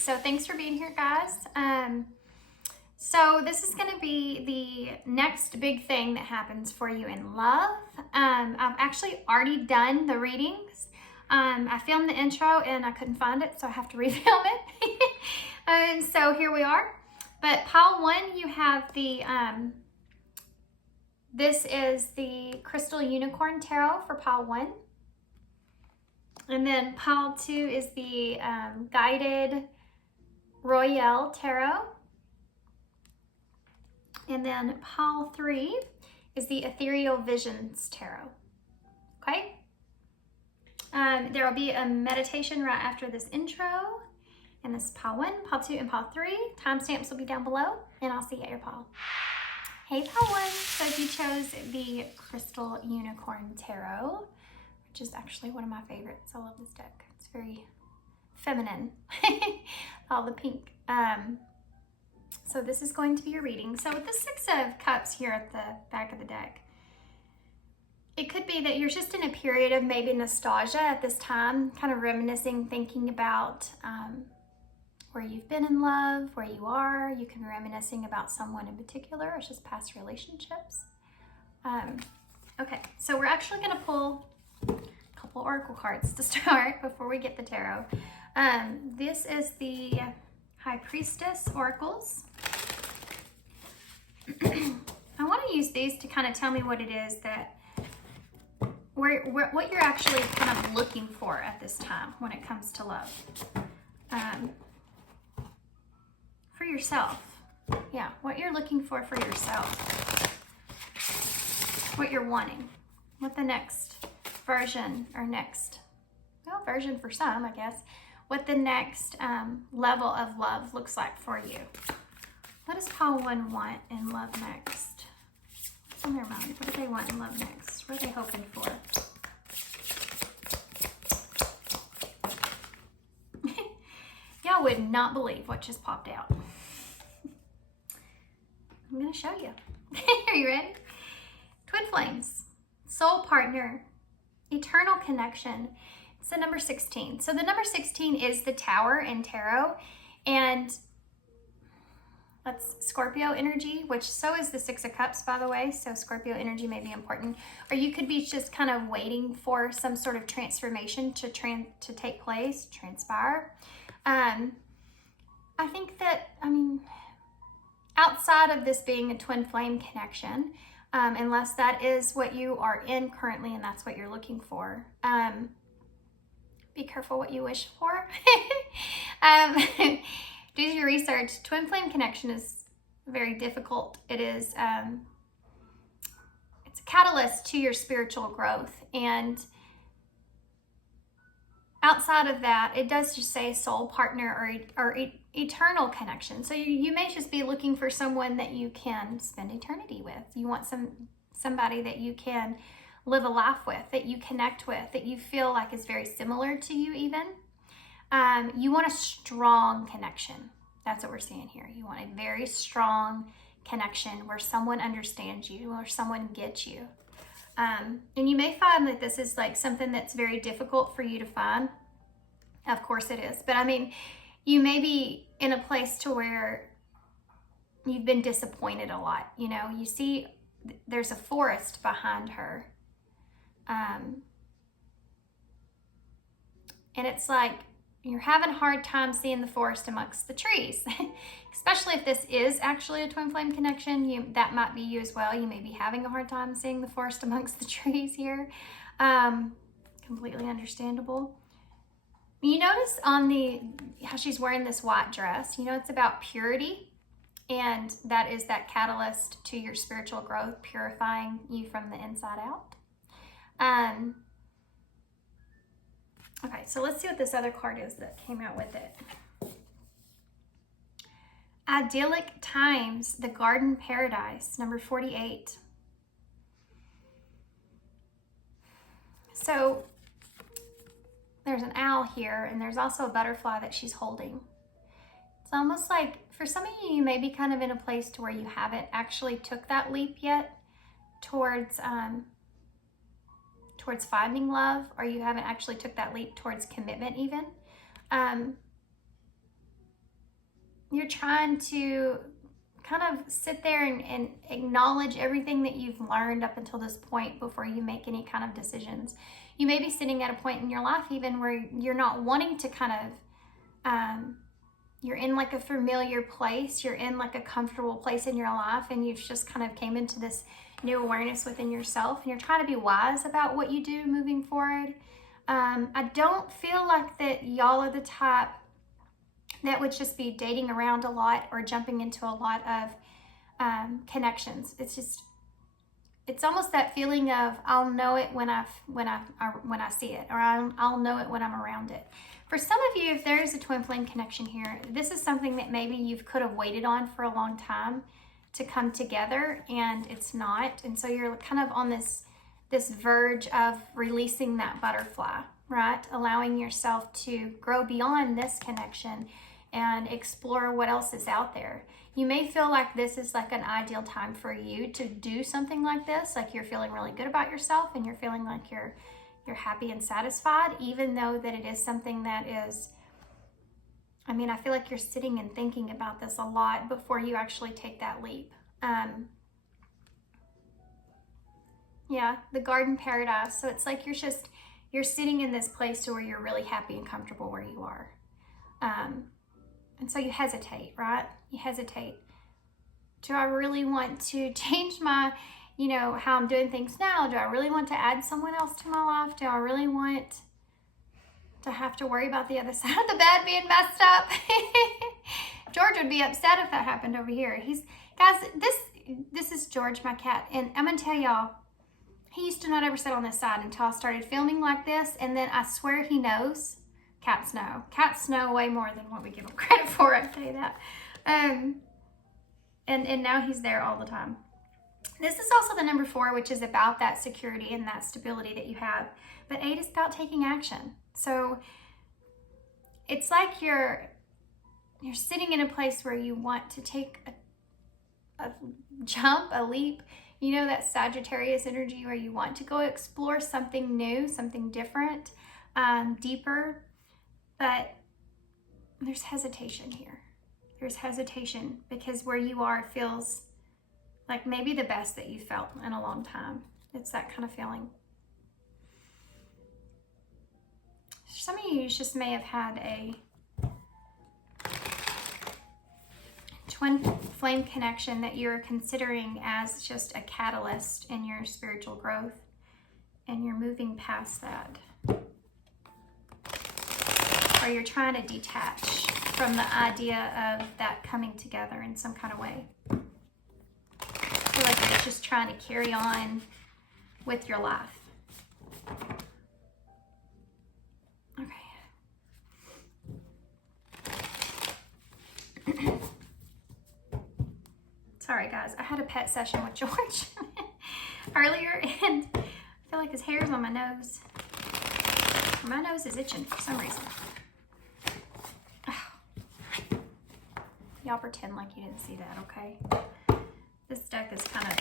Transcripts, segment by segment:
So thanks for being here, guys. So this is going to be the next big thing that happens for you in love. I've actually already done the readings. I filmed the intro and I couldn't find it, so I have to refilm it. And so here we are. But pile 1, you have the, this is the Crystal Unicorn Tarot for pile 1. And then pile 2 is the Guided Royale Tarot. And then pile 3 is the Ethereal Visions Tarot. Okay? There will be a meditation right after this intro. And this is pile 1, pile 2, and pile 3. Timestamps will be down below, and I'll see you at your pile. Hey, pile 1. So if you chose the Crystal Unicorn Tarot, which is actually one of my favorites. I love this deck. It's very feminine. All the pink. So this is going to be your reading. So with the 6 of Cups here at the back of the deck, it could be that you're just in a period of maybe nostalgia at this time, kind of reminiscing, thinking about where you've been in love, where you are. You can be reminiscing about someone in particular, or just past relationships. Okay, so we're actually going to pull a couple oracle cards to start before we get the tarot. This is the High Priestess Oracles. I want to use these to kind of tell me what it is that what you're actually kind of looking for at this time when it comes to love. For yourself. Yeah, what you're looking for yourself. What you're wanting. What the next version, or next, well, version for some, I guess. What the next level of love looks like for you. What does pile 1 want in love next? What's on their mind? What do they want in love next? What are they hoping for? Y'all would not believe what just popped out. I'm going to show you. Are you ready? Twin flames, soul partner, eternal connection. It's the number 16. So the number 16 is the Tower in tarot, and that's Scorpio energy, which so is the 6 of Cups, by the way. So Scorpio energy may be important, or you could be just kind of waiting for some sort of transformation to take place, transpire. I think that, outside of this being a twin flame connection, unless that is what you are in currently and that's what you're looking for, be careful what you wish for. Do your research. Twin flame connection is very difficult. It is, it's a catalyst to your spiritual growth. And outside of that, it does just say soul partner or eternal connection. So you may just be looking for someone that you can spend eternity with. You want somebody that you can live a life with, that you connect with, that you feel like is very similar to you even. You want a strong connection. That's what we're seeing here. You want a very strong connection where someone understands you, or someone gets you. And you may find that this is like something that's very difficult for you to find. Of course it is. But you may be in a place to where you've been disappointed a lot. You know, you see there's a forest behind her. And it's like you're having a hard time seeing the forest amongst the trees. Especially if this is actually a twin flame connection, that might be you as well. You may be having a hard time seeing the forest amongst the trees here. Completely understandable. You notice on how she's wearing this white dress, it's about purity. And that is that catalyst to your spiritual growth, purifying you from the inside out. Okay, so let's see what this other card is that came out with it. Idyllic Times, the Garden Paradise, number 48. So there's an owl here, and there's also a butterfly that she's holding. It's almost like, for some of you, you may be kind of in a place to where you haven't actually took that leap yet towards finding love, or you haven't actually took that leap towards commitment even. you're trying to kind of sit there and acknowledge everything that you've learned up until this point before you make any kind of decisions. You may be sitting at a point in your life even where you're not wanting to kind of, you're in like a familiar place, you're in like a comfortable place in your life, and you've just kind of came into this new awareness within yourself, and you're trying to be wise about what you do moving forward. I don't feel like that y'all are the type that would just be dating around a lot or jumping into a lot of connections. It's almost that feeling of I'll know it when I see it, or I'll know it when I'm around it. For some of you, if there is a twin flame connection here, this is something that maybe you could have waited on for a long time to come together, and it's not. And so you're kind of on this verge of releasing that butterfly, right? Allowing yourself to grow beyond this connection and explore what else is out there. You may feel like this is like an ideal time for you to do something like this, like you're feeling really good about yourself and you're feeling like you're happy and satisfied, even though that it is something that is, I mean, I feel like you're sitting and thinking about this a lot before you actually take that leap. Yeah, the garden paradise. So it's like you're sitting in this place where you're really happy and comfortable where you are. And so you hesitate, right? You hesitate. Do I really want to change my, how I'm doing things now? Do I really want to add someone else to my life? Do I really want to have to worry about the other side of the bed being messed up? George would be upset if that happened over here. Guys, this is George, my cat. And I'm going to tell y'all, he used to not ever sit on this side until I started filming like this. And then I swear he knows. Cats know. Cats know way more than what we give them credit for, I tell you that. And now he's there all the time. This is also the number 4, which is about that security and that stability that you have. But 8 is about taking action. So it's like you're sitting in a place where you want to take a jump, a leap. That Sagittarius energy where you want to go explore something new, something different, deeper. But there's hesitation here. There's hesitation because where you are feels like maybe the best that you felt in a long time. It's that kind of feeling. Some of you just may have had a twin flame connection that you're considering as just a catalyst in your spiritual growth, and you're moving past that. Or you're trying to detach from the idea of that coming together in some kind of way. I feel like you're just trying to carry on with your life. Okay. Sorry guys, I had a pet session with George earlier, and I feel like his hair's on my nose. My nose is itching for some reason. Y'all pretend like you didn't see that, okay? This deck is kind of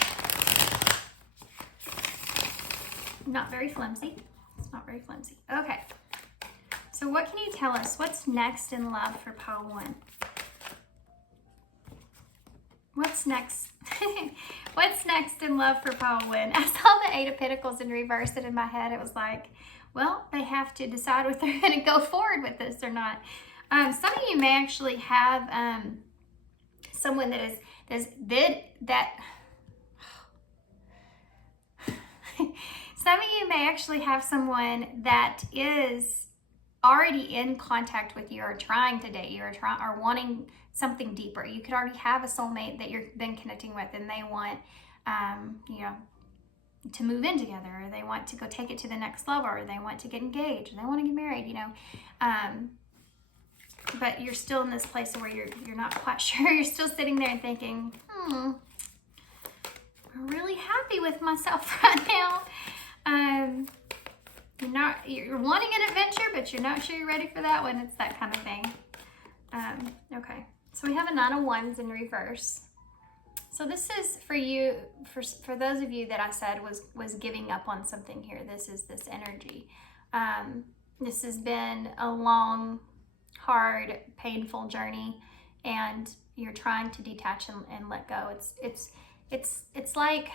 not very flimsy. It's not very flimsy. Okay. So what can you tell us? What's next in love for pile 1? What's next? What's next in love for pile 1? I saw the 8 of Pentacles in reverse, and in my head it was like, well, they have to decide if they're going to go forward with this or not. Some of you may actually have someone that some of you may actually have someone that is already in contact with you, or trying to date you, or wanting something deeper. You could already have a soulmate that you've been connecting with, and they want, to move in together, or they want to go take it to the next level, or they want to get engaged, or they want to get married, but you're still in this place where you're not quite sure. You're still sitting there and thinking, I'm really happy with myself right now. You're wanting an adventure, but you're not sure you're ready for that one. It's that kind of thing. Okay, so we have a 9 of Wands in reverse. So this is for you, for those of you that I said was giving up on something here. This is this energy. This has been a long, hard, painful journey, and you're trying to detach and let go. It's like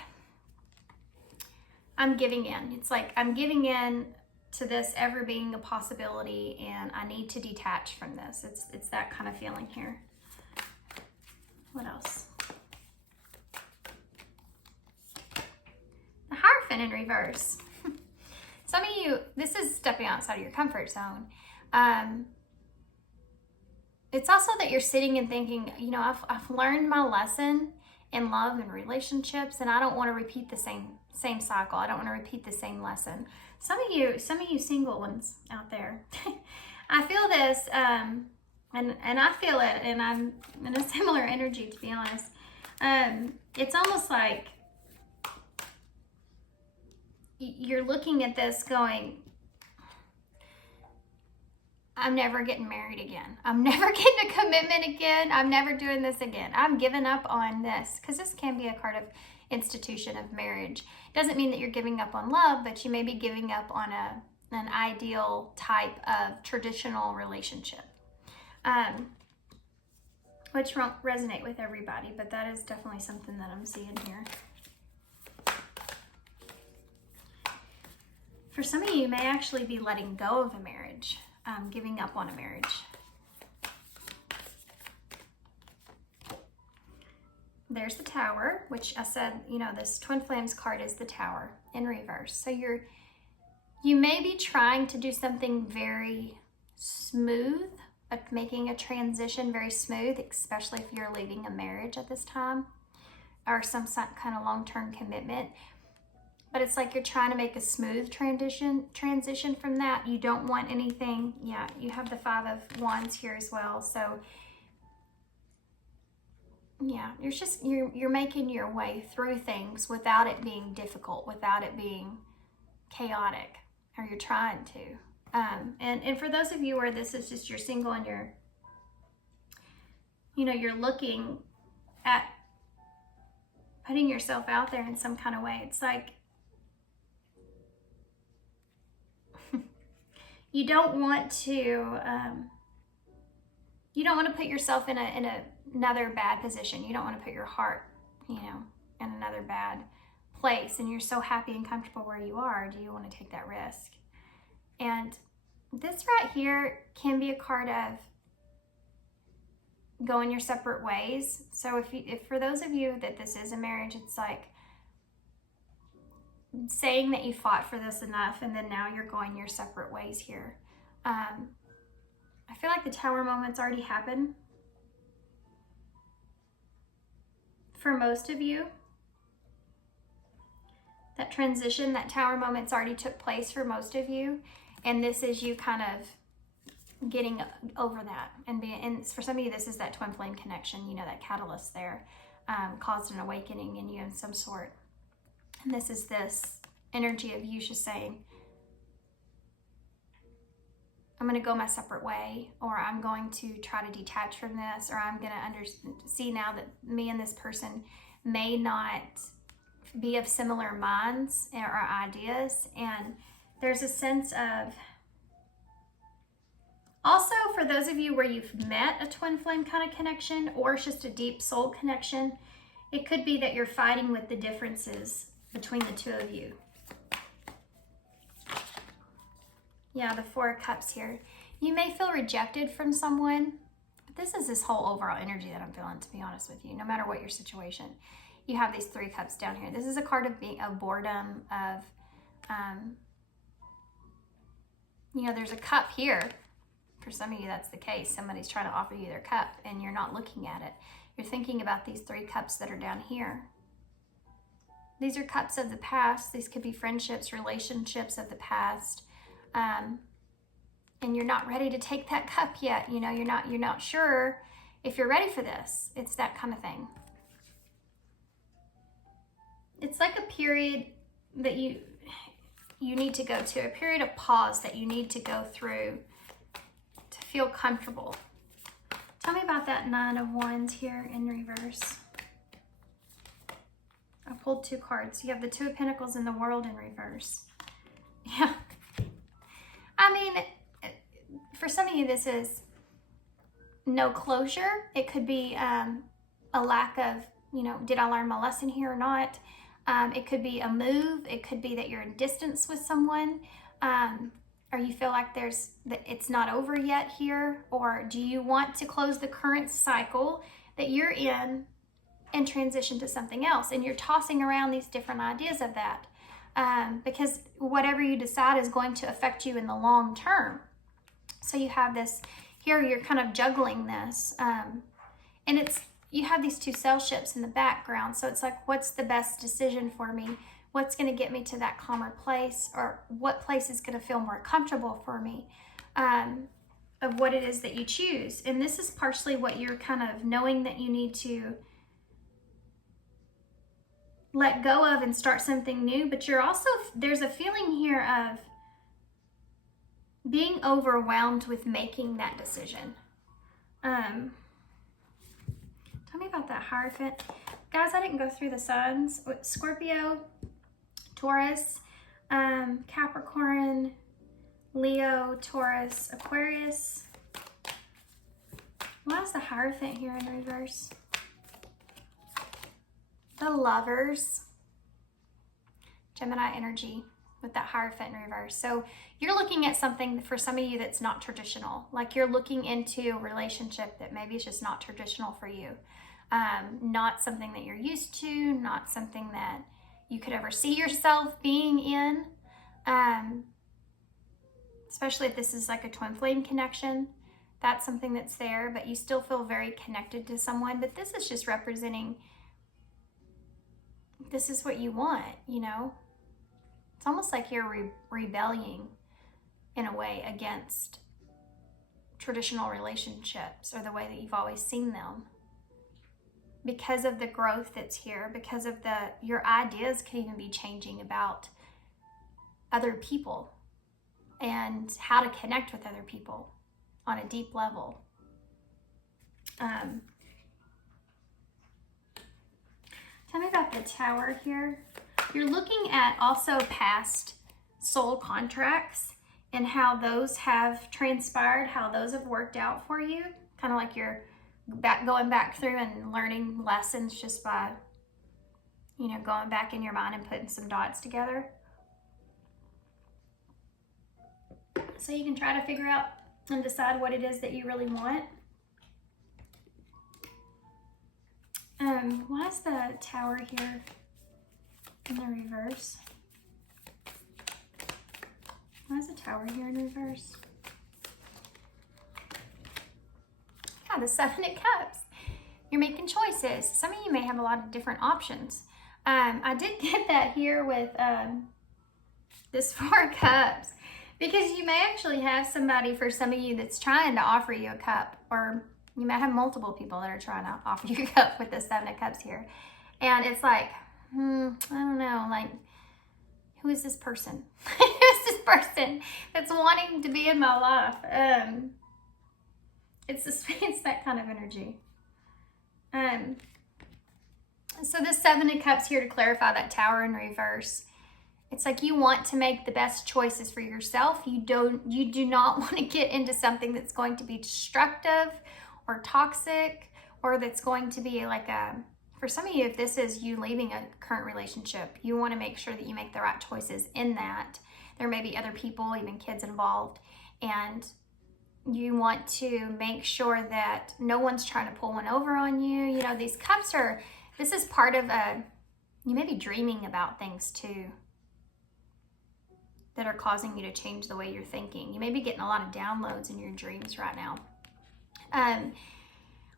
I'm giving in. It's like I'm giving in to this ever being a possibility, and I need to detach from this. It's that kind of feeling here. What else? The Hierophant in reverse. Some of you, this is stepping outside of your comfort zone. It's also that you're sitting and thinking, you know, I've learned my lesson in love and relationships, and I don't want to repeat the same cycle. I don't want to repeat the same lesson. Some of you single ones out there, I feel this, and I feel it, and I'm in a similar energy, to be honest. It's almost like you're looking at this going, I'm never getting married again. I'm never getting a commitment again. I'm never doing this again. I'm giving up on this, because this can be a part of institution of marriage. Doesn't mean that you're giving up on love, but you may be giving up on an ideal type of traditional relationship, which won't resonate with everybody, but that is definitely something that I'm seeing here. For some of you, you may actually be letting go of a marriage, giving up on a marriage. There's the Tower, which I said, you know, this Twin Flames card is the Tower in reverse. So you may be trying to do something very smooth, making a transition very smooth, especially if you're leaving a marriage at this time or some kind of long-term commitment. But it's like you're trying to make a smooth transition from that. You don't want anything. Yeah, you have the Five of Wands here as well. So yeah, you're making your way through things without it being difficult, without it being chaotic, or you're trying to. And for those of you where this is just you're single and you're looking at putting yourself out there in some kind of way, it's like you don't want to put yourself in another bad position. You don't want to put your heart, in another bad place, and you're so happy and comfortable where you are. Do you want to take that risk? And this right here can be a card of going your separate ways. So if for those of you that this is a marriage, it's like saying that you fought for this enough, and then now you're going your separate ways here. I feel like the Tower moment's already happened for most of you. That transition, that Tower moment's already took place for most of you, and this is you kind of getting over that. And for some of you, this is that twin flame connection, that catalyst there caused an awakening in you of some sort. And this is this energy of you just saying, I'm going to go my separate way, or I'm going to try to detach from this, or I'm going to see now that me and this person may not be of similar minds or ideas. And there's a sense of, also for those of you where you've met a twin flame kind of connection, or it's just a deep soul connection, it could be that you're fighting with the differences between the two of you. Yeah, the Four of Cups here. You may feel rejected from someone, but this is this whole overall energy that I'm feeling, to be honest with you, no matter what your situation. You have these Three Cups down here. This is a card of boredom, of, there's a cup here. For some of you, that's the case. Somebody's trying to offer you their cup, and you're not looking at it. You're thinking about these Three Cups that are down here. These are cups of the past. These could be friendships, relationships of the past. And you're not ready to take that cup yet. You're not sure if you're ready for this. It's that kind of thing. It's like a period that you need to go to, a period of pause that you need to go through to feel comfortable. Tell me about that Nine of Wands here in reverse. I pulled two cards. You have the Two of Pentacles and the World in reverse. Yeah. I mean, for some of you, this is no closure. It could be a lack of, did I learn my lesson here or not? It could be a move. It could be that you're in distance with someone, or you feel like it's not over yet here, or do you want to close the current cycle that you're in and transition to something else? And you're tossing around these different ideas of that, because whatever you decide is going to affect you in the long term. So you have this here, you're kind of juggling this, and you have these two cell ships in the background. So it's like, what's the best decision for me? What's going to get me to that calmer place, or what place is going to feel more comfortable for me, of what it is that you choose. And this is partially what you're kind of knowing that you need to let go of and start something new. But you're also, there's a feeling here of being overwhelmed with making that decision. Tell me about that Hierophant. Guys, I didn't go through the signs. Scorpio, Taurus, Capricorn, Leo, Taurus, Aquarius. Why is the Hierophant here in reverse? The Lovers. Gemini energy with that Hierophant in reverse. So you're looking at something for some of you that's not traditional. Like you're looking into a relationship that maybe is just not traditional for you. Not something that you're used to, not something that you could ever see yourself being in. Especially if this is like a twin flame connection. That's something that's there, but you still feel very connected to someone. But this is just representing, this is what you want, It's almost like you're rebelling in a way against traditional relationships or the way that you've always seen them. Because of the growth that's here, because of your ideas could even be changing about other people and how to connect with other people on a deep level. Tell me about the Tower here. You're looking at also past soul contracts and how those have transpired, how those have worked out for you. Kind of like you're going back through and learning lessons just by, going back in your mind and putting some dots together. So you can try to figure out and decide what it is that you really want. Why is the Tower here in the reverse? Why is the Tower here in reverse? Yeah, the Seven of Cups. You're making choices. Some of you may have a lot of different options. I did get that here with this Four of Cups, because you may actually have somebody, for some of you, that's trying to offer you a cup, or you might have multiple people that are trying to offer you a cup with the Seven of Cups here. And it's like, I don't know, like, who is this person? Who is this person that's wanting to be in my life? It's that kind of energy. So the Seven of Cups here to clarify that Tower in reverse. It's like you want to make the best choices for yourself. You do not want to get into something that's going to be destructive or toxic, or that's going to be like for some of you, if this is you leaving a current relationship, you want to make sure that you make the right choices in that. There may be other people, even kids involved, and you want to make sure that no one's trying to pull one over on you. These cups this is part of you may be dreaming about things too that are causing you to change the way you're thinking. You may be getting a lot of downloads in your dreams right now.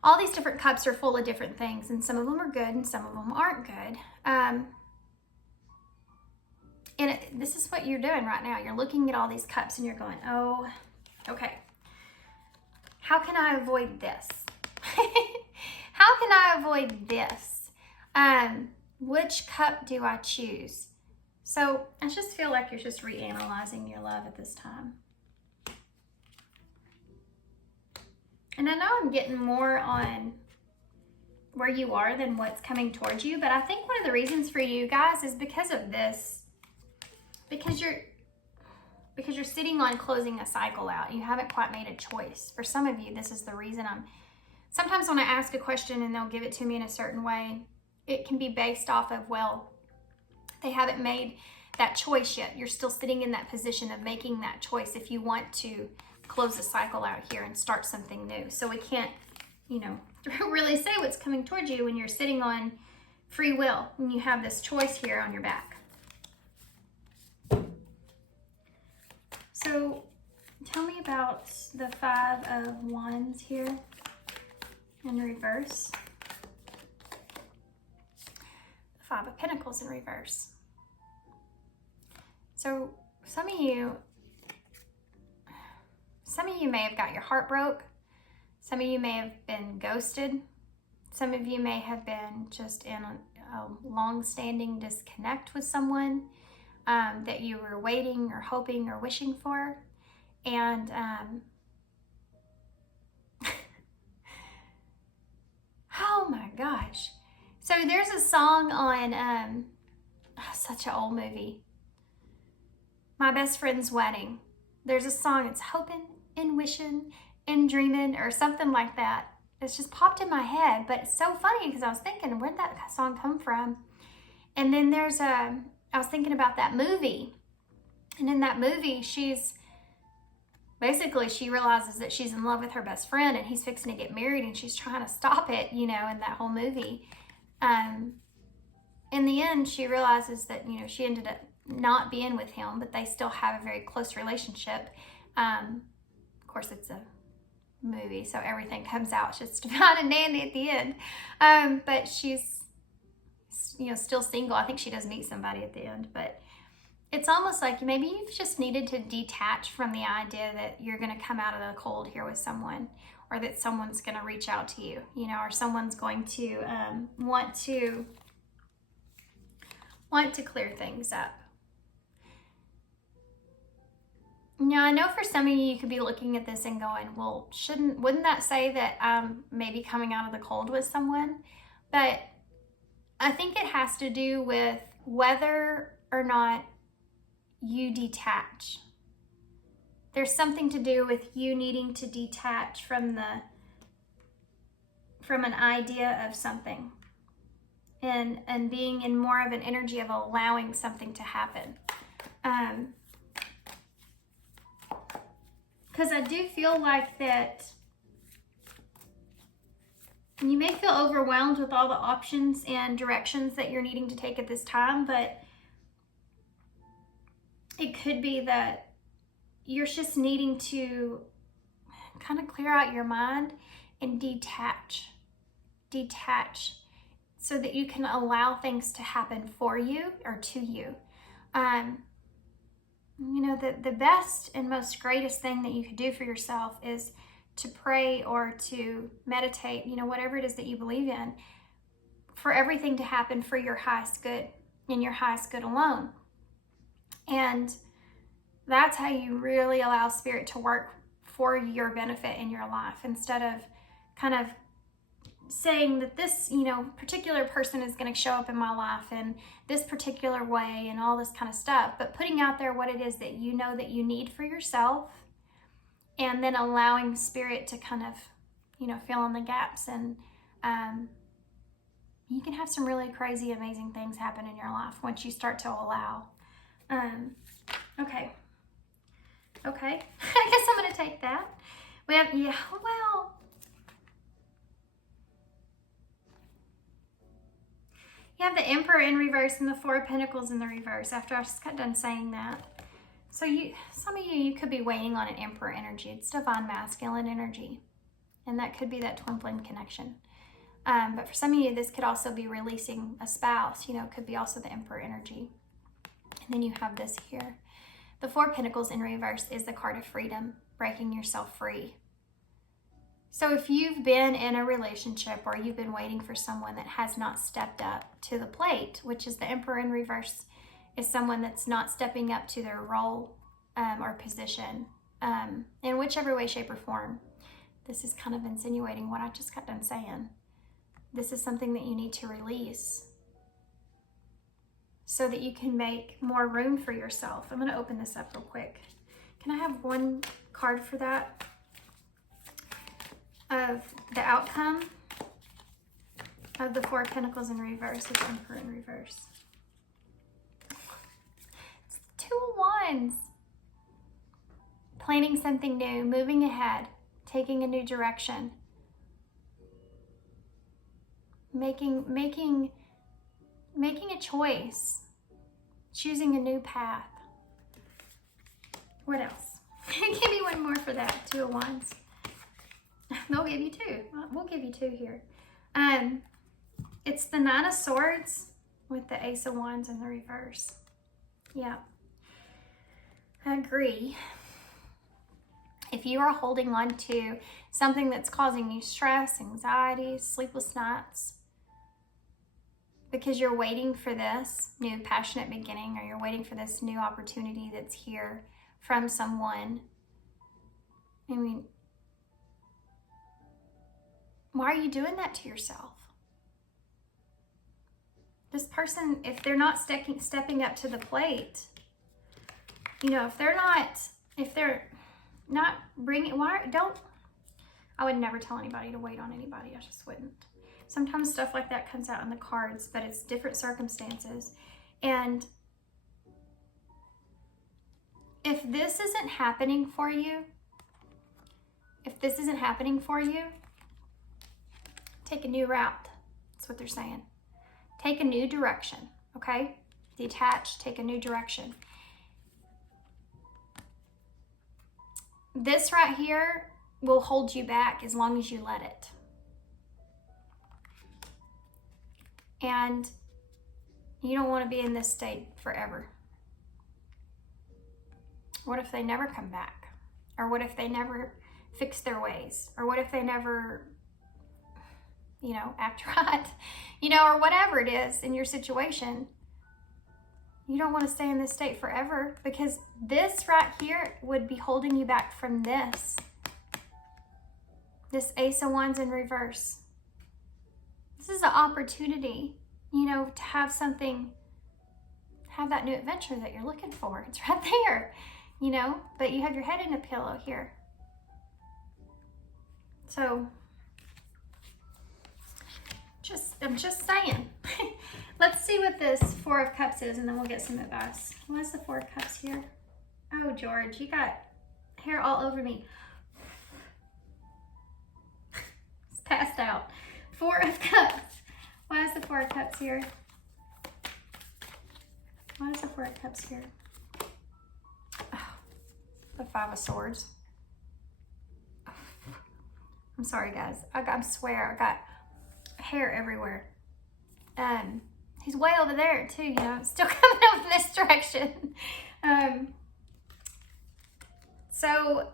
All these different cups are full of different things, and some of them are good and some of them aren't good. And this is what you're doing right now. You're looking at all these cups and you're going, oh, okay. How can I avoid this? How can I avoid this? Which cup do I choose? So I just feel like you're just reanalyzing your love at this time. And I know I'm getting more on where you are than what's coming towards you, but I think one of the reasons for you guys is because of this. Because because you're sitting on closing a cycle out. You haven't quite made a choice. For some of you, this is the reason sometimes when I ask a question and they'll give it to me in a certain way, it can be based off of, well, they haven't made that choice yet. You're still sitting in that position of making that choice if you want to close the cycle out here and start something new. So we can't, you know, really say what's coming towards you when you're sitting on free will, when you have this choice here on your back. So tell me about the Five of Wands here in reverse. The Five of Pentacles in reverse. So some of you may have got your heart broke. Some of you may have been ghosted. Some of you may have been just in a long-standing disconnect with someone that you were waiting or hoping or wishing for. And oh my gosh. So there's a song on such an old movie, My Best Friend's Wedding. There's a song, it's hoping and wishing and dreaming or something like that. It's just popped in my head, but it's so funny because I was thinking, where'd that song come from? And then I was thinking about that movie. And in that movie, she realizes that she's in love with her best friend and he's fixing to get married and she's trying to stop it, you know, in that whole movie. In the end, she realizes that, you know, she ended up not being with him, but they still have a very close relationship. Of course, it's a movie, so everything comes out just fine and dandy at the end. But she's, you know, still single. I think she does meet somebody at the end, but it's almost like maybe you've just needed to detach from the idea that you're going to come out of the cold here with someone, or that someone's going to reach out to you, you know, or someone's going to want to clear things up. Now, I know for some of you, you could be looking at this and going, well, wouldn't that say that I'm maybe coming out of the cold with someone? But I think it has to do with whether or not you detach. There's something to do with you needing to detach from an idea of something and being in more of an energy of allowing something to happen. Because I do feel like that you may feel overwhelmed with all the options and directions that you're needing to take at this time, but it could be that you're just needing to kind of clear out your mind and detach so that you can allow things to happen for you or to you. You know, the best and most greatest thing that you could do for yourself is to pray or to meditate, you know, whatever it is that you believe in, for everything to happen for your highest good and your highest good alone. And that's how you really allow Spirit to work for your benefit in your life, instead of kind of saying that this, you know, particular person is going to show up in my life in this particular way and all this kind of stuff, but putting out there what it is that you know that you need for yourself, and then allowing Spirit to kind of, you know, fill in the gaps. And you can have some really crazy, amazing things happen in your life once you start to allow. Okay. I guess I'm going to take that. We have, yeah, well, you have the Emperor in reverse and the Four of Pentacles in the reverse after I just got done saying that. So some of you could be waiting on an Emperor energy. It's divine masculine energy. And that could be that twin flame connection. But for some of you, this could also be releasing a spouse. You know, it could be also the Emperor energy. And then you have this here. The Four of Pentacles in reverse is the card of freedom, breaking yourself free. So if you've been in a relationship or you've been waiting for someone that has not stepped up to the plate, which is the Emperor in reverse, is someone that's not stepping up to their role or position in whichever way, shape, or form. This is kind of insinuating what I just got done saying. This is something that you need to release so that you can make more room for yourself. I'm going to open this up real quick. Can I have one card for that? Of the outcome of the Four of Pentacles in reverse, with Emperor in reverse. It's Two of Wands. Planning something new, moving ahead, taking a new direction. Making a choice. Choosing a new path. What else? Give me one more for that. Two of Wands. They'll give you two. We'll give you two here. It's the Nine of Swords with the Ace of Wands in the reverse. Yeah. I agree. If you are holding on to something that's causing you stress, anxiety, sleepless nights, because you're waiting for this new passionate beginning, or you're waiting for this new opportunity that's here from someone, I mean, why are you doing that to yourself? This person, if they're not stepping up to the plate, you know, if they're not bringing, I would never tell anybody to wait on anybody. I just wouldn't. Sometimes stuff like that comes out in the cards, but it's different circumstances. And if this isn't happening for you, take a new route. That's what they're saying. Take a new direction, okay? Detach, take a new direction. This right here will hold you back as long as you let it. And you don't want to be in this state forever. What if they never come back? Or what if they never fix their ways? Or what if they never, you know, act right? You know, or whatever it is in your situation. You don't want to stay in this state forever, because this right here would be holding you back from this. This Ace of Wands in reverse. This is an opportunity, you know, to have something, have that new adventure that you're looking for. It's right there, you know, but you have your head in a pillow here. So, I'm just saying. Let's see what this Four of Cups is, and then we'll get some advice. What is the Four of Cups here? Oh, George, you got hair all over me. It's passed out. Four of Cups. Why is the Four of Cups here? Why is the Four of Cups here? Oh, the Five of Swords. I'm sorry, guys. I swear, I got hair everywhere. He's way over there too, you know, still coming up in this direction. So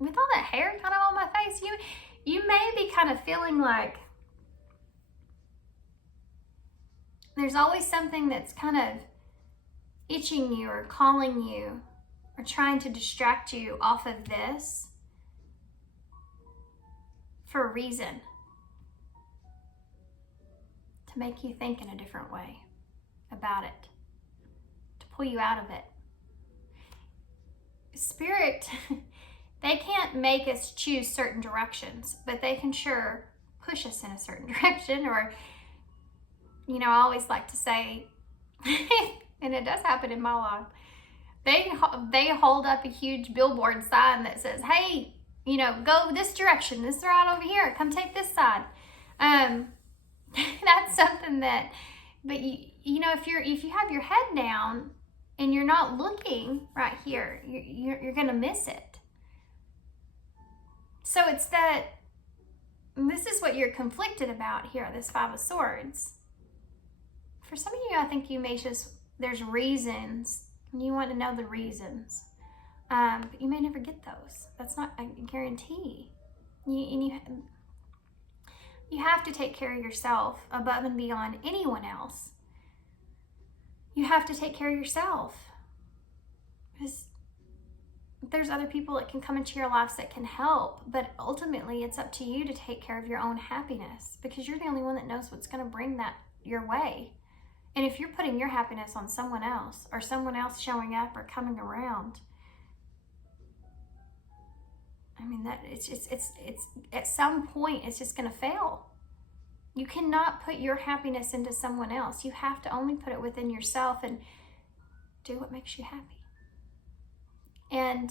with all that hair kind of on my face, you may be kind of feeling like there's always something that's kind of itching you or calling you or trying to distract you off of this for a reason. To make you think in a different way about it. To pull you out of it. Spirit, they can't make us choose certain directions, but they can sure push us in a certain direction. Or, you know, I always like to say, and it does happen in my life, they hold up a huge billboard sign that says, hey, you know, go this direction, this route over here, come take this side. That's something that, but you know, if you have your head down and you're not looking right here, you're gonna miss it. So it's that, this is what you're conflicted about here, this Five of Swords. For some of you, I think you may there's reasons, and you want to know the reasons, but you may never get those. That's not a guarantee. You have to take care of yourself above and beyond anyone else. You have to take care of yourself. Because there's other people that can come into your lives that can help, but ultimately it's up to you to take care of your own happiness, because you're the only one that knows what's going to bring that your way. And if you're putting your happiness on someone else, or someone else showing up or coming around, I mean, that it's at some point it's just going to fail. You cannot put your happiness into someone else. You have to only put it within yourself and do what makes you happy. And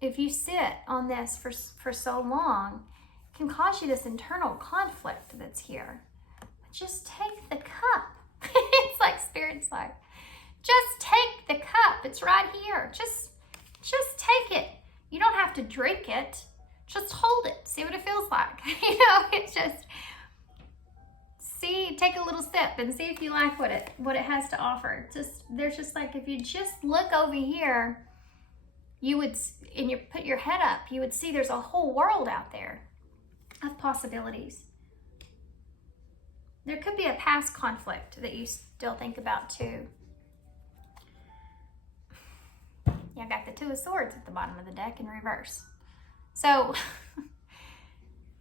if you sit on this for so long, it can cause you this internal conflict that's here. But just take the cup. It's like Spirit's like, just take the cup. It's right here. Just take it. You don't have to drink it. Just hold it. See what it feels like. You know, it's just, take a little sip and see if you like what it has to offer. There's just like, if you just look over here, you would, and you put your head up, you would see there's a whole world out there of possibilities. There could be a past conflict that you still think about too. Yeah, I got the Two of Swords at the bottom of the deck in reverse. So,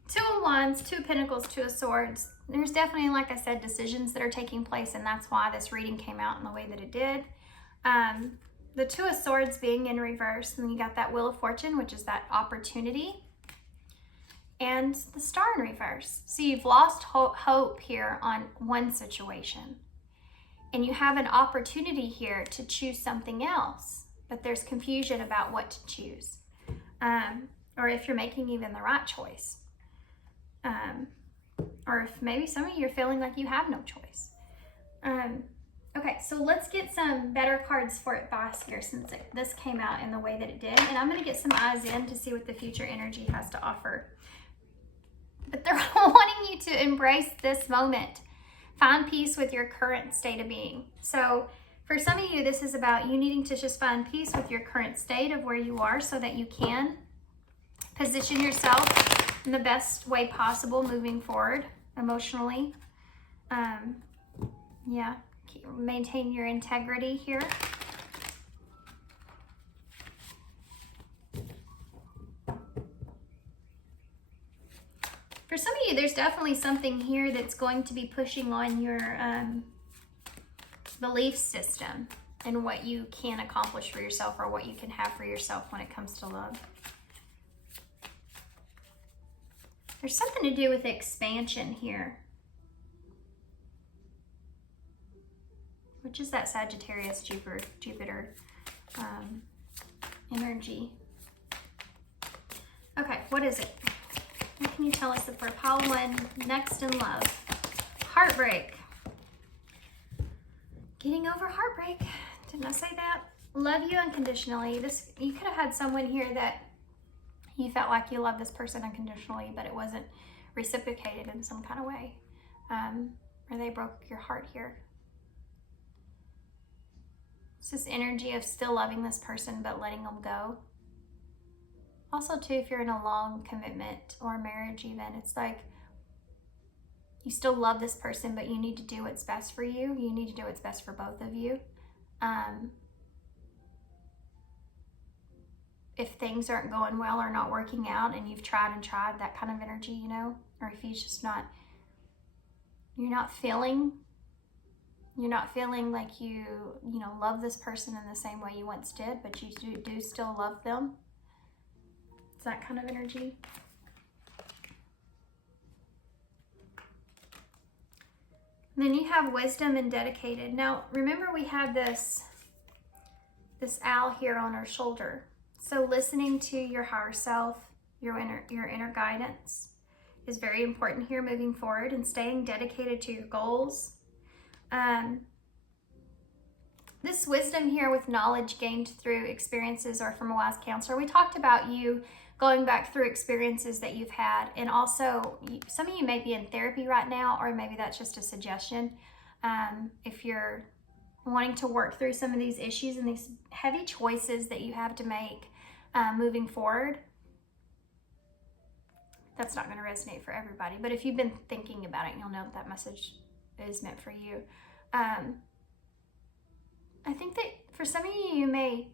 Two of Wands, Two of Pentacles, Two of Swords. There's definitely, like I said, decisions that are taking place, and that's why this reading came out in the way that it did. The Two of Swords being in reverse, and then you got that Wheel of Fortune, which is that opportunity, and the Star in reverse. So you've lost hope here on one situation, and you have an opportunity here to choose something else, but there's confusion about what to choose, or if you're making even the right choice. Or if maybe some of you are feeling like you have no choice. Okay, so let's get some better cards for advice here since this came out in the way that it did. And I'm going to get some eyes in to see what the future energy has to offer. But they're wanting you to embrace this moment. Find peace with your current state of being. So for some of you, this is about you needing to just find peace with your current state of where you are so that you can position yourself in the best way possible moving forward emotionally. Yeah, maintain your integrity here. For some of you, there's definitely something here that's going to be pushing on your belief system and what you can accomplish for yourself or what you can have for yourself when it comes to love. There's something to do with expansion here, which is that Sagittarius Jupiter energy. Okay, what is it? What can you tell us for pile one, next in love? Heartbreak. Getting over heartbreak. Didn't I say that? Love you unconditionally. You could have had someone here that you felt like you loved this person unconditionally, but it wasn't reciprocated in some kind of way. Or they broke your heart here. It's this energy of still loving this person, but letting them go. Also, too, if you're in a long commitment or marriage even, it's like you still love this person, but you need to do what's best for you. You need to do what's best for both of you. If things aren't going well or not working out and you've tried and tried, that kind of energy, you know, or if you're just not, you're not feeling like you love this person in the same way you once did, but you do still love them. It's that kind of energy. And then you have wisdom and dedicated. Now, remember we have this owl here on our shoulder. So listening to your higher self, your inner guidance is very important here moving forward, and staying dedicated to your goals. This wisdom here with knowledge gained through experiences or from a wise counselor. We talked about you going back through experiences that you've had, and also some of you may be in therapy right now, or maybe that's just a suggestion. If you're wanting to work through some of these issues and these heavy choices that you have to make moving forward, that's not going to resonate for everybody. But if you've been thinking about it, you'll know that message is meant for you. I think that for some of you, you may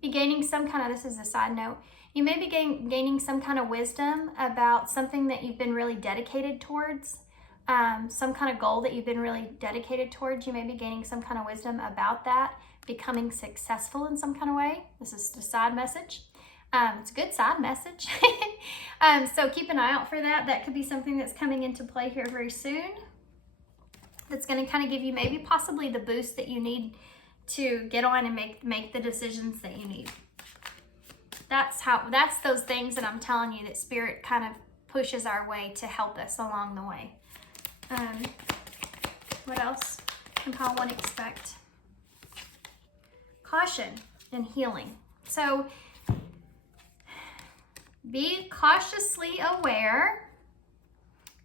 be gaining some kind of, this is a side note, you may be gaining some kind of wisdom about something that you've been really dedicated towards. some kind of goal that you've been really dedicated towards. You may be gaining some kind of wisdom about that, becoming successful in some kind of way. This is a side message. It's a good side message. So keep an eye out for that. That could be something that's coming into play here very soon. That's going to kind of give you maybe possibly the boost that you need to get on and make the decisions that you need. That's those things that I'm telling you that Spirit kind of pushes our way to help us along the way. What else can Pile 1 expect? Caution and healing. So be cautiously aware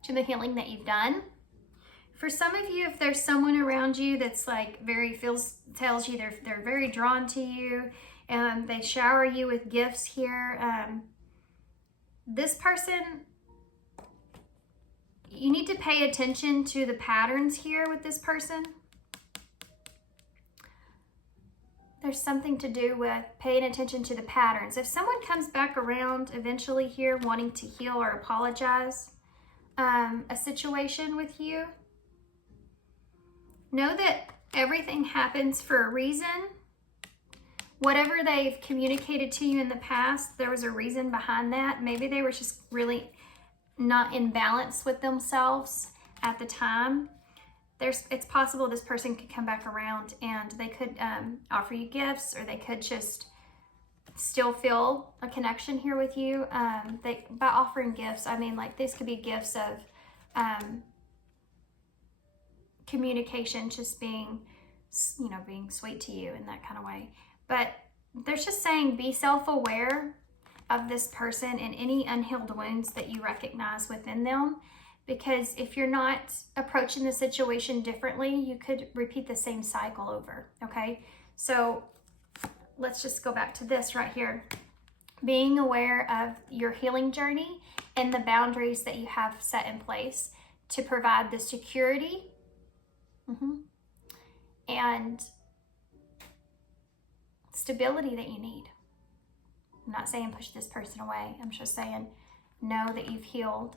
to the healing that you've done. For some of you, if there's someone around you that's like tells you they're very drawn to you, and they shower you with gifts here, this person, you need to pay attention to the patterns here with this person. There's something to do with paying attention to the patterns. If someone comes back around eventually here wanting to heal or apologize a situation with you, know that everything happens for a reason. Whatever they've communicated to you in the past, there was a reason behind that. Maybe they were just really not in balance with themselves at the time. It's possible this person could come back around and they could offer you gifts, or they could just still feel a connection here with you. By offering gifts, I mean like this could be gifts of communication, just being sweet to you in that kind of way. But there's just saying be self-aware of this person and any unhealed wounds that you recognize within them. Because if you're not approaching the situation differently, you could repeat the same cycle over, okay? So let's just go back to this right here. Being aware of your healing journey and the boundaries that you have set in place to provide the security and stability that you need. I'm not saying push this person away. I'm just saying know that you've healed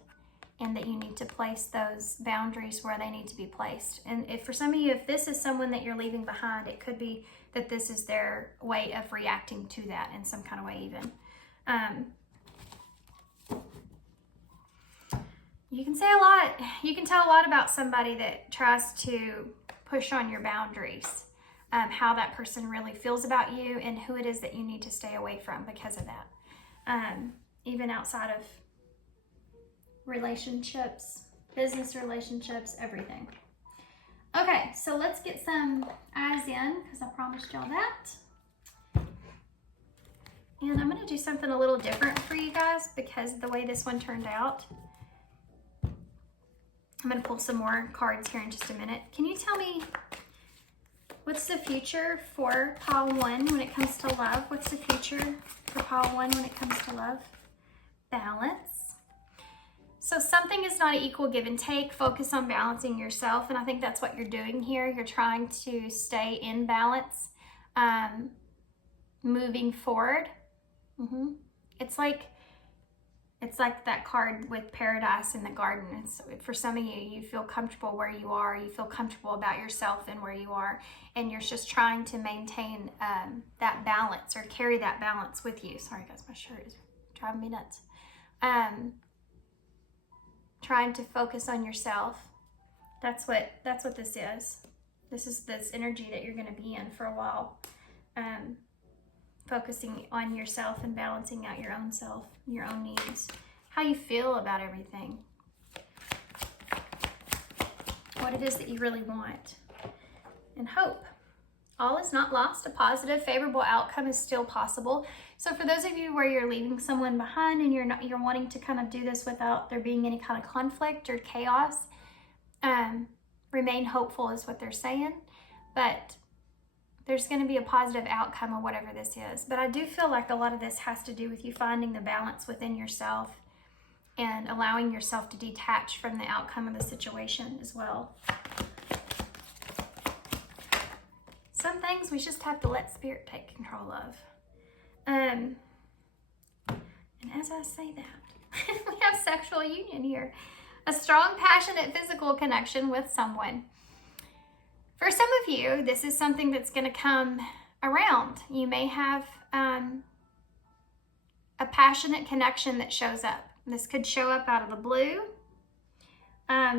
and that you need to place those boundaries where they need to be placed. And if for some of you, if this is someone that you're leaving behind, it could be that this is their way of reacting to that in some kind of way even. You can say a lot. You can tell a lot about somebody that tries to push on your boundaries, how that person really feels about you and who it is that you need to stay away from because of that. Even outside of relationships, business relationships, everything. Okay, so let's get some eyes in because I promised y'all that. And I'm going to do something a little different for you guys because of the way this one turned out. I'm going to pull some more cards here in just a minute. Can you tell me what's the future for Pile 1 when it comes to love? What's the future for Pile 1 when it comes to love? Balance. So something is not an equal give and take. Focus on balancing yourself. And I think that's what you're doing here. You're trying to stay in balance, moving forward. It's like that card with paradise in the garden. It's, for some of you, you feel comfortable where you are. You feel comfortable about yourself and where you are. And you're just trying to maintain that balance or carry that balance with you. Sorry guys, my shirt is driving me nuts. Trying to focus on yourself. That's what this is. This is this energy that you're going to be in for a while. Focusing on yourself and balancing out your own self, your own needs, how you feel about everything, what it is that you really want, and hope. All is not lost. A positive, favorable outcome is still possible. So for those of you where you're leaving someone behind and you're wanting to kind of do this without there being any kind of conflict or chaos, remain hopeful is what they're saying. But there's going to be a positive outcome of whatever this is. But I do feel like a lot of this has to do with you finding the balance within yourself and allowing yourself to detach from the outcome of the situation as well. Some things we just have to let Spirit take control of. And as I say that, we have sexual union here. a strong, passionate physical connection with someone. For some of you, this is something that's going to come around. You may have a passionate connection that shows up. This could show up out of the blue.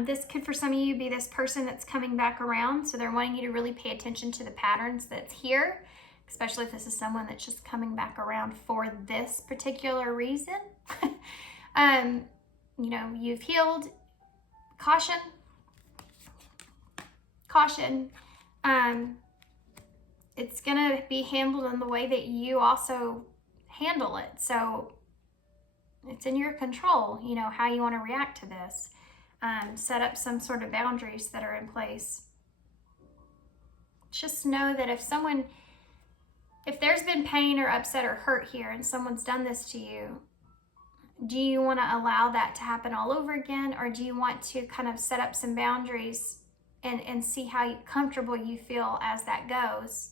This could, for some of you, be this person that's coming back around. So they're wanting you to really pay attention to the patterns that's here, especially if this is someone that's just coming back around for this particular reason. You know, you've healed. Caution. Caution. It's going to be handled in the way that you also handle it. So it's in your control, you know, how you want to react to this. Set up some sort of boundaries that are in place. Just know that if there's been pain or upset or hurt here and someone's done this to you, do you want to allow that to happen all over again? Or do you want to kind of set up some boundaries and see how comfortable you feel as that goes?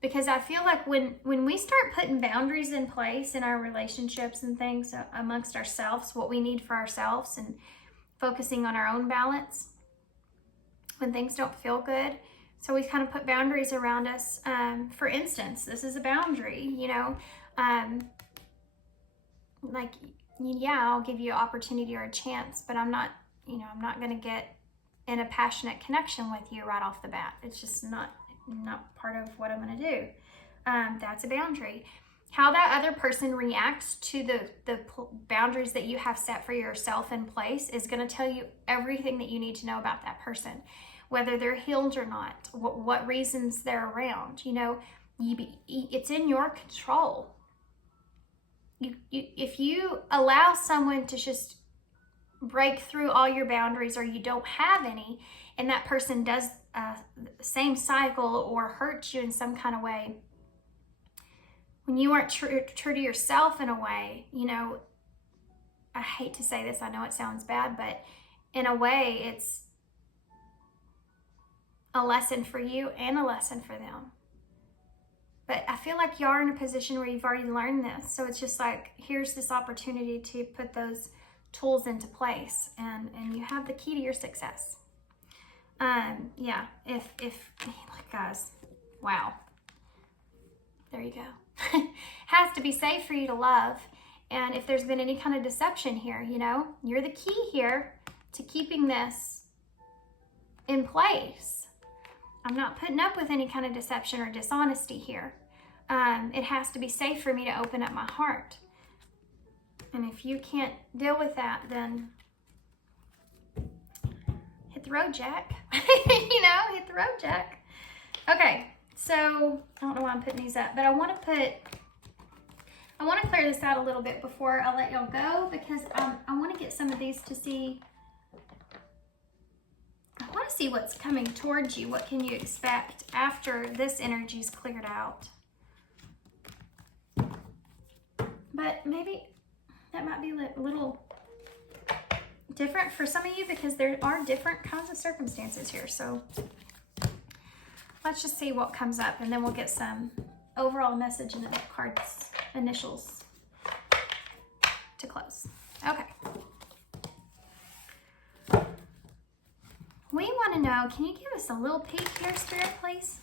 Because I feel like when we start putting boundaries in place in our relationships and things amongst ourselves, what we need for ourselves, and focusing on our own balance when things don't feel good. So we kind of put boundaries around us. For instance, this is a boundary, you know, like, yeah, I'll give you an opportunity or a chance, but I'm not going to get in a passionate connection with you right off the bat. It's just not part of what I'm going to do. That's a boundary. How that other person reacts to the boundaries that you have set for yourself in place is going to tell you everything that you need to know about that person, whether they're healed or not, what reasons they're around. You know, it's in your control. If you allow someone to just break through all your boundaries, or you don't have any, and that person does the same cycle or hurts you in some kind of way, when you aren't true to yourself in a way, you know, I hate to say this, I know it sounds bad, but in a way, it's a lesson for you and a lesson for them. But I feel like you are in a position where you've already learned this. So it's just like, here's this opportunity to put those tools into place, and you have the key to your success. Yeah, if guys, wow. There you go. Has to be safe for you to love. And if there's been any kind of deception here, you know, you're the key here to keeping this in place. I'm not putting up with any kind of deception or dishonesty here. It has to be safe for me to open up my heart. And if you can't deal with that, then hit the road, Jack. You know, hit the road, Jack. Okay. So, I don't know why I'm putting these up, but I want to clear this out a little bit before I let y'all go, because I want to get some of these to see. I want to see what's coming towards you. What can you expect after this energy's cleared out? But maybe that might be a little different for some of you, because there are different kinds of circumstances here. So let's just see what comes up, and then we'll get some overall message in the cards, initials to close. Okay. We want to know, can you give us a little peek here, Spirit, please?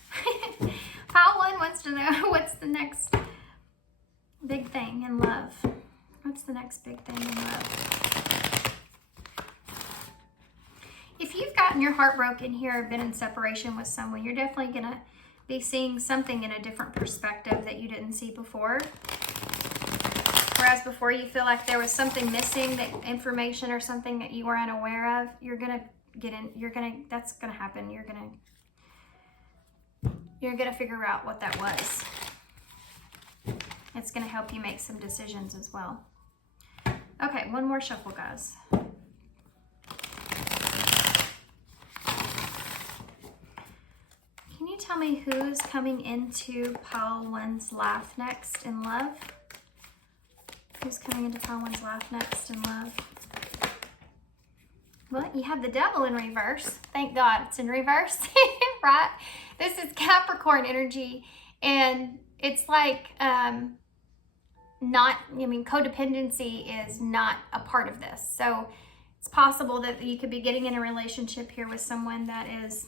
Pile 1 wants to know, what's the next big thing in love? What's the next big thing in love? If you've gotten your heart broken here, been in separation with someone, you're definitely going to be seeing something in a different perspective that you didn't see before. Whereas before you feel like there was something missing, that information or something that you were unaware of, you're going to that's going to happen. You're going to figure out what that was. It's going to help you make some decisions as well. Okay, one more shuffle, guys. Can you tell me who's coming into pile 1's life next in love? Who's coming into pile 1's life next in love? Well, you have the devil in reverse. Thank God it's in reverse, right? This is Capricorn energy, and it's like codependency is not a part of this. So It's possible that you could be getting in a relationship here with someone that is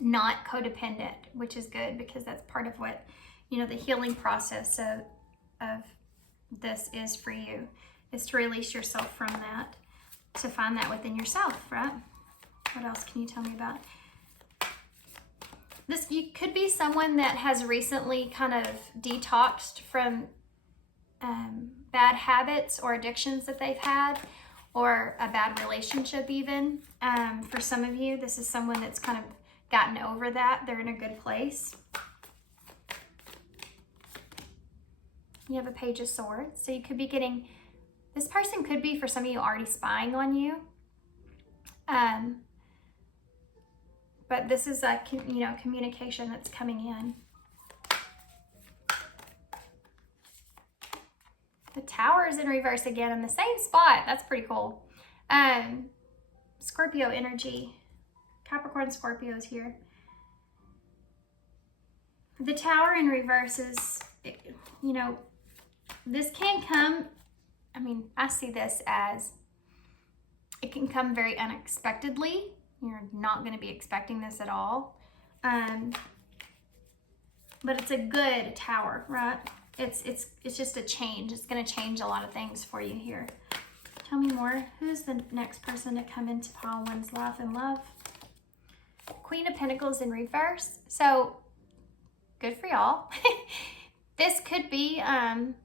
not codependent, which is good because that's part of what, you know, the healing process of this is for you, is to release yourself from that, to find that within yourself, right? What else can you tell me about? This, you could be someone that has recently kind of detoxed from bad habits or addictions that they've had, or a bad relationship even. For some of you, this is someone that's kind of gotten over that. They're in a good place. You have a Page of Swords. So you could be getting, this person could be, for some of you, already spying on you. But this is a, you know, communication that's coming in. The Tower is in reverse again in the same spot. That's pretty cool. Scorpio energy. Capricorn, Scorpio is here. The Tower in reverse is, you know, this can come, I mean, I see this as, it can come very unexpectedly. You're not going to be expecting this at all. But it's a good tower, right? It's just a change. It's going to change a lot of things for you here. Tell me more. Who's the next person to come into pile one's life and love? Queen of Pentacles in reverse. So good for y'all. This could be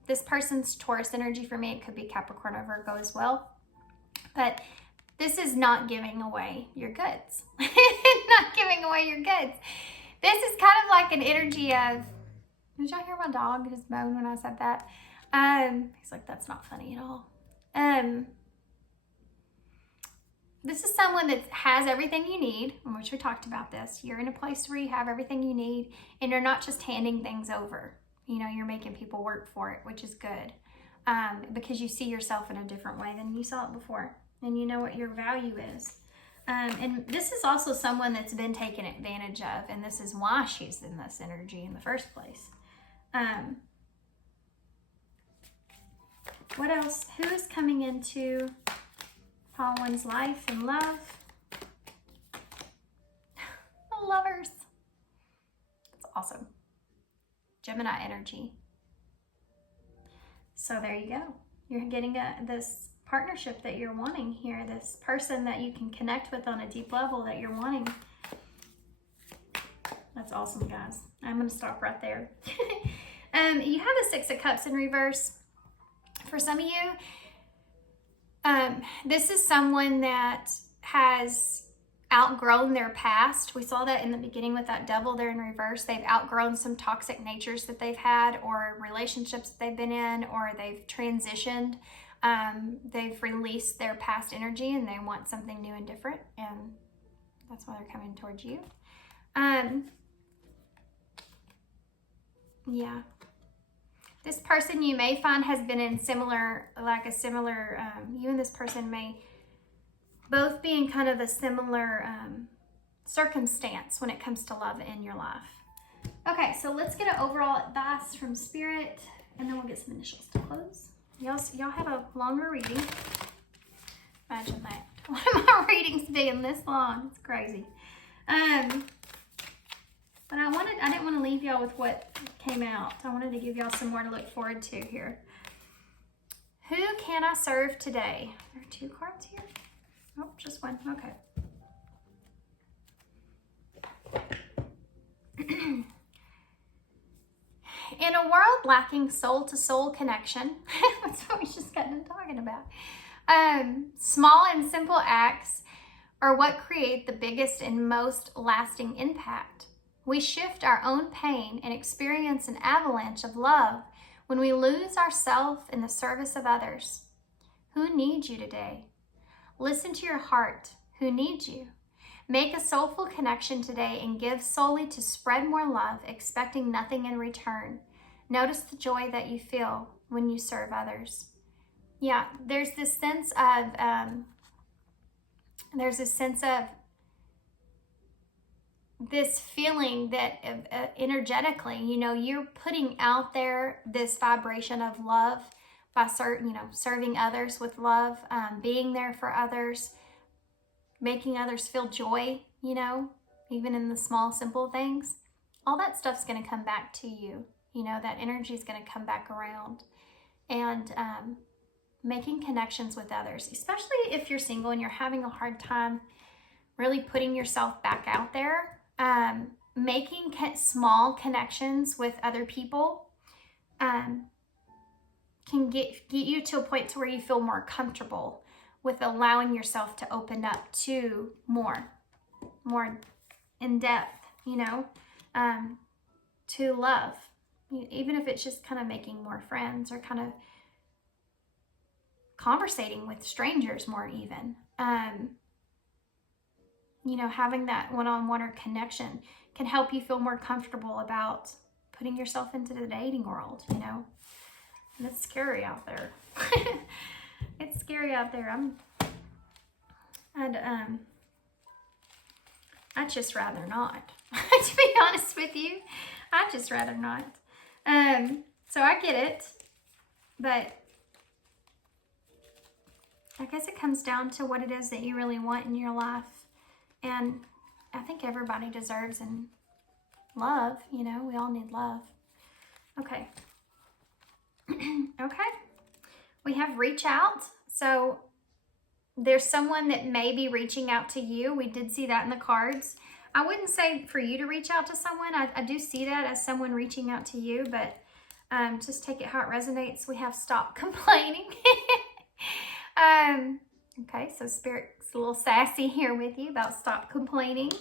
this person's Taurus energy. For me, it could be Capricorn or Virgo as well. But this is not giving away your goods. Not giving away your goods. This is kind of like an energy of, did y'all hear my dog just moan when I said that? He's like, that's not funny at all. This is someone that has everything you need, which we talked about this. You're in a place where you have everything you need, and you're not just handing things over. You know, you're making people work for it, which is good. Because you see yourself in a different way than you saw it before. And you know what your value is. And this is also someone that's been taken advantage of, and this is why she's in this energy in the first place. What else? Who is coming into pile one's life and love? The Lovers. That's awesome. Gemini energy. So there you go. You're getting this partnership that you're wanting here, this person that you can connect with on a deep level that you're wanting. That's awesome, guys. I'm going to stop right there. You have a Six of Cups in reverse. For some of you, this is someone that has outgrown their past. We saw that in the beginning with that Devil there in reverse. They've outgrown some toxic natures that they've had, or relationships that they've been in, or they've transitioned. They've released their past energy and they want something new and different, and that's why they're coming towards you. Yeah. This person you may find has been in similar, you and this person may both be in kind of a similar circumstance when it comes to love in your life. Okay, so let's get an overall advice from Spirit, and then we'll get some initials to close. Y'all have a longer reading. Imagine that. One of my readings being this long. It's crazy. But I didn't want to leave y'all with what came out. I wanted to give y'all some more to look forward to here. Who can I serve today? There are two cards here. Oh, just one. Okay. In a world lacking soul-to-soul connection, that's what we just got done talking about. Small and simple acts are what create the biggest and most lasting impact. We shift our own pain and experience an avalanche of love when we lose ourselves in the service of others. Who needs you today? Listen to your heart. Who needs you? Make a soulful connection today and give solely to spread more love, expecting nothing in return. Notice the joy that you feel when you serve others. Yeah, there's this sense of this feeling that energetically, you know, you're putting out there this vibration of love by serving others with love, being there for others, making others feel joy, even in the small, simple things. All that stuff's going to come back to you. That energy is going to come back around. And making connections with others, especially if you're single and you're having a hard time really putting yourself back out there. Making small connections with other people can get you to a point to where you feel more comfortable with allowing yourself to open up to more in depth, to love, even if it's just kind of making more friends or kind of conversating with strangers more even. Having that one-on-one or connection can help you feel more comfortable about putting yourself into the dating world, And it's scary out there. It's scary out there. I'd just rather not. To be honest with you, I'd just rather not. So I get it, but I guess it comes down to what it is that you really want in your life. And I think everybody deserves and love, we all need love. Okay. Okay. We have reach out. So there's someone that may be reaching out to you. We did see that in the cards. I wouldn't say for you to reach out to someone. I do see that as someone reaching out to you, but just take it how it resonates. We have stop complaining. Okay, so Spirit's a little sassy here with you about stop complaining.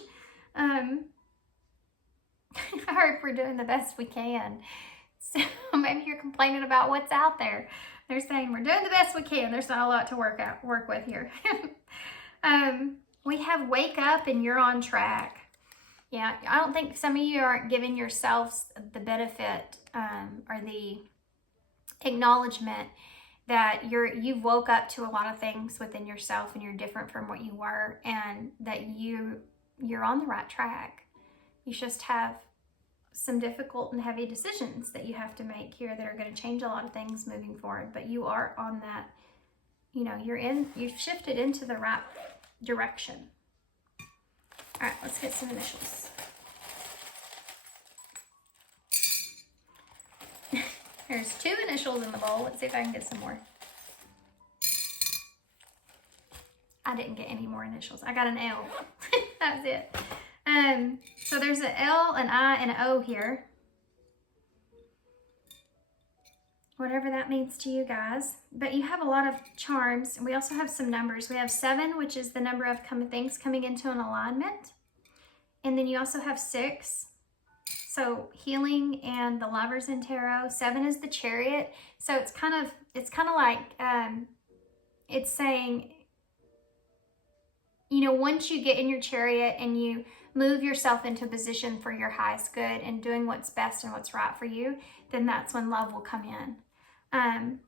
I heard we're doing the best we can. So maybe you're complaining about what's out there. They're saying we're doing the best we can. There's not a lot to work with here. We have wake up and you're on track. Yeah, I don't think some of you aren't giving yourselves the benefit or the acknowledgement that you've woke up to a lot of things within yourself and you're different from what you were, and that you're on the right track. You just have some difficult and heavy decisions that you have to make here that are going to change a lot of things moving forward, but you are on that, you've shifted into the right direction. All right, let's get some initials. There's 2 initials in the bowl. Let's see if I can get some more. I didn't get any more initials. I got an L. That's it. So there's an L, an I, and an O here. Whatever that means to you guys. But you have a lot of charms. And we also have some numbers. We have 7, which is the number of things coming into an alignment. And then you also have 6. So healing and the Lovers in Tarot. 7 is the Chariot. So it's kind of like, it's saying, once you get in your chariot and you move yourself into a position for your highest good and doing what's best and what's right for you, then that's when love will come in.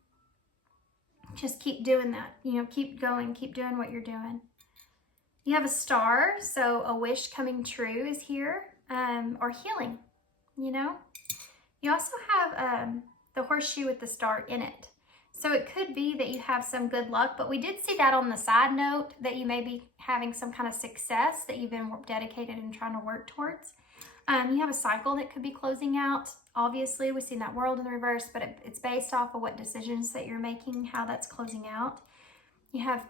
Just keep doing that. Keep going, keep doing what you're doing. You have a star, so a wish coming true is here, or healing. You also have the horseshoe with the star in it. So it could be that you have some good luck, but we did see that on the side note that you may be having some kind of success that you've been dedicated and trying to work towards. You have a cycle that could be closing out. Obviously, we've seen that world in the reverse, but it's based off of what decisions that you're making, how that's closing out. You have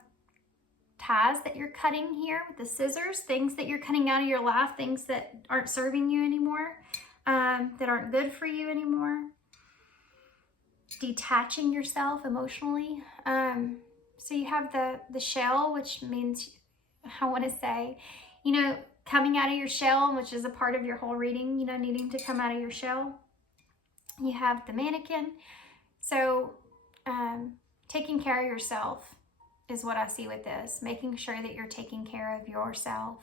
ties that you're cutting here with the scissors, things that you're cutting out of your life, things that aren't serving you anymore. That aren't good for you anymore. Detaching yourself emotionally. So you have the shell, which means, I want to say, coming out of your shell, which is a part of your whole reading, needing to come out of your shell. You have the mannequin. So taking care of yourself is what I see with this. Making sure that you're taking care of yourself.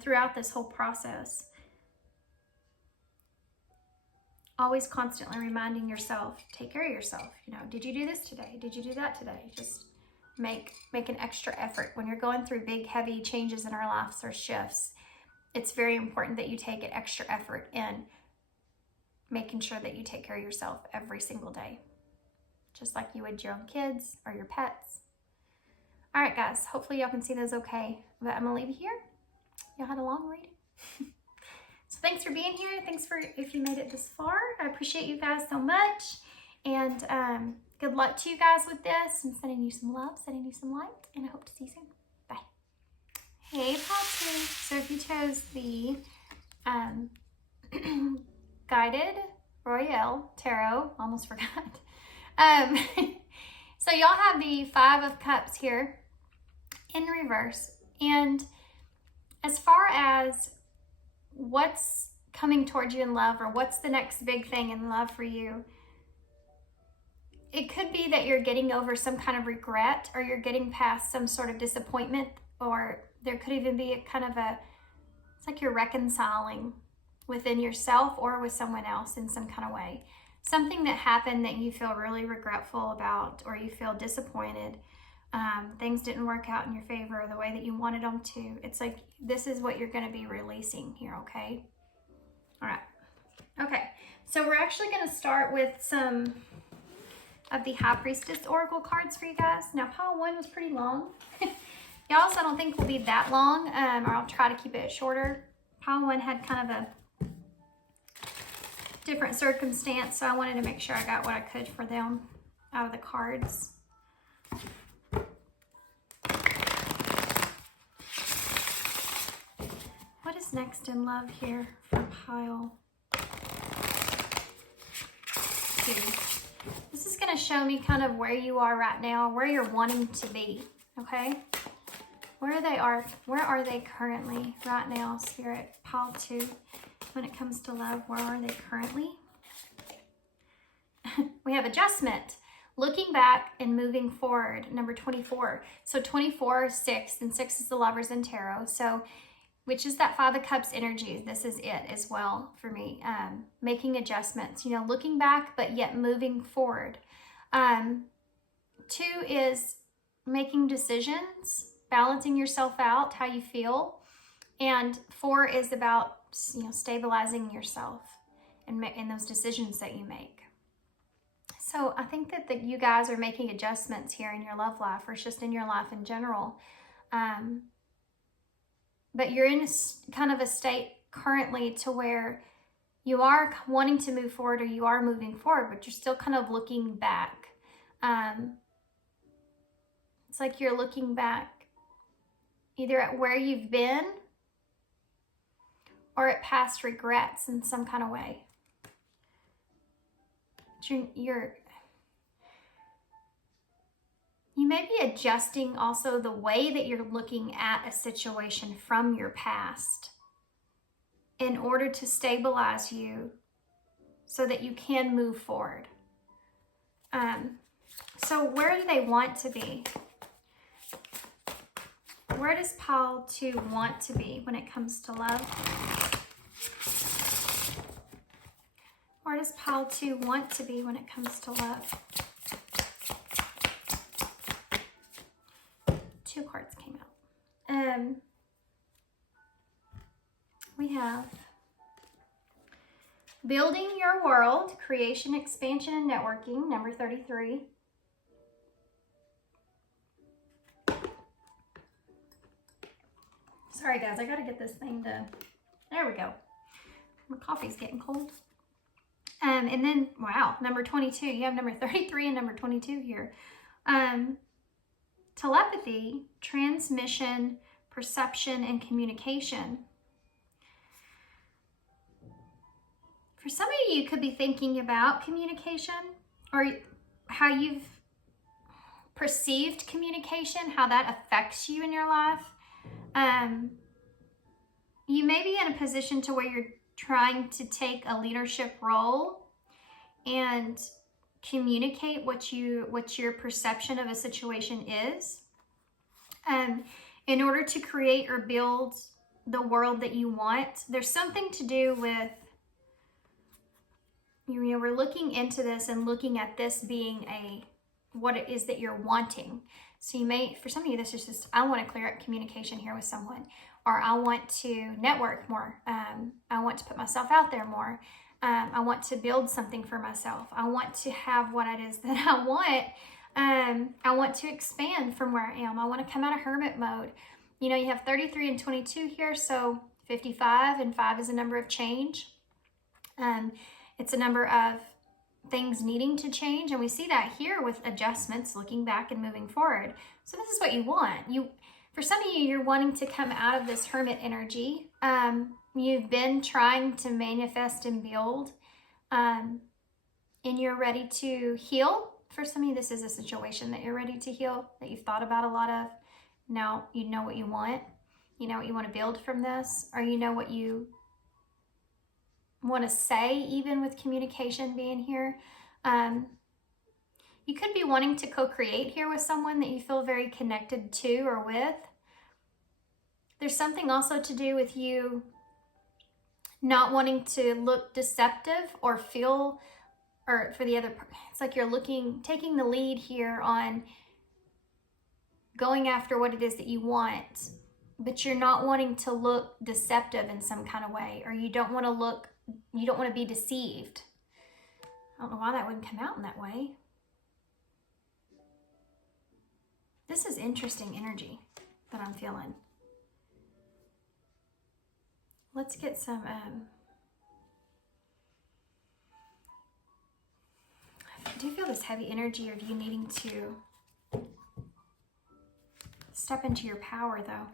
Throughout this whole process. Always constantly reminding yourself, take care of yourself. Did you do this today? Did you do that today? Just make an extra effort. When you're going through big, heavy changes in our lives or shifts, it's very important that you take an extra effort in making sure that you take care of yourself every single day, just like you would your own kids or your pets. All right, guys, hopefully y'all can see those okay, but I'm gonna leave you here. Y'all had a long reading. So thanks for being here. Thanks for if you made it this far. I appreciate you guys so much. And good luck to you guys with this. I'm sending you some love, sending you some light, and I hope to see you soon. Bye. Hey, Poppy. So if you chose the Guided Royale Tarot, almost forgot. So y'all have the Five of Cups here in reverse. And as far as what's coming towards you in love, or what's the next big thing in love for you, it could be that you're getting over some kind of regret, or you're getting past some sort of disappointment, or there could even be a kind of it's like you're reconciling within yourself or with someone else in some kind of way. Something that happened that you feel really regretful about, or you feel disappointed. Things didn't work out in your favor the way that you wanted them to. It's like this is what you're going to be releasing here, okay? All right. Okay, so we're actually going to start with some of the High Priestess Oracle cards for you guys. Now, pile 1 was pretty long. Y'all, so I don't think will be that long, or I'll try to keep it shorter. Pile 1 had kind of a different circumstance, so I wanted to make sure I got what I could for them out of the cards. What is next in love here for pile 2? This is going to show me kind of where you are right now, where you're wanting to be, okay? Where are they currently right now, Spirit? Pile 2. When it comes to love, where are they currently? We have adjustment, looking back and moving forward, number 24. So 24 is 6, and 6 is the Lovers in Tarot. So, which is that Five of Cups energy. This is it as well for me. Making adjustments, looking back, but yet moving forward. 2 is making decisions, balancing yourself out, how you feel. And 4 is about, stabilizing yourself and those decisions that you make. So I think that you guys are making adjustments here in your love life, or just in your life in general. But you're in kind of a state currently to where you are wanting to move forward, or you are moving forward, but you're still kind of looking back. It's like you're looking back either at where you've been or at past regrets in some kind of way. You may be adjusting also the way that you're looking at a situation from your past in order to stabilize you so that you can move forward. So where do they want to be? Where does pile 2 want to be when it comes to love? Where does pile 2 want to be when it comes to love? 2 cards came out. We have Building Your World, Creation, Expansion, and Networking, number 33. Sorry guys, I gotta get this thing to, there we go. My coffee's getting cold. And then, wow, number 22. You have number 33 and number 22 here. Telepathy, transmission, perception, and communication. For some of you could be thinking about communication, or how you've perceived communication, how that affects you in your life. You may be in a position to where you're trying to take a leadership role and communicate what your perception of a situation is, in order to create or build the world that you want. There's something to do with, we're looking into this and looking at this being what it is that you're wanting. So you may, for some of you, this is just, I want to clear up communication here with someone, or I want to network more. I want to put myself out there more. I want to build something for myself. I want to have what it is that I want. I want to expand from where I am. I want to come out of hermit mode. You know, you have 33 and 22 here, so 55, and 5 is a number of change. It's a number of things needing to change, and we see that here with adjustments, looking back and moving forward. So this is what you want. For some of you, you're wanting to come out of this hermit energy. You've been trying to manifest and build, and you're ready to heal. For some of you, this is a situation that you're ready to heal, that you've thought about a lot of. Now you know what you want. You know what you want to build from this, or you know what you want to say, even with communication being here. You could be wanting to co-create here with someone that you feel very connected to or with. There's something also to do with you not wanting to look deceptive or feel, or for the other, it's like you're taking the lead here on going after what it is that you want, but you're not wanting to look deceptive in some kind of way, or you don't want to be deceived. I don't know why that wouldn't come out in that way. This is interesting energy that I'm feeling. Let's get some, I do feel this heavy energy of you needing to step into your power, though.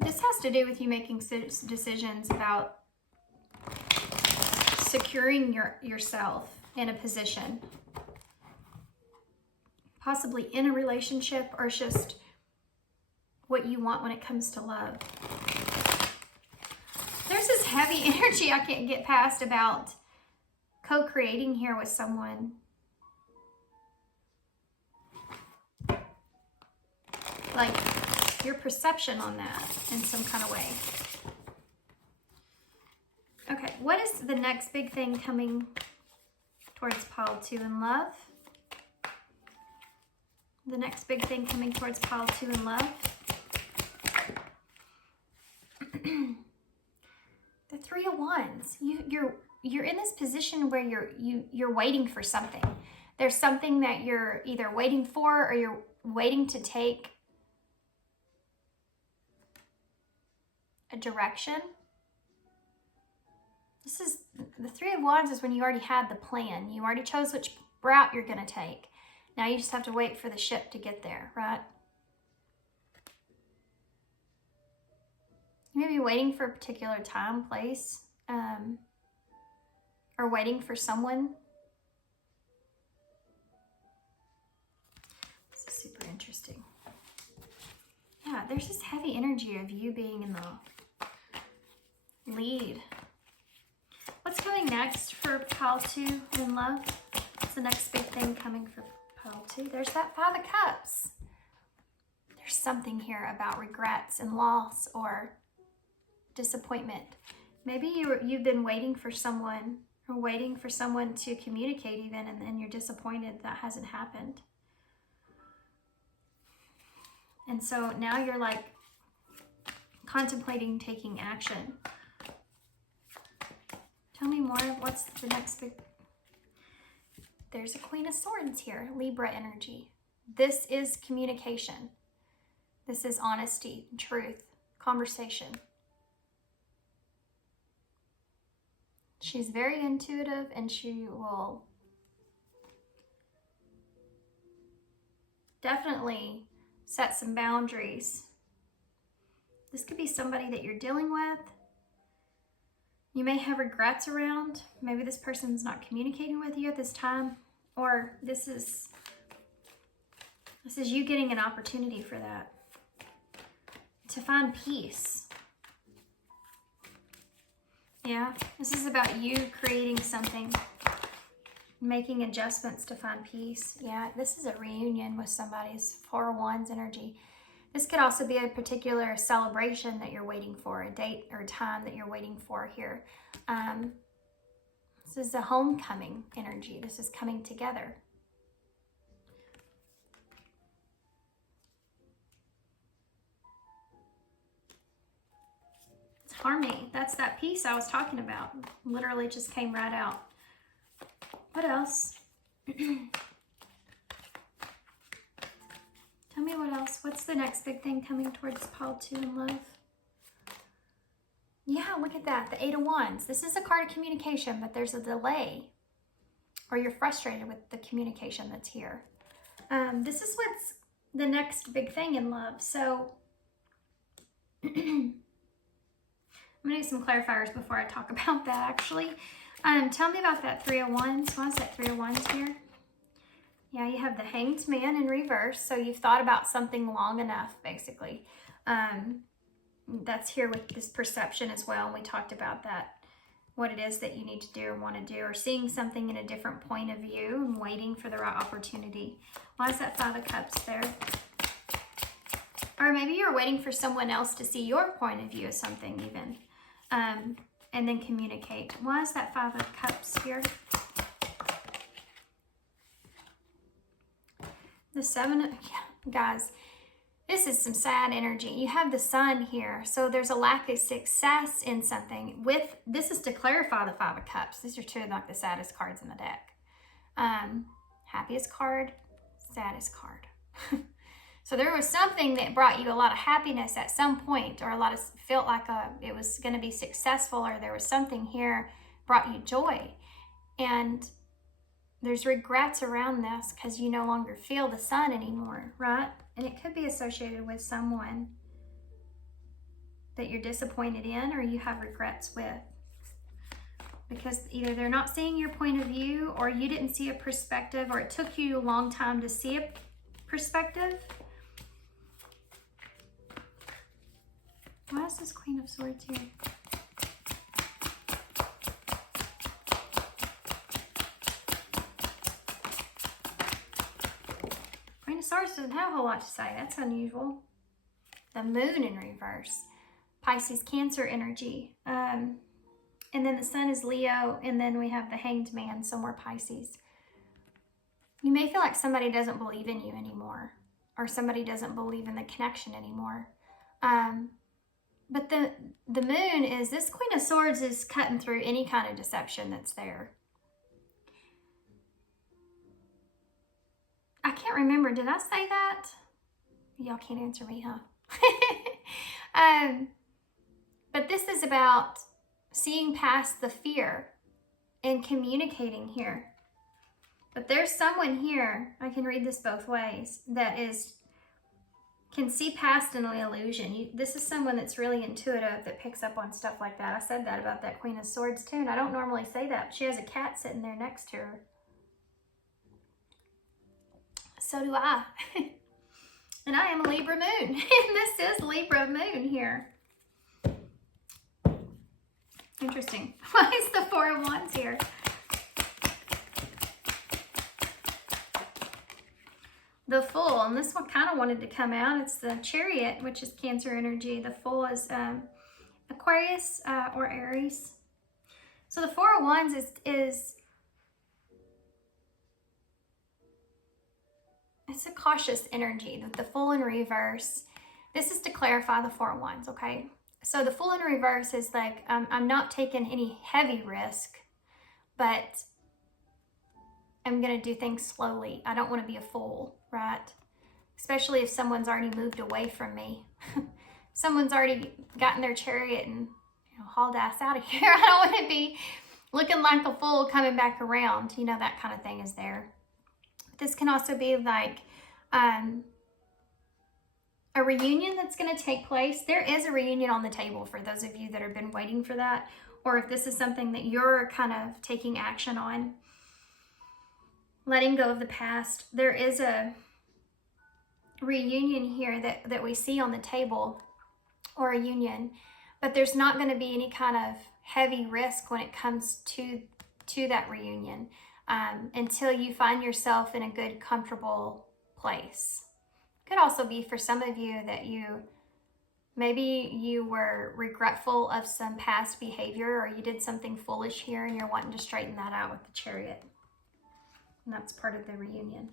This has to do with you making decisions about securing yourself in a position, possibly in a relationship, or just what you want when it comes to love. There's this heavy energy I can't get past about co-creating here with someone. Like your perception on that in some kind of way. Okay, what is the next big thing coming towards pile 2 in love? The next big thing coming towards pile 2 in love. The 3 of Wands. You're in this position where you're waiting for something. There's something that you're either waiting for, or you're waiting to take a direction. This is the 3 of Wands is when you already had the plan. You already chose which route you're going to take. Now you just have to wait for the ship to get there, right? You may be waiting for a particular time, place, or waiting for someone. This is super interesting. Yeah, there's this heavy energy of you being in the lead. What's coming next for pile 2 in love? What's the next big thing coming for pile 2? There's that 5 of Cups. There's something here about regrets and loss or disappointment. Maybe you've been waiting for someone, or waiting for someone to communicate even, and then you're disappointed that hasn't happened. And so now you're like contemplating taking action. Tell me more. What's the next big... There's a Queen of Swords here, Libra energy. This is communication. This is honesty, truth, conversation. She's very intuitive, and she will definitely set some boundaries. This could be somebody that you're dealing with. You may have regrets around. Maybe this person's not communicating with you at this time, or this is you getting an opportunity for that, to find peace. Yeah, this is about you creating something, making adjustments to find peace. Yeah, this is a reunion with somebody's 4 of Wands energy. This could also be a particular celebration that you're waiting for, a date or a time that you're waiting for here. This is a homecoming energy. This is coming together. Harmony. That's that piece I was talking about. Literally just came right out. What else? Tell me what else. What's the next big thing coming towards pile 2 in love? Yeah, look at that. The 8 of Wands. This is a card of communication, but there's a delay. Or you're frustrated with the communication that's here. This is what's the next big thing in love. So, I'm going to do some clarifiers before I talk about that, actually. Tell me about that 3 of Wands. Why is that 3 of Wands here? Yeah, you have the Hanged Man in reverse. So you've thought about something long enough, basically. That's here with this perception as well. And we talked about that, what it is that you need to do or want to do, or seeing something in a different point of view and waiting for the right opportunity. Why is that 5 of Cups there? Or maybe you're waiting for someone else to see your point of view of something even, and then communicate. Why is that 5 of Cups here? The 7 of, yeah, guys, this is some sad energy. You have the Sun here, so there's a lack of success in something. With this is to clarify the 5 of Cups. These are two of like the saddest cards in the deck. Happiest card, saddest card. So there was something that brought you a lot of happiness at some point, or a lot of felt like it was going to be successful, or there was something here brought you joy, and there's regrets around this because you no longer feel the Sun anymore, right? And it could be associated with someone that you're disappointed in or you have regrets with. Because either they're not seeing your point of view, or you didn't see a perspective, or it took you a long time to see a perspective. Why is this Queen of Swords here? Queen of Swords doesn't have a whole lot to say. That's unusual. The Moon in reverse. Pisces, Cancer energy. And then the Sun is Leo. And then we have the Hanged Man, so more Pisces. You may feel like somebody doesn't believe in you anymore. Or somebody doesn't believe in the connection anymore. But the Moon is, this Queen of Swords is cutting through any kind of deception that's there. I can't remember. Did I say that? Y'all can't answer me, huh? But this is about seeing past the fear and communicating here. But there's someone here, I can read this both ways, that can see past an illusion. This is someone that's really intuitive, that picks up on stuff like that. I said that about that Queen of Swords too, and I don't normally say that. But she has a cat sitting there next to her. So do I. And I am a Libra moon. And this is Libra moon here. Interesting. Why is the 4 of Wands here? The Fool, and this one kind of wanted to come out. It's the Chariot, which is Cancer energy. The Fool is Aquarius or Aries. So the 4 of Wands is it's a cautious energy. The Fool in reverse. This is to clarify the 4 of Wands, okay? So the Fool in reverse is like, I'm not taking any heavy risk, but I'm going to do things slowly. I don't want to be a fool, right? Especially if someone's already moved away from me. Someone's already gotten their chariot and hauled ass out of here. I don't want to be looking like a fool coming back around. You know, that kind of thing is there. This can also be like a reunion that's going to take place. There is a reunion on the table for those of you that have been waiting for that, or if this is something that you're kind of taking action on, letting go of the past. There is a reunion here that we see on the table, or a union, but there's not going to be any kind of heavy risk when it comes to that reunion until you find yourself in a good, comfortable place. Could also be for some of you that maybe you were regretful of some past behavior, or you did something foolish here and you're wanting to straighten that out with the Chariot. And that's part of the reunion.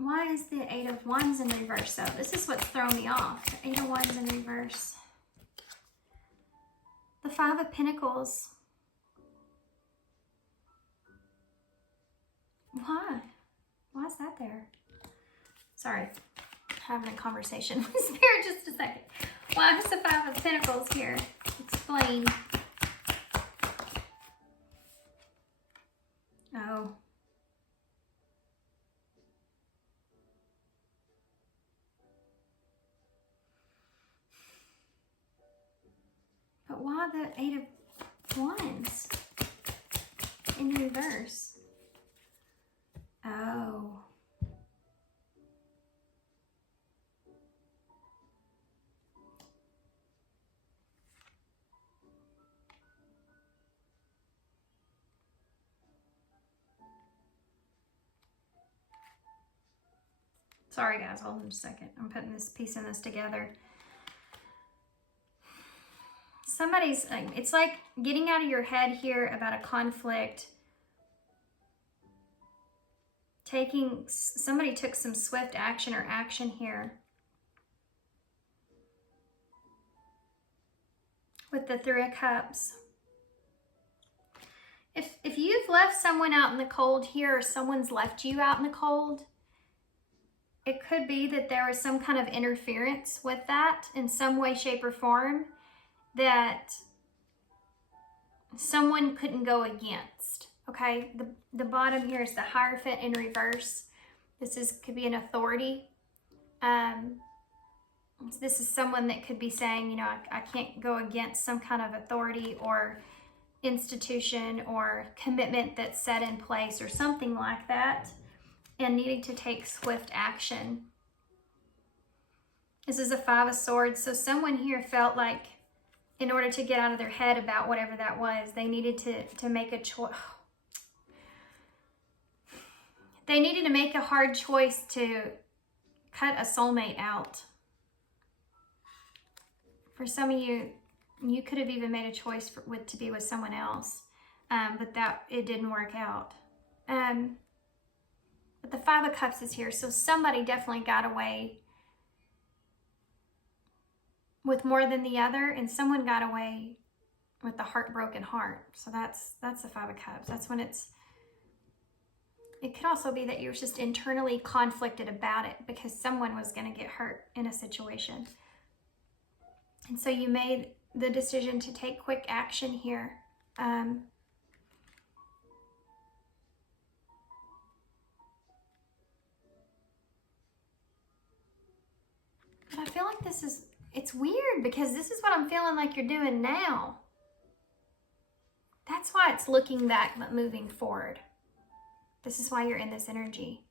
Why is the Eight of Wands in reverse though? This is what's throwing me off. The Eight of Wands in reverse. The Five of Pentacles. Why? Why is that there? Sorry, having a conversation with Spirit just a second. Why is the Five of Pentacles here? Explain. Oh. But why the Eight of Wands in reverse? Oh. Sorry guys, hold on just a second. I'm putting this piece in this together. Somebody's, it's like getting out of your head here about a conflict. Somebody took some swift action or action here. With the Three of Cups. If you've left someone out in the cold here, or someone's left you out in the cold, it could be that there was some kind of interference with that in some way, shape, or form that someone couldn't go against, okay? The bottom here is the Hierophant in reverse. Could be an authority. This is someone that could be saying, you know, I can't go against some kind of authority or institution or commitment that's set in place or something like that, and needing to take swift action. This is a Five of Swords. So someone here felt like in order to get out of their head about whatever that was, they needed to make a choice. They needed to make a hard choice to cut a soulmate out. For some of you, you could have even made a choice to be with someone else, but it didn't work out. But the Five of Cups is here, so somebody definitely got away with more than the other, and someone got away with the heartbroken heart. So that's the Five of Cups. That's when it could also be that you're just internally conflicted about it because someone was going to get hurt in a situation. And so you made the decision to take quick action here. But I feel like it's weird because this is what I'm feeling like you're doing now. That's why it's looking back but moving forward. This is why you're in this energy.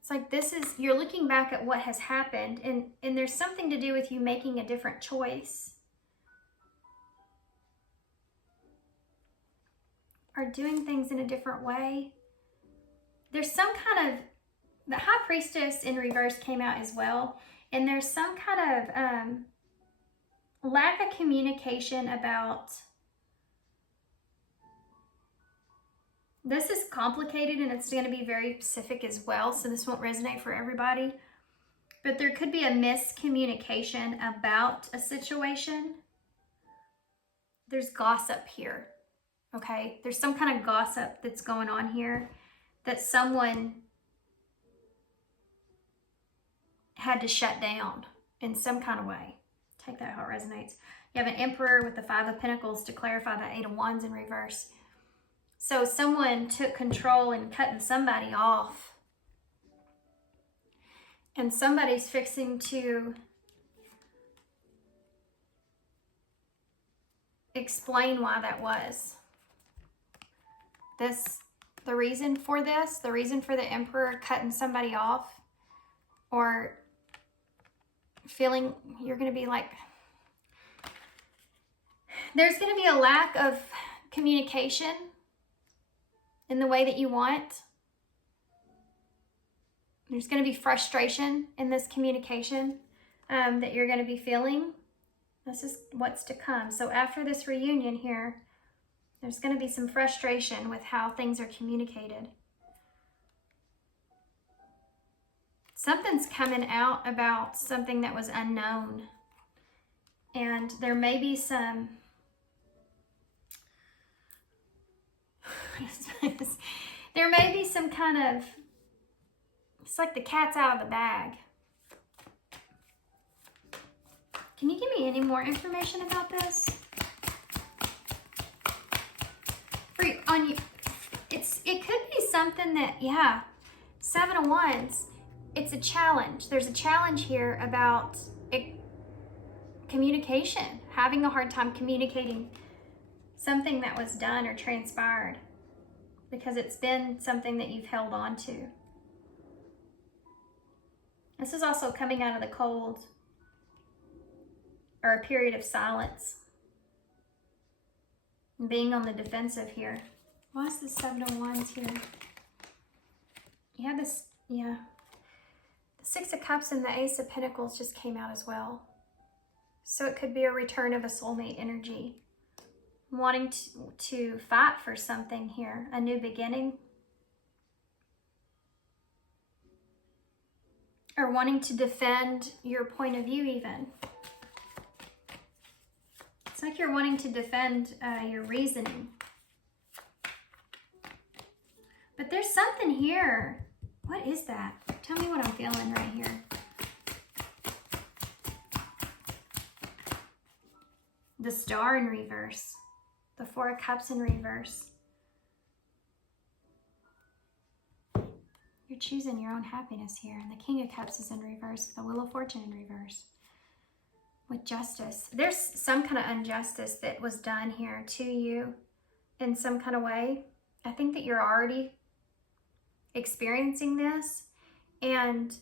It's like you're looking back at what has happened, and there's something to do with you making a different choice. Or doing things in a different way. There's some kind of, the High Priestess in reverse came out as well, and there's some kind of lack of communication about, this is complicated and it's going to be very specific as well, so this won't resonate for everybody. But there could be a miscommunication about a situation. There's gossip here, okay? There's some kind of gossip that's going on here that someone had to shut down in some kind of way. Take that how it resonates. You have an Emperor with the Five of Pentacles to clarify the Eight of Wands in reverse. So someone took control and cutting somebody off. And somebody's fixing to explain why that was. The reason for the Emperor cutting somebody off, or feeling you're going to be like, there's going to be a lack of communication in the way that you want. There's going to be frustration in this communication that you're going to be feeling. This is what's to come. So after this reunion here, there's going to be some frustration with how things are communicated. something's coming out about something that was unknown. And there may be some, there may be some kind of, it's like the cat's out of the bag. Can you give me any more information about this? It could be something that, yeah, 7 of Wands, it's a challenge. There's a challenge here about communication, having a hard time communicating something that was done or transpired because it's been something that you've held on to. This is also coming out of the cold or a period of silence. Being on the defensive here. Why is the 7 of Wands here? Yeah, this, yeah. The 6 of Cups and the Ace of Pentacles just came out as well. So it could be a return of a soulmate energy. Wanting to fight for something here. A new beginning. Or wanting to defend your point of view even. It's like you're wanting to defend your reasoning. But there's something here. What is that? Tell me what I'm feeling right here. The Star in reverse. The 4 of Cups in reverse. You're choosing your own happiness here. And the King of Cups is in reverse. The Wheel of Fortune in reverse. With justice. There's some kind of injustice that was done here to you in some kind of way. I think that you're already experiencing this, and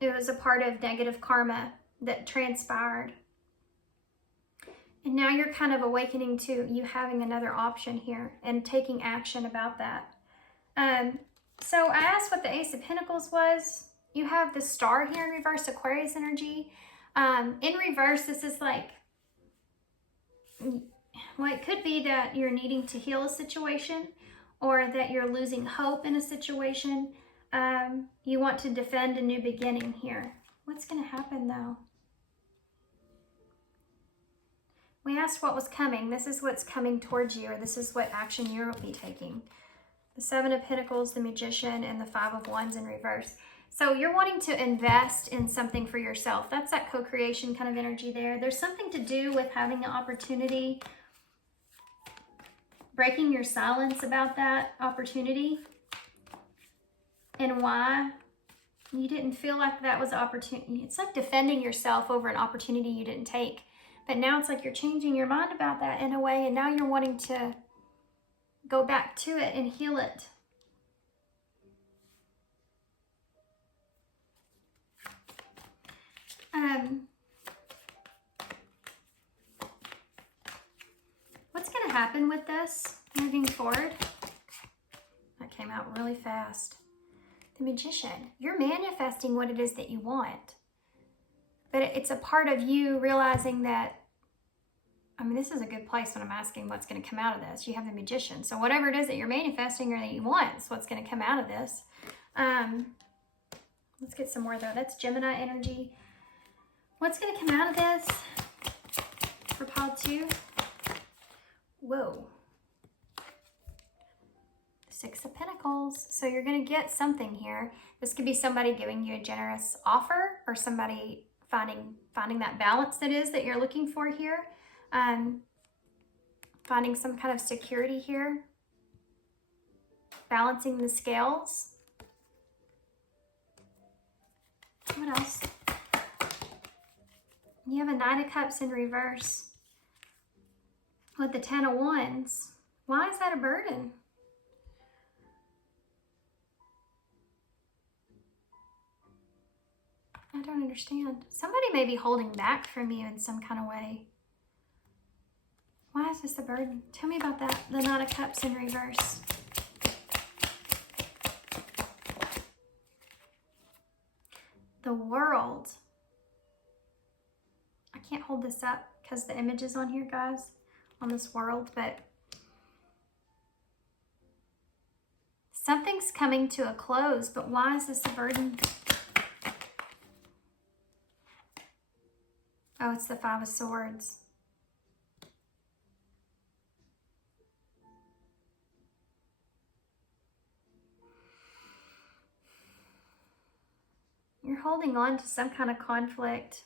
it was a part of negative karma that transpired. And now you're kind of awakening to you having another option here and taking action about that. So I asked what the Ace of Pentacles was. You have the Star here in reverse, Aquarius energy. In reverse, this is like, well, it could be that you're needing to heal a situation or that you're losing hope in a situation. You want to defend a new beginning here. What's going to happen though? We asked what was coming. This is what's coming towards you, or this is what action you'll be taking. The 7 of Pentacles, the Magician, and the 5 of Wands in reverse. So you're wanting to invest in something for yourself. That's that co-creation kind of energy there. There's something to do with having an opportunity, breaking your silence about that opportunity and why you didn't feel like that was an opportunity. It's like defending yourself over an opportunity you didn't take. But now it's like you're changing your mind about that in a way, and now you're wanting to go back to it and heal it. What's going to happen with this moving forward? That came out really fast. The Magician. You're manifesting what it is that you want. But it's a part of you realizing that, I mean, this is a good place when I'm asking what's going to come out of this. You have the Magician. So whatever it is that you're manifesting or that you want is what's going to come out of this. Let's get some more though. That's Gemini energy. What's going to come out of this for pile 2? Whoa. 6 of Pentacles. So you're going to get something here. This could be somebody giving you a generous offer, or somebody finding that balance that you're looking for here. Finding some kind of security here. Balancing the scales. What else? You have a 9 of Cups in reverse with the 10 of Wands. Why is that a burden? I don't understand. Somebody may be holding back from you in some kind of way. Why is this a burden? Tell me about that. The 9 of Cups in reverse. The World. I can't hold this up because the image is on here, guys, on this world, but Something's coming to a close, but why is this a burden? Oh, it's the Five of Swords. You're holding on to some kind of conflict.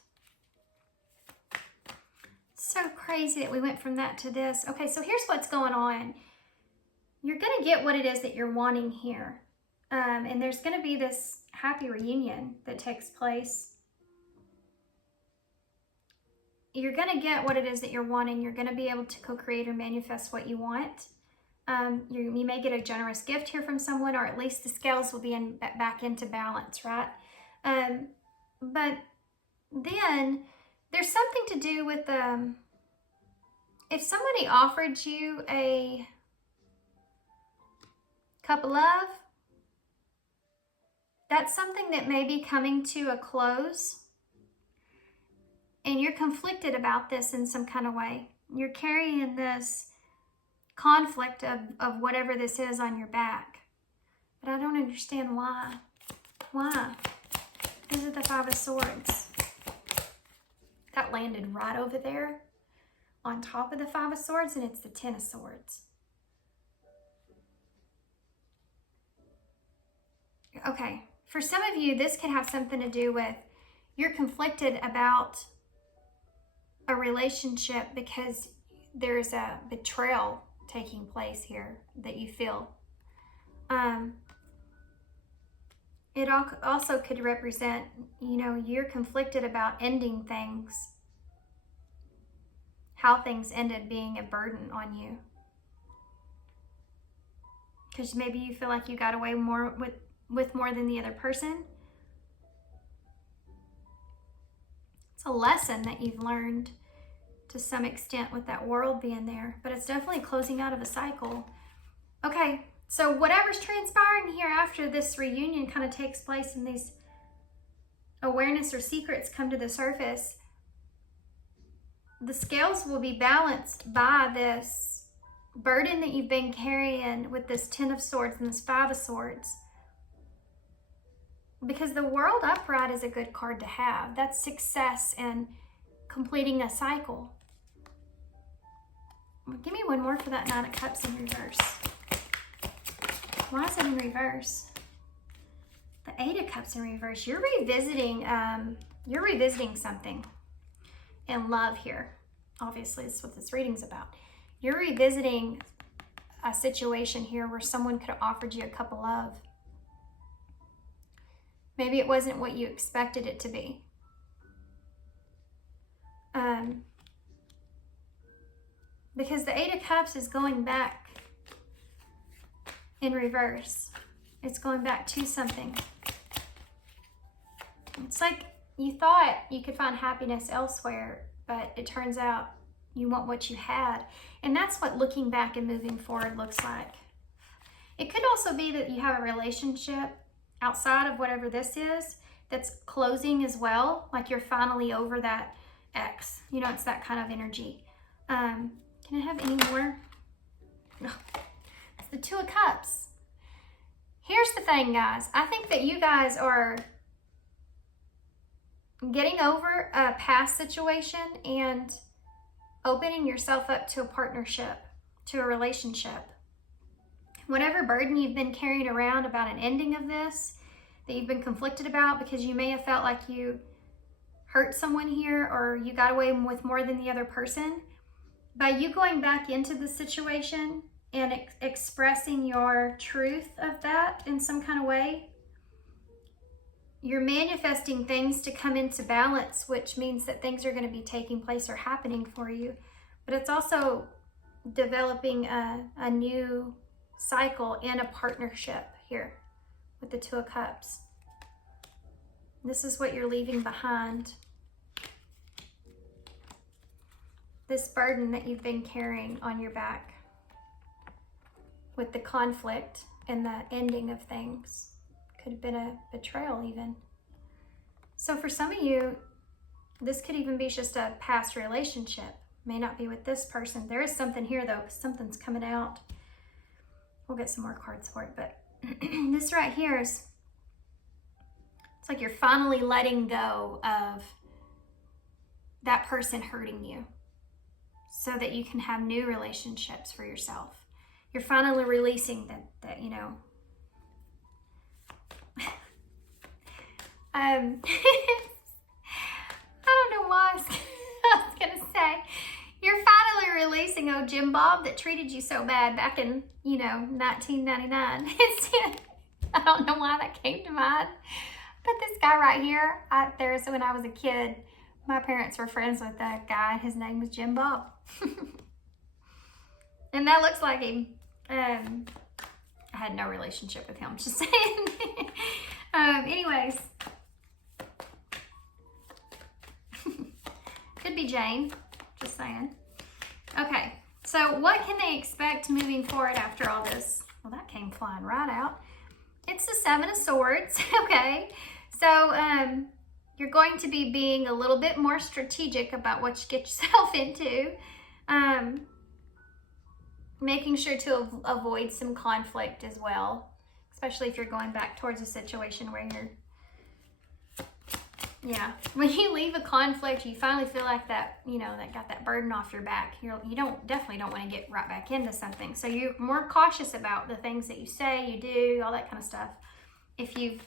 It's so crazy that we went from that to this. Okay, so here's what's going on. You're going to get what it is that you're wanting here. And there's going to be this happy reunion that takes place. You're going to get what it is that you're wanting. You're going to be able to co-create or manifest what you want. You may get a generous gift here from someone, or at least the scales will be back into balance, right? But then there's something to do with if somebody offered you a cup of love, that's something that may be coming to a close. And you're conflicted about this in some kind of way. You're carrying this conflict of whatever this is on your back. But I don't understand why. Why? These are the Five of Swords. That landed right over there on top of the Five of Swords, and it's the Ten of Swords. Okay, for some of you, this could have something to do with you're conflicted about a relationship because there's a betrayal taking place here that you feel. It also could represent, you're conflicted about ending things, how things ended being a burden on you. Because maybe you feel like you got away more with more than the other person. It's a lesson that you've learned to some extent with that world being there, but it's definitely closing out of a cycle. Okay, so whatever's transpiring here after this reunion kind of takes place and these awareness or secrets come to the surface, the scales will be balanced by this burden that you've been carrying with this Ten of Swords and this Five of Swords. Because the World Upright is a good card to have. That's success and completing a cycle. Give me one more for that Nine of Cups in reverse. Why is it in reverse? The Eight of Cups in reverse. You're revisiting something in love here. Obviously, that's what this reading's about. You're revisiting a situation here where someone could have offered you a cup of love. Maybe it wasn't what you expected it to be. Because the Eight of Cups is going back in reverse. It's going back to something. It's like you thought you could find happiness elsewhere, but it turns out you want what you had. And that's what looking back and moving forward looks like. It could also be that you have a relationship outside of whatever this is that's closing as well. Like you're finally over that ex. It's that kind of energy. Can I have any more? No. It's the Two of Cups. Here's the thing, guys. I think that you guys are getting over a past situation and opening yourself up to a partnership, to a relationship. Whatever burden you've been carrying around about an ending of this, that you've been conflicted about because you may have felt like you hurt someone here or you got away with more than the other person, by you going back into the situation and expressing your truth of that in some kind of way, you're manifesting things to come into balance, which means that things are going to be taking place or happening for you. But it's also developing a new cycle in a partnership here with the Two of Cups. This is what you're leaving behind. This burden that you've been carrying on your back with the conflict and the ending of things. Could have been a betrayal even. So for some of you, this could even be just a past relationship. May not be with this person. There is something here though, because something's coming out. We'll get some more cards for it, but this right here is, it's like you're finally letting go of that person hurting you so that you can have new relationships for yourself. You're finally releasing that you know. I don't know why I was gonna say, you're finally releasing old Jim Bob that treated you so bad back in, you know, 1999. I don't know why that came to mind. But this guy right here, so when I was a kid, my parents were friends with that guy. His name was Jim Bob. And that looks like him. I had no relationship with him, just saying. Anyways. Could be Jane, just saying. Okay, so what can they expect moving forward after all this? Well, that came flying right out. It's the Seven of Swords, okay? So you're going to be being a little bit more strategic about what you get yourself into. Making sure to avoid some conflict as well, especially if you're going back towards a situation where you're, yeah, when you leave a conflict, you finally feel like that, you know, that got that burden off your back. You definitely don't want to get right back into something. So you're more cautious about the things that you say, you do, all that kind of stuff. If you've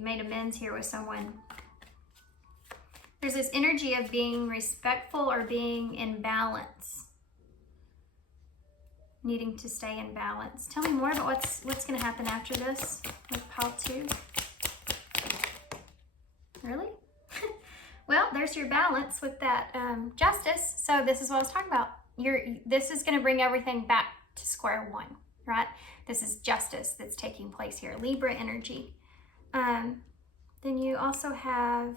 made amends here with someone, there's this energy of being respectful or being in balance. Needing to stay in balance. Tell me more about what's going to happen after this with pile 2. Really? Well, there's your balance with that justice. So this is what I was talking about. This is going to bring everything back to square one, right? This is justice that's taking place here. Libra energy. Then you also have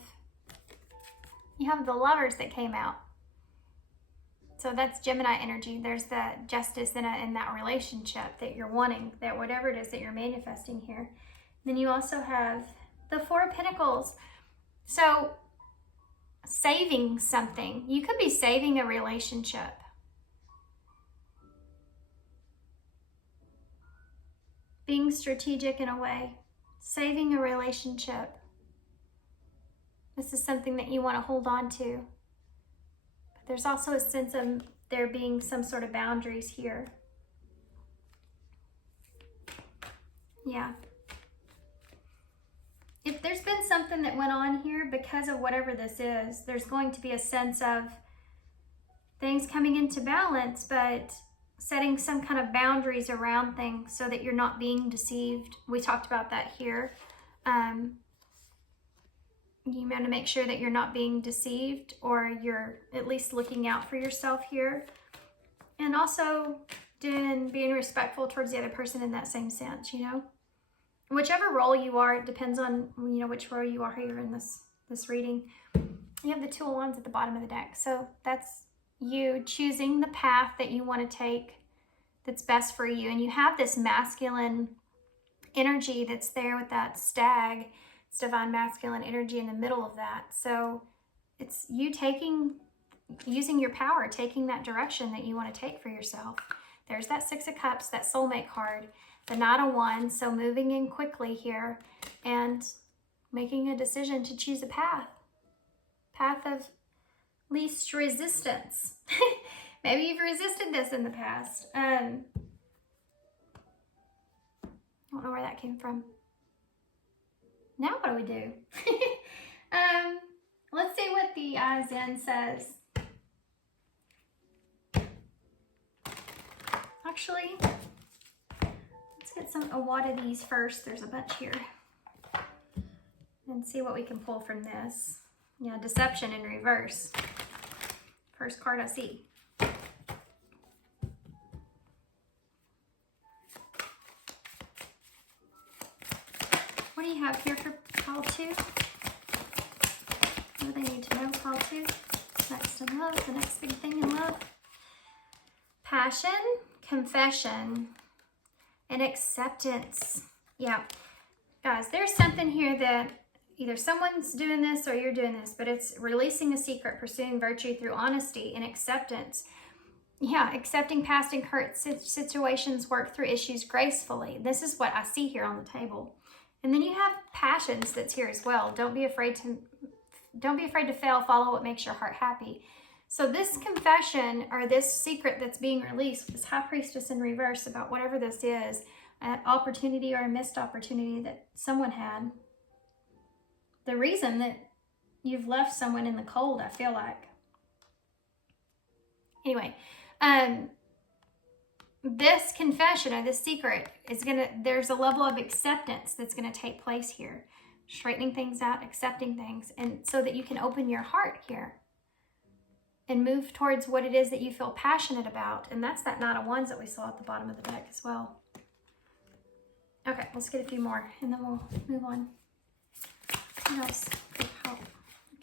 the Lovers that came out. So that's Gemini energy. There's the justice in that relationship that you're wanting, that whatever it is that you're manifesting here. Then you also have the Four of Pentacles. So saving something. You could be saving a relationship. Being strategic in a way. Saving a relationship. This is something that you want to hold on to. But there's also a sense of there being some sort of boundaries here. Yeah. If there's been something that went on here because of whatever this is, there's going to be a sense of things coming into balance, but setting some kind of boundaries around things so that you're not being deceived. We talked about that here. You want to make sure that you're not being deceived, or you're at least looking out for yourself here. And also being respectful towards the other person in that same sense, you know. Whichever role you are, it depends on, you know, which role you are here in this reading. You have the Two of Wands at the bottom of the deck. So that's you choosing the path that you want to take that's best for you. And you have this masculine energy that's there with that stag. It's divine masculine energy in the middle of that. So it's you using your power, taking that direction that you want to take for yourself. There's that Six of Cups, that soulmate card. The Knight of Wands, so moving in quickly here and making a decision to choose a path. Path of least resistance. Maybe you've resisted this in the past. I don't know where that came from. Now what do we do? Let's see what the Eyes In says. Actually, let's get a wad of these first. There's a bunch here. And see what we can pull from this. Yeah, Deception in reverse. First card I see. What do you have here for pile 2? What do they need to know, pile 2? Next in love, the next big thing in love. Passion, confession, and acceptance. Yeah, guys, there's something here that either someone's doing this or you're doing this, but it's releasing a secret, pursuing virtue through honesty and acceptance. Yeah, accepting past and current situations, work through issues gracefully. This is what I see here on the table. And then you have passions that's here as well. Don't be afraid to fail. Follow what makes your heart happy. So this confession or this secret that's being released, this High Priestess in reverse about whatever this is, an opportunity or a missed opportunity that someone had. The reason that you've left someone in the cold, I feel like. Anyway, this confession or this secret is there's a level of acceptance that's gonna take place here. Straightening things out, accepting things, and so that you can open your heart here and move towards what it is that you feel passionate about. And that's that Knight of Wands that we saw at the bottom of the deck as well. Okay, let's get a few more and then we'll move on. What else could help?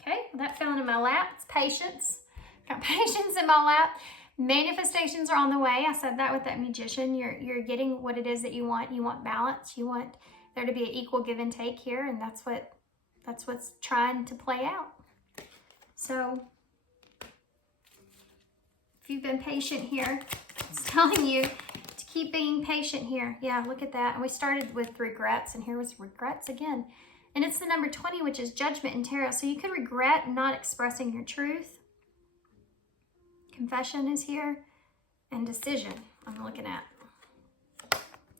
Okay, well, that fell into my lap. It's patience. Got patience in my lap. Manifestations are on the way. I said that with that Magician. You're getting what it is that you want. You want balance. You want there to be an equal give and take here, and that's what's trying to play out. So if you've been patient here, it's telling you to keep being patient here. Yeah, look at that. And we started with regrets, and here was regrets again. And it's the number 20, which is judgment in tarot. So you could regret not expressing your truth. Confession is here. And decision, I'm looking at.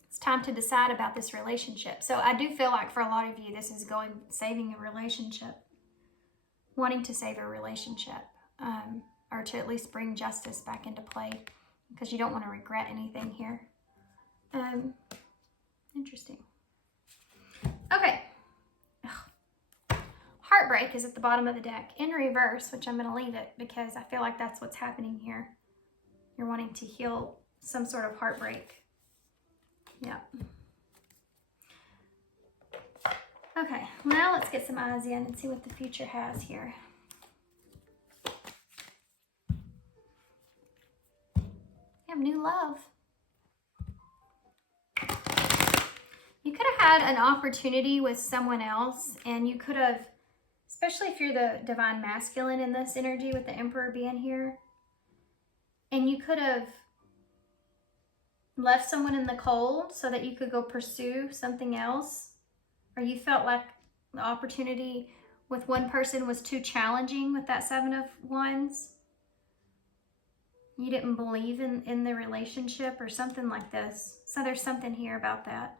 It's time to decide about this relationship. So I do feel like for a lot of you, this is saving a relationship. Wanting to save a relationship. Or to at least bring justice back into play. Because you don't want to regret anything here. Interesting. Okay. Heartbreak is at the bottom of the deck in reverse, which I'm going to leave it because I feel like that's what's happening here. You're wanting to heal some sort of heartbreak. Yeah. Okay, now let's get some eyes in and see what the future has here. You have new love. You could have had an opportunity with someone else, and you could have, especially if you're the divine masculine in this energy with the Emperor being here, and you could have left someone in the cold so that you could go pursue something else, or you felt like the opportunity with one person was too challenging with that Seven of Wands. You didn't believe in the relationship or something like this. So there's something here about that.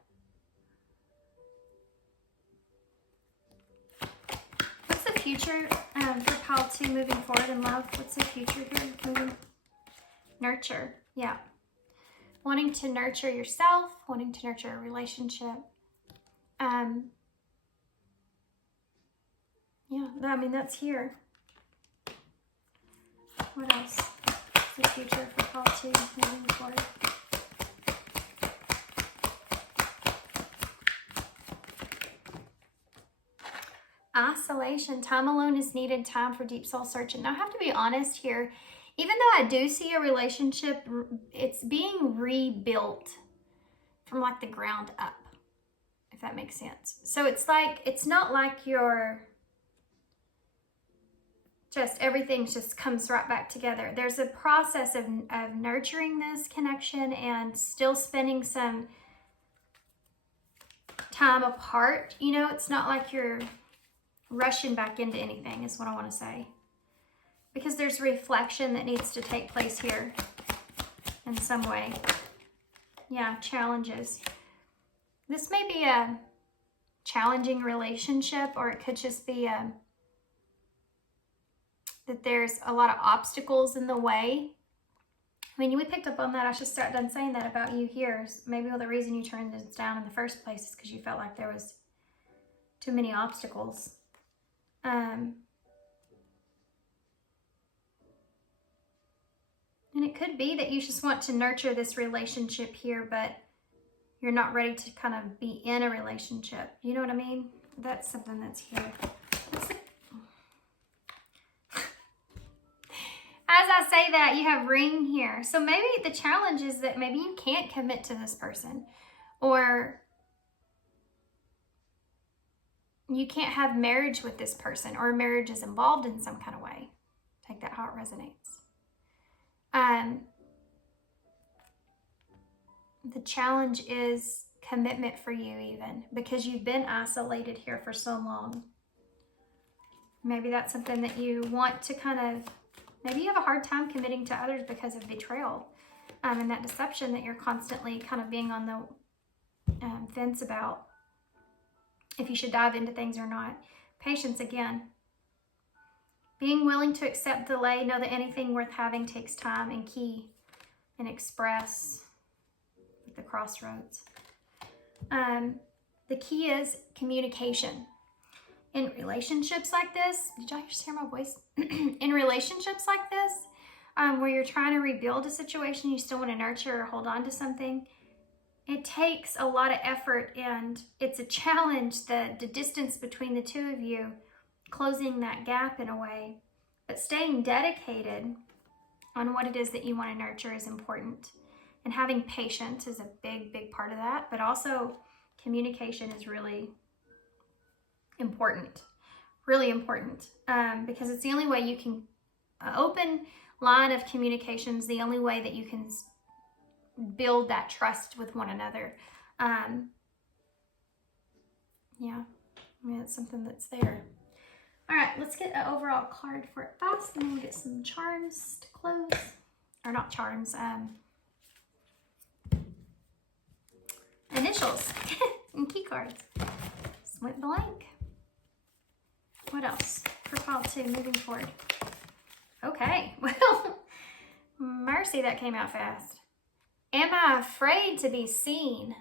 What's the future for pile 2 moving forward in love? What's the future here? Nurture. Yeah. Wanting to nurture yourself, wanting to nurture a relationship. Yeah, I mean, that's here. What else? What's the future for pile 2 moving forward? Isolation. Time alone is needed. Time for deep soul searching. Now, I have to be honest here. Even though I do see a relationship, it's being rebuilt from like the ground up, if that makes sense. So it's like, it's not like you're just, everything just comes right back together. There's a process of nurturing this connection and still spending some time apart. You know, it's not like you're rushing back into anything is what I want to say. Because there's reflection that needs to take place here in some way. Yeah, challenges. This may be a challenging relationship, or it could just be that there's a lot of obstacles in the way. I mean, we picked up on that. I should start done saying that about you here. Maybe the reason you turned this down in the first place is because you felt like there was too many obstacles. And it could be that you just want to nurture this relationship here, but you're not ready to kind of be in a relationship. You know what I mean? That's something that's here. As I say that, you have ring here. So maybe the challenge is that maybe you can't commit to this person, or you can't have marriage with this person, or marriage is involved in some kind of way. Take that how it resonates. the challenge is commitment for you, even because you've been isolated here for so long. Maybe that's something that you want to kind of, maybe you have a hard time committing to others because of betrayal, and that deception that you're constantly kind of being on the fence about if you should dive into things or not. Patience again. Being willing to accept delay, know that anything worth having takes time, and key and express at the crossroads. The key is communication. In relationships like this, did y'all just hear my voice? In relationships like this, where you're trying to rebuild a situation, you still want to nurture or hold on to something, it takes a lot of effort, and it's a challenge, the distance between the two of you, closing that gap in a way. But staying dedicated on what it is that you want to nurture is important. And having patience is a big, big part of that. But also communication is really important. Really important. Because it's the only way you can, open line of communication is the only way that you can build that trust with one another. Yeah, I mean, it's something that's there. All right, let's get an overall card for us, and then we'll get some charms to close. Or not charms, initials and key cards. Just went blank. What else for pile 2 moving forward? Okay, well, mercy, that came out fast. Am I afraid to be seen?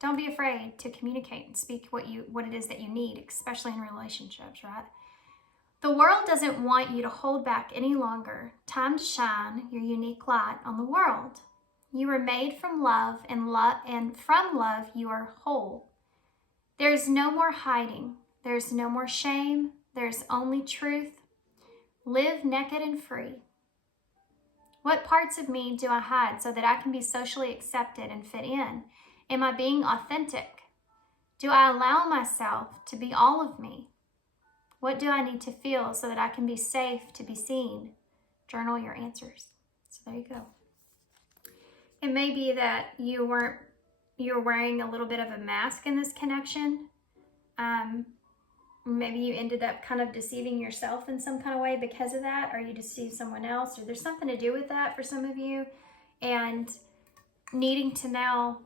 Don't be afraid to communicate and speak what it is that you need, especially in relationships, right? The world doesn't want you to hold back any longer. Time to shine your unique light on the world. You were made from love, and from love you are whole. There's no more hiding. There's no more shame. There's only truth. Live naked and free. What parts of me do I hide so that I can be socially accepted and fit in? Am I being authentic? Do I allow myself to be all of me? What do I need to feel so that I can be safe to be seen? Journal your answers. So there you go. It may be that you're wearing a little bit of a mask in this connection. Maybe you ended up kind of deceiving yourself in some kind of way because of that, or you deceived someone else, or there's something to do with that for some of you, and needing to now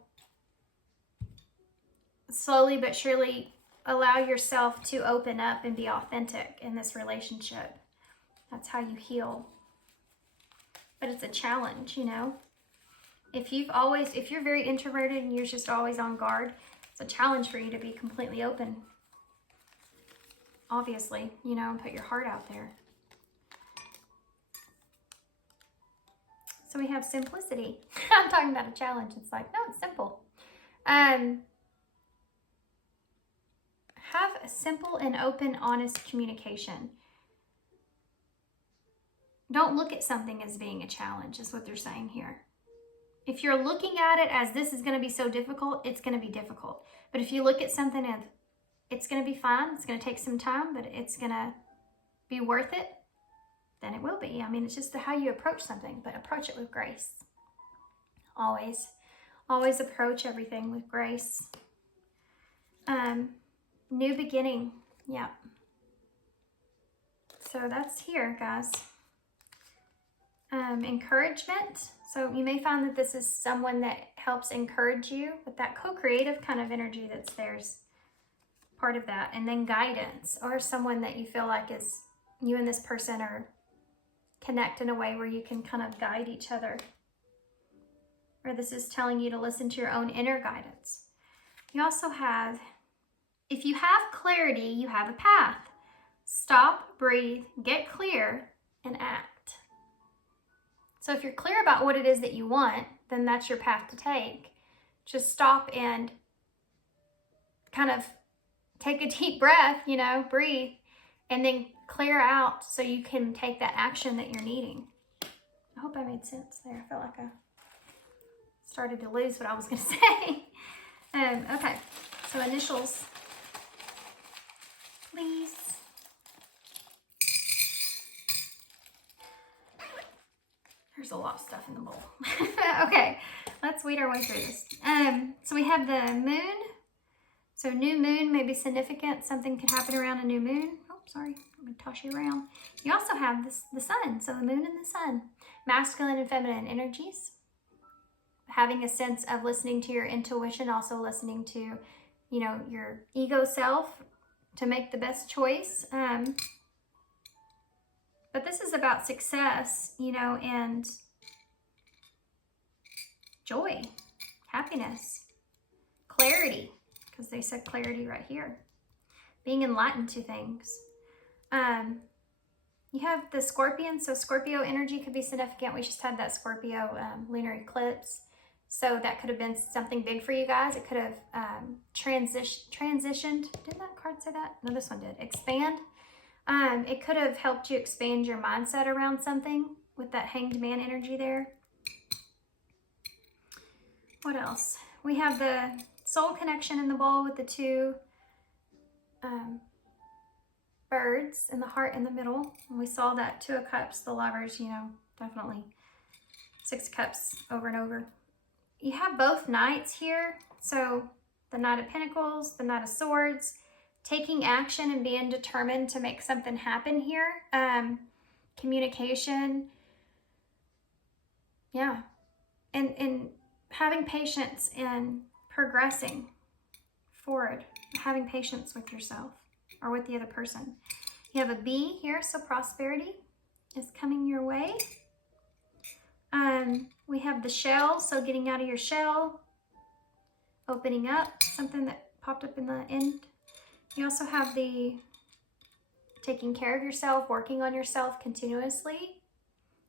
slowly but surely allow yourself to open up and be authentic in this relationship. That's how you heal. But it's a challenge, you know. If you're very introverted and you're just always on guard, it's a challenge for you to be completely open. Obviously, you know, and put your heart out there. So we have simplicity. I'm talking about a challenge. It's like, no, it's simple. Have a simple and open, honest communication. Don't look at something as being a challenge, is what they're saying here. If you're looking at it as this is going to be so difficult, it's going to be difficult. But if you look at something as it's going to be fine, it's going to take some time, but it's going to be worth it, then it will be. I mean, it's just how you approach something, but approach it with grace. Always. Always approach everything with grace. New beginning. Yeah. So that's here, guys. Encouragement. So you may find that this is someone that helps encourage you with that co-creative kind of energy that's there's part of that. And then guidance, or someone that you feel like is, you and this person are connect in a way where you can kind of guide each other. Or this is telling you to listen to your own inner guidance. You also have, if you have clarity, you have a path. Stop, breathe, get clear, and act. So if you're clear about what it is that you want, then that's your path to take. Just stop and kind of take a deep breath, you know, breathe, and then clear out so you can take that action that you're needing. I hope I made sense there. I felt like I started to lose what I was going to say. Okay, so initials, please. There's a lot of stuff in the bowl. Okay, let's weed our way through this. So we have the moon. So new moon may be significant. Something could happen around a new moon. Oh, sorry, I'm gonna toss you around. You also have the sun. So the moon and the sun. Masculine and feminine energies. Having a sense of listening to your intuition, also listening to, you know, your ego self to make the best choice. But this is about success, you know, and joy, happiness, clarity, because they said clarity right here. Being enlightened to things. You have the Scorpion, so Scorpio energy could be significant. We just had that Scorpio lunar eclipse. So that could have been something big for you guys. It could have transitioned. Did that card say that? No, this one did. Expand. It could have helped you expand your mindset around something with that Hanged Man energy there. What else? We have the soul connection in the bowl with the two birds and the heart in the middle. And we saw that Two of Cups, the lovers, you know, definitely Six of Cups over and over. You have both knights here. So the Knight of Pentacles, the Knight of Swords, taking action and being determined to make something happen here. Communication. Yeah. And having patience and progressing forward. Having patience with yourself or with the other person. You have a bee here, so prosperity is coming your way. We have the shell, so getting out of your shell. Opening up, something that popped up in the end. You also have the taking care of yourself, working on yourself continuously,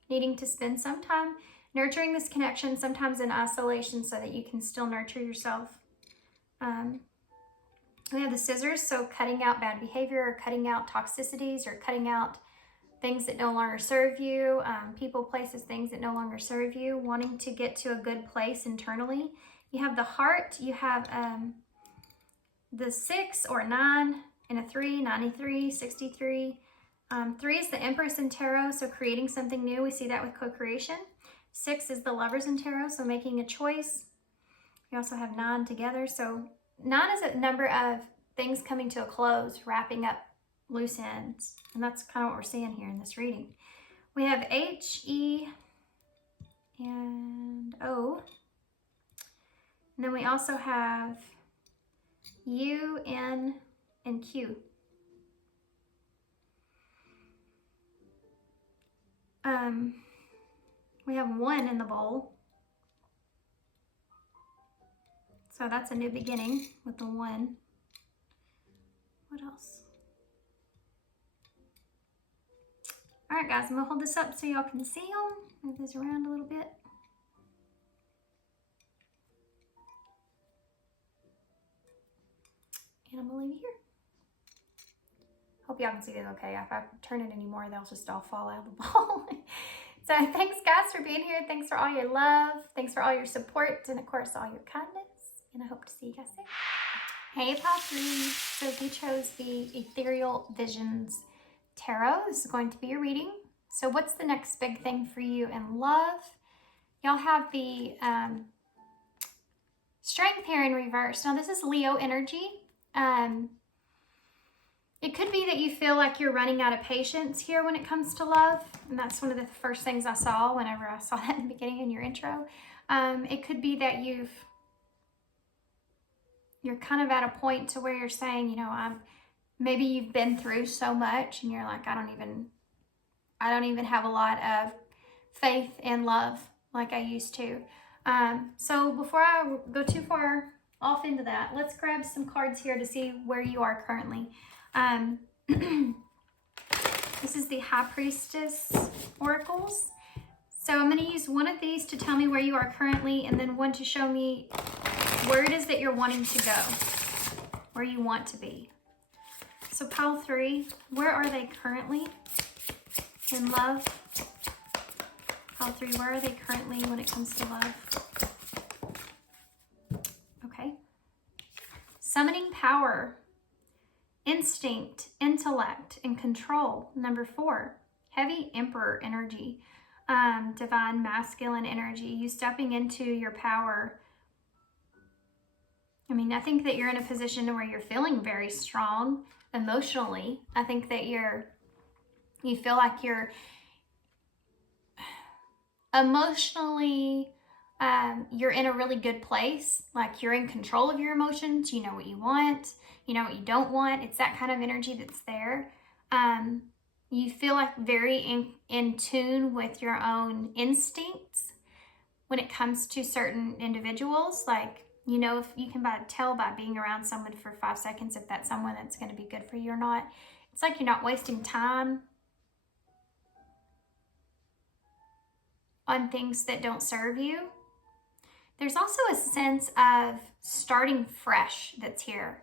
needing to spend some time nurturing this connection, sometimes in isolation, so that you can still nurture yourself. We have the scissors, so cutting out bad behavior, or cutting out toxicities, or cutting out things that no longer serve you, people, places, things that no longer serve you, wanting to get to a good place internally. You have the heart, you have the 6 or 9 and a 3, 93, 63. 3 is the Empress in Tarot, so creating something new. We see that with co-creation. 6 is the Lovers in Tarot, so making a choice. You also have 9 together. So 9 is a number of things coming to a close, wrapping up loose ends. And that's kind of what we're seeing here in this reading. We have H, E, and O. And then we also have U, N, and Q. We have 1 in the bowl. So that's a new beginning with the 1. What else? All right, guys, I'm gonna hold this up so y'all can see them. Move this around a little bit. And I'm gonna leave it here. Hope y'all can see it okay. If I turn it anymore, they'll just all fall out of the bowl. So thanks, guys, for being here. Thanks for all your love. Thanks for all your support. And, of course, all your kindness. And I hope to see you guys soon. Hey, Pile 3. So if you chose the Ethereal Visions Tarot, this is going to be your reading. So what's the next big thing for you in love? Y'all have the Strength here in reverse. Now, this is Leo energy. It could be that you feel like you're running out of patience here when it comes to love. And that's one of the first things I saw whenever I saw that in the beginning in your intro. It could be that you're kind of at a point to where you're saying, you know, maybe you've been through so much and you're like, I don't even have a lot of faith and love like I used to. So before I go too far off into that, let's grab some cards here to see where you are currently. This is the High Priestess Oracles. So I'm going to use one of these to tell me where you are currently, and then one to show me where it is that you're wanting to go, where you want to be. So Pile 3, where are they currently in love? Pile 3, where are they currently when it comes to love? Okay. Summoning power. Instinct, intellect, and control. Number 4, heavy Emperor energy. divine masculine energy, you stepping into your power. I mean, I think that you're in a position where you're feeling very strong emotionally. I think that you feel like you're emotionally, you're in a really good place. Like you're in control of your emotions. You know what you want. You know what you don't want. It's that kind of energy that's there. You feel like very in tune with your own instincts when it comes to certain individuals. Like, you know, if you can tell by being around someone for 5 seconds if that's someone that's going to be good for you or not. It's like you're not wasting time on things that don't serve you. There's also a sense of starting fresh that's here.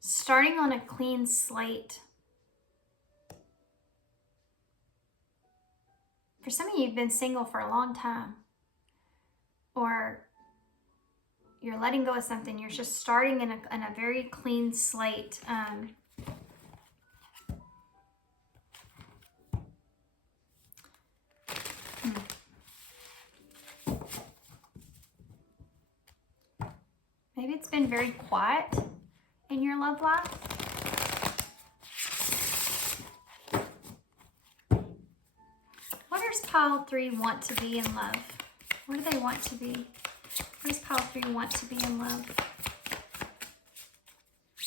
Starting on a clean slate. For some of you, you've been single for a long time. Or you're letting go of something. You're just starting in a very clean slate. Maybe it's been very quiet in your love life. What does pile 3 want to be in love? What do they want to be? What does pile 3 want to be in love?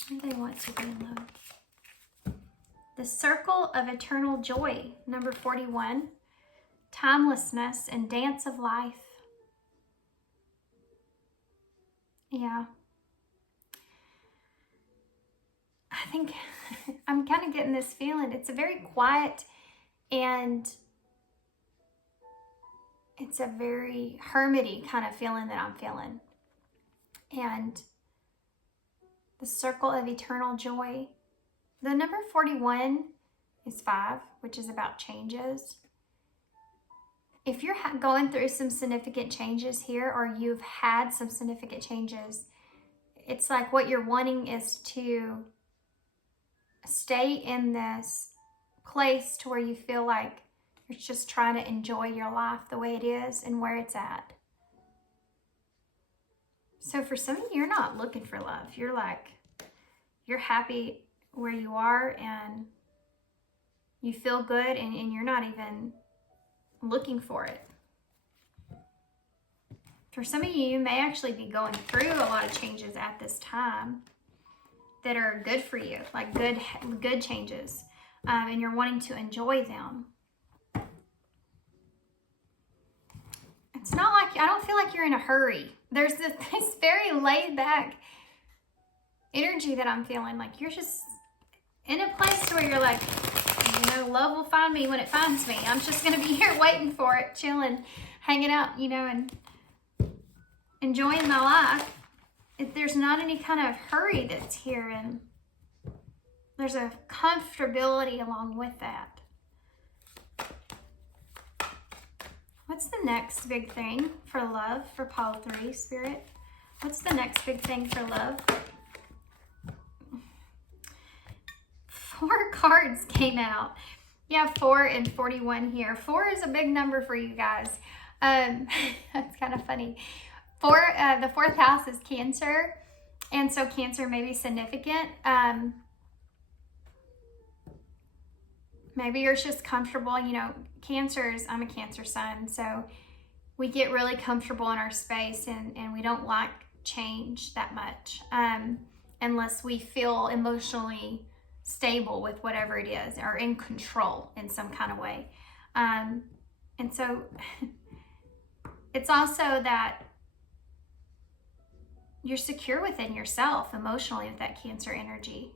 What do they want to be in love? The circle of eternal joy, number 41. Timelessness and dance of life. Yeah. I think I'm kind of getting this feeling. It's a very quiet and it's a very hermity kind of feeling that I'm feeling. And the circle of eternal joy. The number 41 is 5, which is about changes. If you're going through some significant changes here, or you've had some significant changes, it's like what you're wanting is to stay in this place to where you feel like you're just trying to enjoy your life the way it is and where it's at. So for some of you, you're not looking for love. You're like, you're happy where you are and you feel good and you're not even looking for it. For some of you, you may actually be going through a lot of changes at this time that are good for you, like good changes, and you're wanting to enjoy them. It's not like, I don't feel like you're in a hurry. There's this very laid back energy that I'm feeling. Like you're just in a place where you're like, you know, love will find me when it finds me. I'm just going to be here waiting for it, chilling, hanging out, you know, and enjoying my life. If there's not any kind of hurry that's here, and there's a comfortability along with that. What's the next big thing for love for pile 3, Spirit? What's the next big thing for love? 4 cards came out. You have 4 and 41 here. 4 is a big number for you guys. That's kind of funny. The 4th house is Cancer, and so Cancer may be significant. Maybe you're just comfortable, you know, I'm a Cancer sun, so we get really comfortable in our space and we don't like change that much unless we feel emotionally stable with whatever it is, or in control in some kind of way. And so it's also that you're secure within yourself emotionally with that Cancer energy.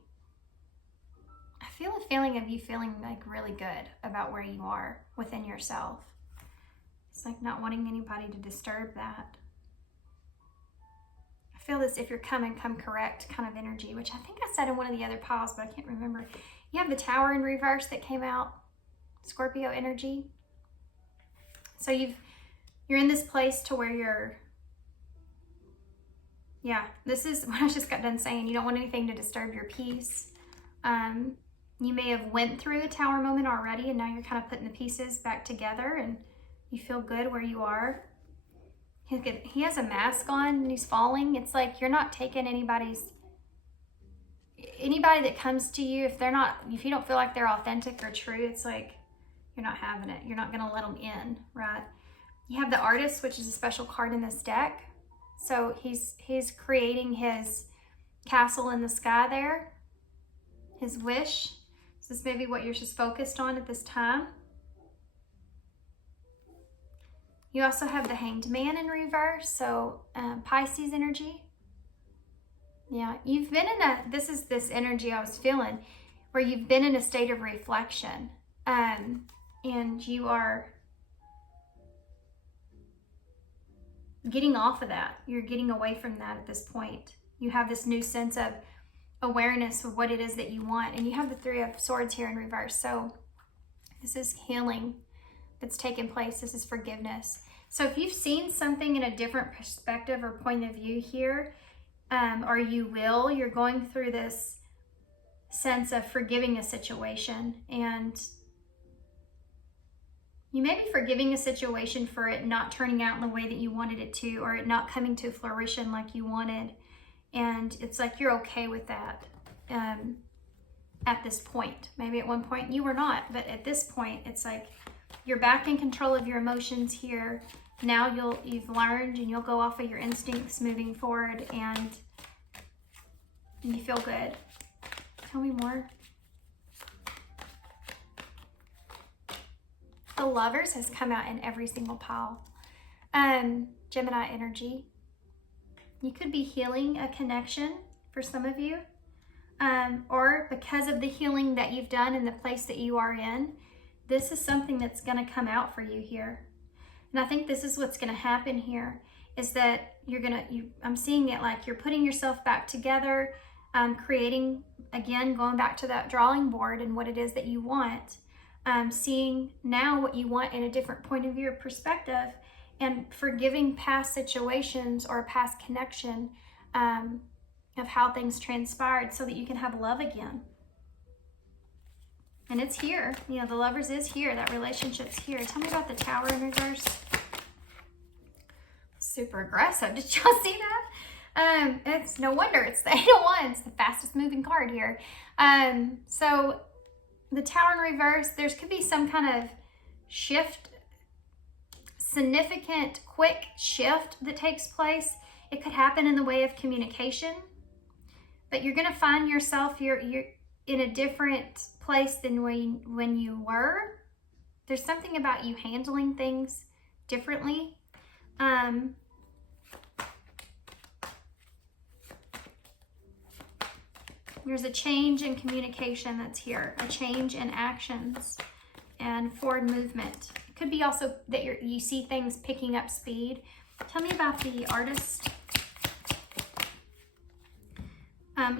I feel a feeling of you feeling like really good about where you are within yourself. It's like not wanting anybody to disturb that. I feel this if you're come correct kind of energy, which I think I said in one of the other piles, but I can't remember. You have the Tower in reverse that came out, Scorpio energy. So you're in this place to where this is what I just got done saying. You don't want anything to disturb your peace. You may have went through the Tower moment already, and now you're kind of putting the pieces back together, and you feel good where you are. He has a mask on and he's falling. It's like you're not taking anybody that comes to you, if you don't feel like they're authentic or true, it's like you're not having it. You're not going to let them in, right? You have the Artist, which is a special card in this deck. So he's creating his castle in the sky there, his wish. So this may be what you're just focused on at this time. You also have the Hanged Man in reverse, so Pisces energy. Yeah, you've been in this is this energy I was feeling, where you've been in a state of reflection, and you are getting off of that. You're getting away from that at this point. You have this new sense of awareness of what it is that you want, and you have the Three of Swords here in reverse. So this is healing that's taken place. This is forgiveness. So if you've seen something in a different perspective or point of view here, or you're going through this sense of forgiving a situation, and you may be forgiving a situation for it not turning out in the way that you wanted it to, or it not coming to fruition like you wanted. And it's like you're okay with that at this point. Maybe at one point you were not, but at this point it's like you're back in control of your emotions here. Now you've learned, and you'll go off of your instincts moving forward, and you feel good. Tell me more. The Lovers has come out in every single pile. Gemini energy. You could be healing a connection for some of you, or because of the healing that you've done in the place that you are in, this is something that's going to come out for you here. And I think this is what's going to happen here, is that I'm seeing it like you're putting yourself back together, creating, again, going back to that drawing board and what it is that you want, seeing now what you want in a different point of view or perspective, and forgiving past situations or past connection of how things transpired, so that you can have love again. And it's here. You know, the Lovers is here. That relationship's here. Tell me about the Tower in reverse. Super aggressive. Did y'all see that? It's no wonder. It's the 8 of Wands, the fastest moving card here. So the Tower in reverse, there could be some kind of shift, significant, quick shift that takes place. It could happen in the way of communication, but you're going to find yourself, you're in a different place than when you were. There's something about you handling things differently. There's a change in communication that's here, a change in actions and forward movement. It could be also that you see things picking up speed. Tell me about the Artist.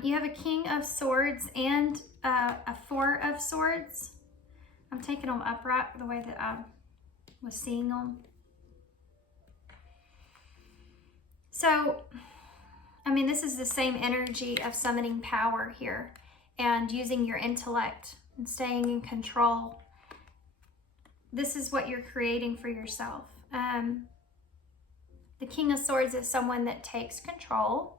You have a King of Swords and a Four of Swords. I'm taking them upright the way that I was seeing them. So, I mean, this is the same energy of summoning power here and using your intellect and staying in control. This is what you're creating for yourself. The King of Swords is someone that takes control.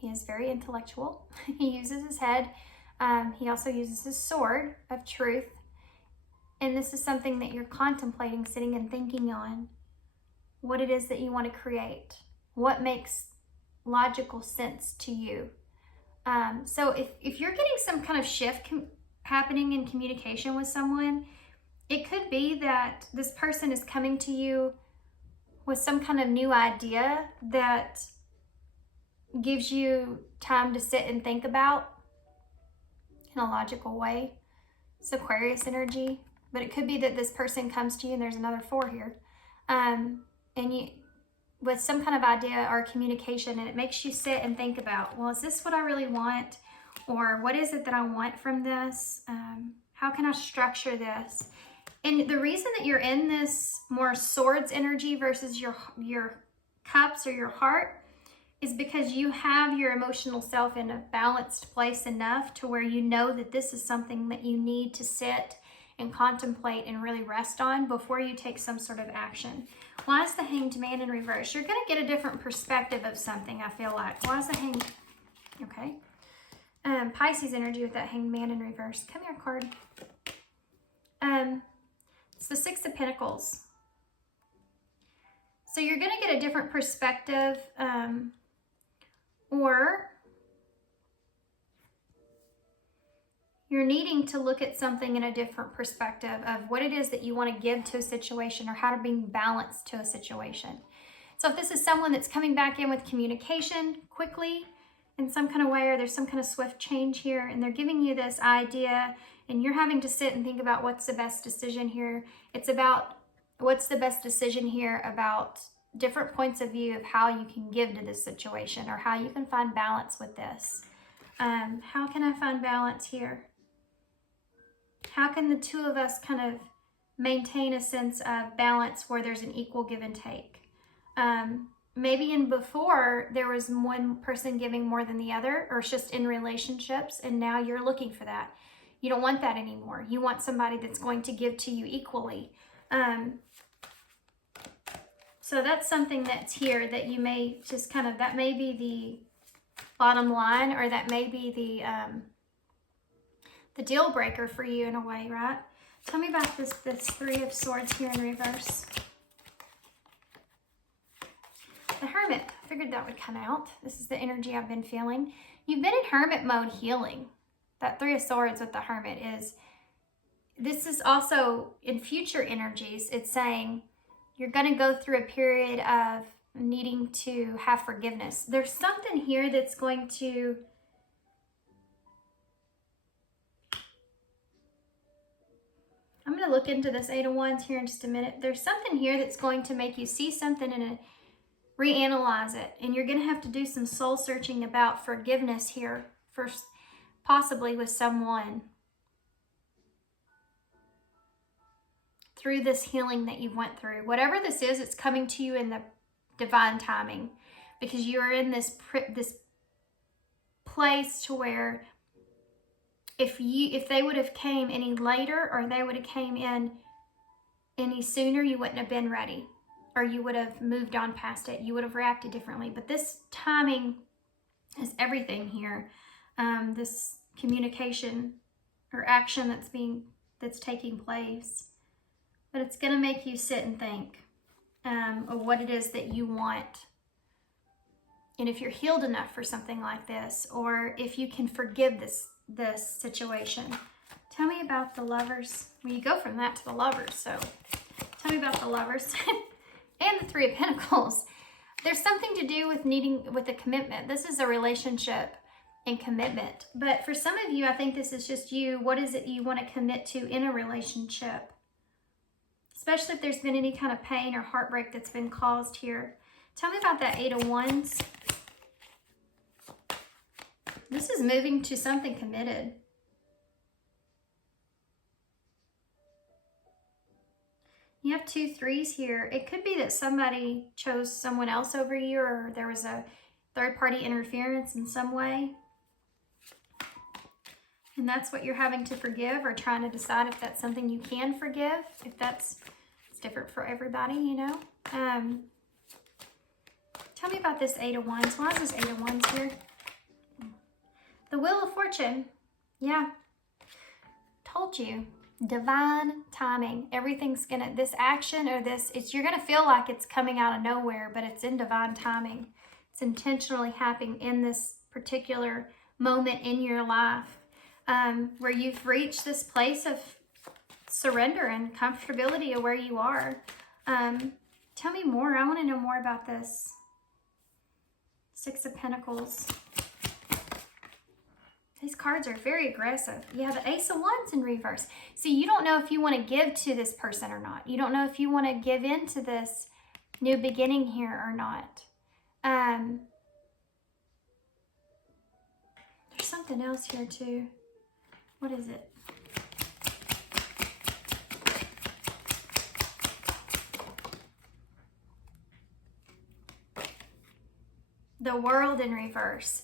He is very intellectual. He uses his head. He also uses his sword of truth. And this is something that you're contemplating, sitting and thinking on. What it is that you want to create. What makes logical sense to you. So if you're getting some kind of shift happening in communication with someone, it could be that this person is coming to you with some kind of new idea that gives you time to sit and think about in a logical way. It's Aquarius energy, but it could be that this person comes to you, and there's another 4 here, and you with some kind of idea or communication, and it makes you sit and think about, well, is this what I really want? Or what is it that I want from this? How can I structure this? And the reason that you're in this more swords energy versus your cups or your heart is because you have your emotional self in a balanced place enough to where you know that this is something that you need to sit and contemplate and really rest on before you take some sort of action. Why is the Hanged Man in reverse? You're going to get a different perspective of something, I feel like. Why is the Hanged? Okay. Pisces energy with that Hanged Man in reverse. Come here, card. It's the Six of Pentacles. So you're going to get a different perspective, or you're needing to look at something in a different perspective of what it is that you want to give to a situation or how to bring balance to a situation. So if this is someone that's coming back in with communication quickly in some kind of way, or there's some kind of swift change here, and they're giving you this idea and you're having to sit and think about what's the best decision here. It's about what's the best decision here about different points of view of how you can give to this situation or how you can find balance with this. How can I find balance here? How can the two of us kind of maintain a sense of balance where there's an equal give and take? Maybe in before there was one person giving more than the other, or it's just in relationships, and now you're looking for that. You don't want that anymore. You want somebody that's going to give to you equally. So that's something that's here that you may just kind of, that may be the bottom line, or that may be the deal breaker for you in a way, right? Tell me about this Three of Swords here in reverse. The Hermit. I figured that would come out. This is the energy I've been feeling. You've been in Hermit mode healing. That Three of Swords with the Hermit is, this is also in future energies. It's saying you're going to go through a period of needing to have forgiveness. There's something here that's going to, I'm going to look into this Eight of Wands here in just a minute. There's something here that's going to make you see something and reanalyze it. And you're going to have to do some soul searching about forgiveness here, first, possibly with someone, through this healing that you've went through. Whatever this is, it's coming to you in the divine timing, because you're in this place to where if they would have came any later, or they would have came in any sooner, you wouldn't have been ready, or you would have moved on past it. You would have reacted differently. But this timing is everything here. This communication or action that's taking place. But it's going to make you sit and think of what it is that you want. And if you're healed enough for something like this, or if you can forgive this situation. Tell me about the Lovers. Well, you go from that to the Lovers, so tell me about the Lovers. And the Three of Pentacles. There's something to do with a commitment. This is a relationship and commitment. But for some of you, I think this is just you. What is it you want to commit to in a relationship? Especially if there's been any kind of pain or heartbreak that's been caused here. Tell me about that Eight of Wands. This is moving to something committed. You have 2 threes here. It could be that somebody chose someone else over you, or there was a third-party interference in some way. And that's what you're having to forgive, or trying to decide if that's something you can forgive. If it's different for everybody, you know. Tell me about this Eight of Wands. Why is this Eight of Wands here? The Wheel of Fortune. Yeah. Told you. Divine timing. Everything's gonna, this action or this, you're gonna feel like it's coming out of nowhere, but it's in divine timing. It's intentionally happening in this particular moment in your life, where you've reached this place of surrender and comfortability of where you are. Tell me more. I want to know more about this. Six of Pentacles. These cards are very aggressive. You have the Ace of Wands in reverse. So you don't know if you want to give to this person or not. You don't know if you want to give into this new beginning here or not. There's something else here too. What is it? The World in reverse.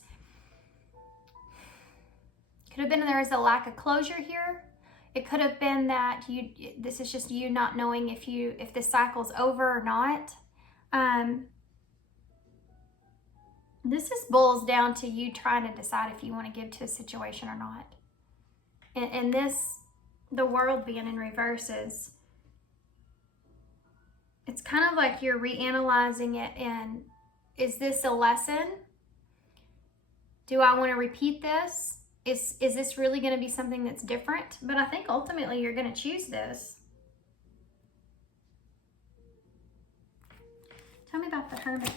Could have been there's a lack of closure here. It could have been that this is just you not knowing if this cycle's over or not. This is boils down to you trying to decide if you want to give to a situation or not. And this, the World being in reverse, it's kind of like you're reanalyzing it, and is this a lesson? Do I want to repeat this? Is this really going to be something that's different? But I think ultimately you're going to choose this. Tell me about the Hermit.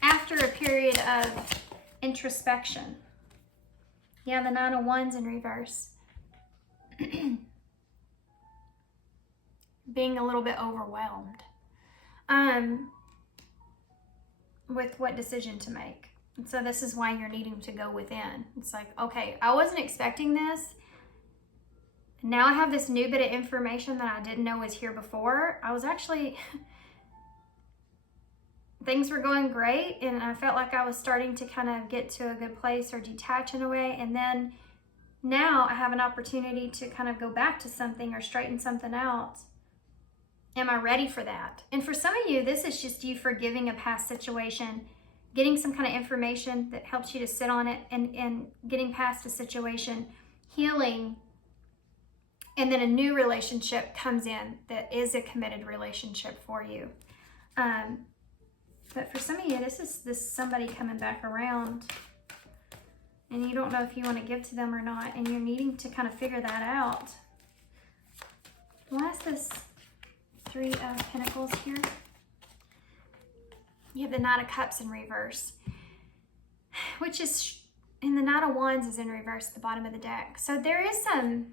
After a period of introspection. Yeah, the Nine of Wands in reverse. Being a little bit overwhelmed with what decision to make. And so this is why you're needing to go within. It's like, okay, I wasn't expecting this. Now I have this new bit of information that I didn't know was here before. I was actually, things were going great, and I felt like I was starting to kind of get to a good place or detach in a way. And then now I have an opportunity to kind of go back to something or straighten something out. Am I ready for that? And for some of you, this is just you forgiving a past situation, getting some kind of information that helps you to sit on it, and getting past a situation, healing, and then a new relationship comes in that is a committed relationship for you. But for some of you, this is somebody coming back around, and you don't know if you want to give to them or not, and you're needing to kind of figure that out. Why is this Three of Pentacles here? You have the Knight of Cups in reverse, which is, and the Knight of Wands is in reverse at the bottom of the deck. So there is some,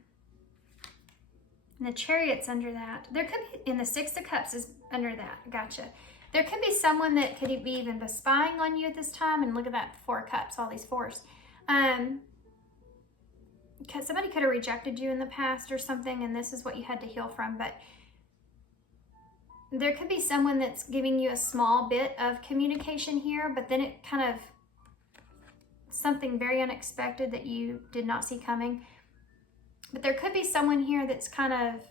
and the Chariot's under that. There could be, and the Six of Cups is under that. Gotcha. There could be someone that could be even spying on you at this time. And look at that, Four of Cups, all these fours. Because somebody could have rejected you in the past or something, and this is what you had to heal from. But there could be someone that's giving you a small bit of communication here, but then it kind of, something very unexpected that you did not see coming. But there could be someone here that's kind of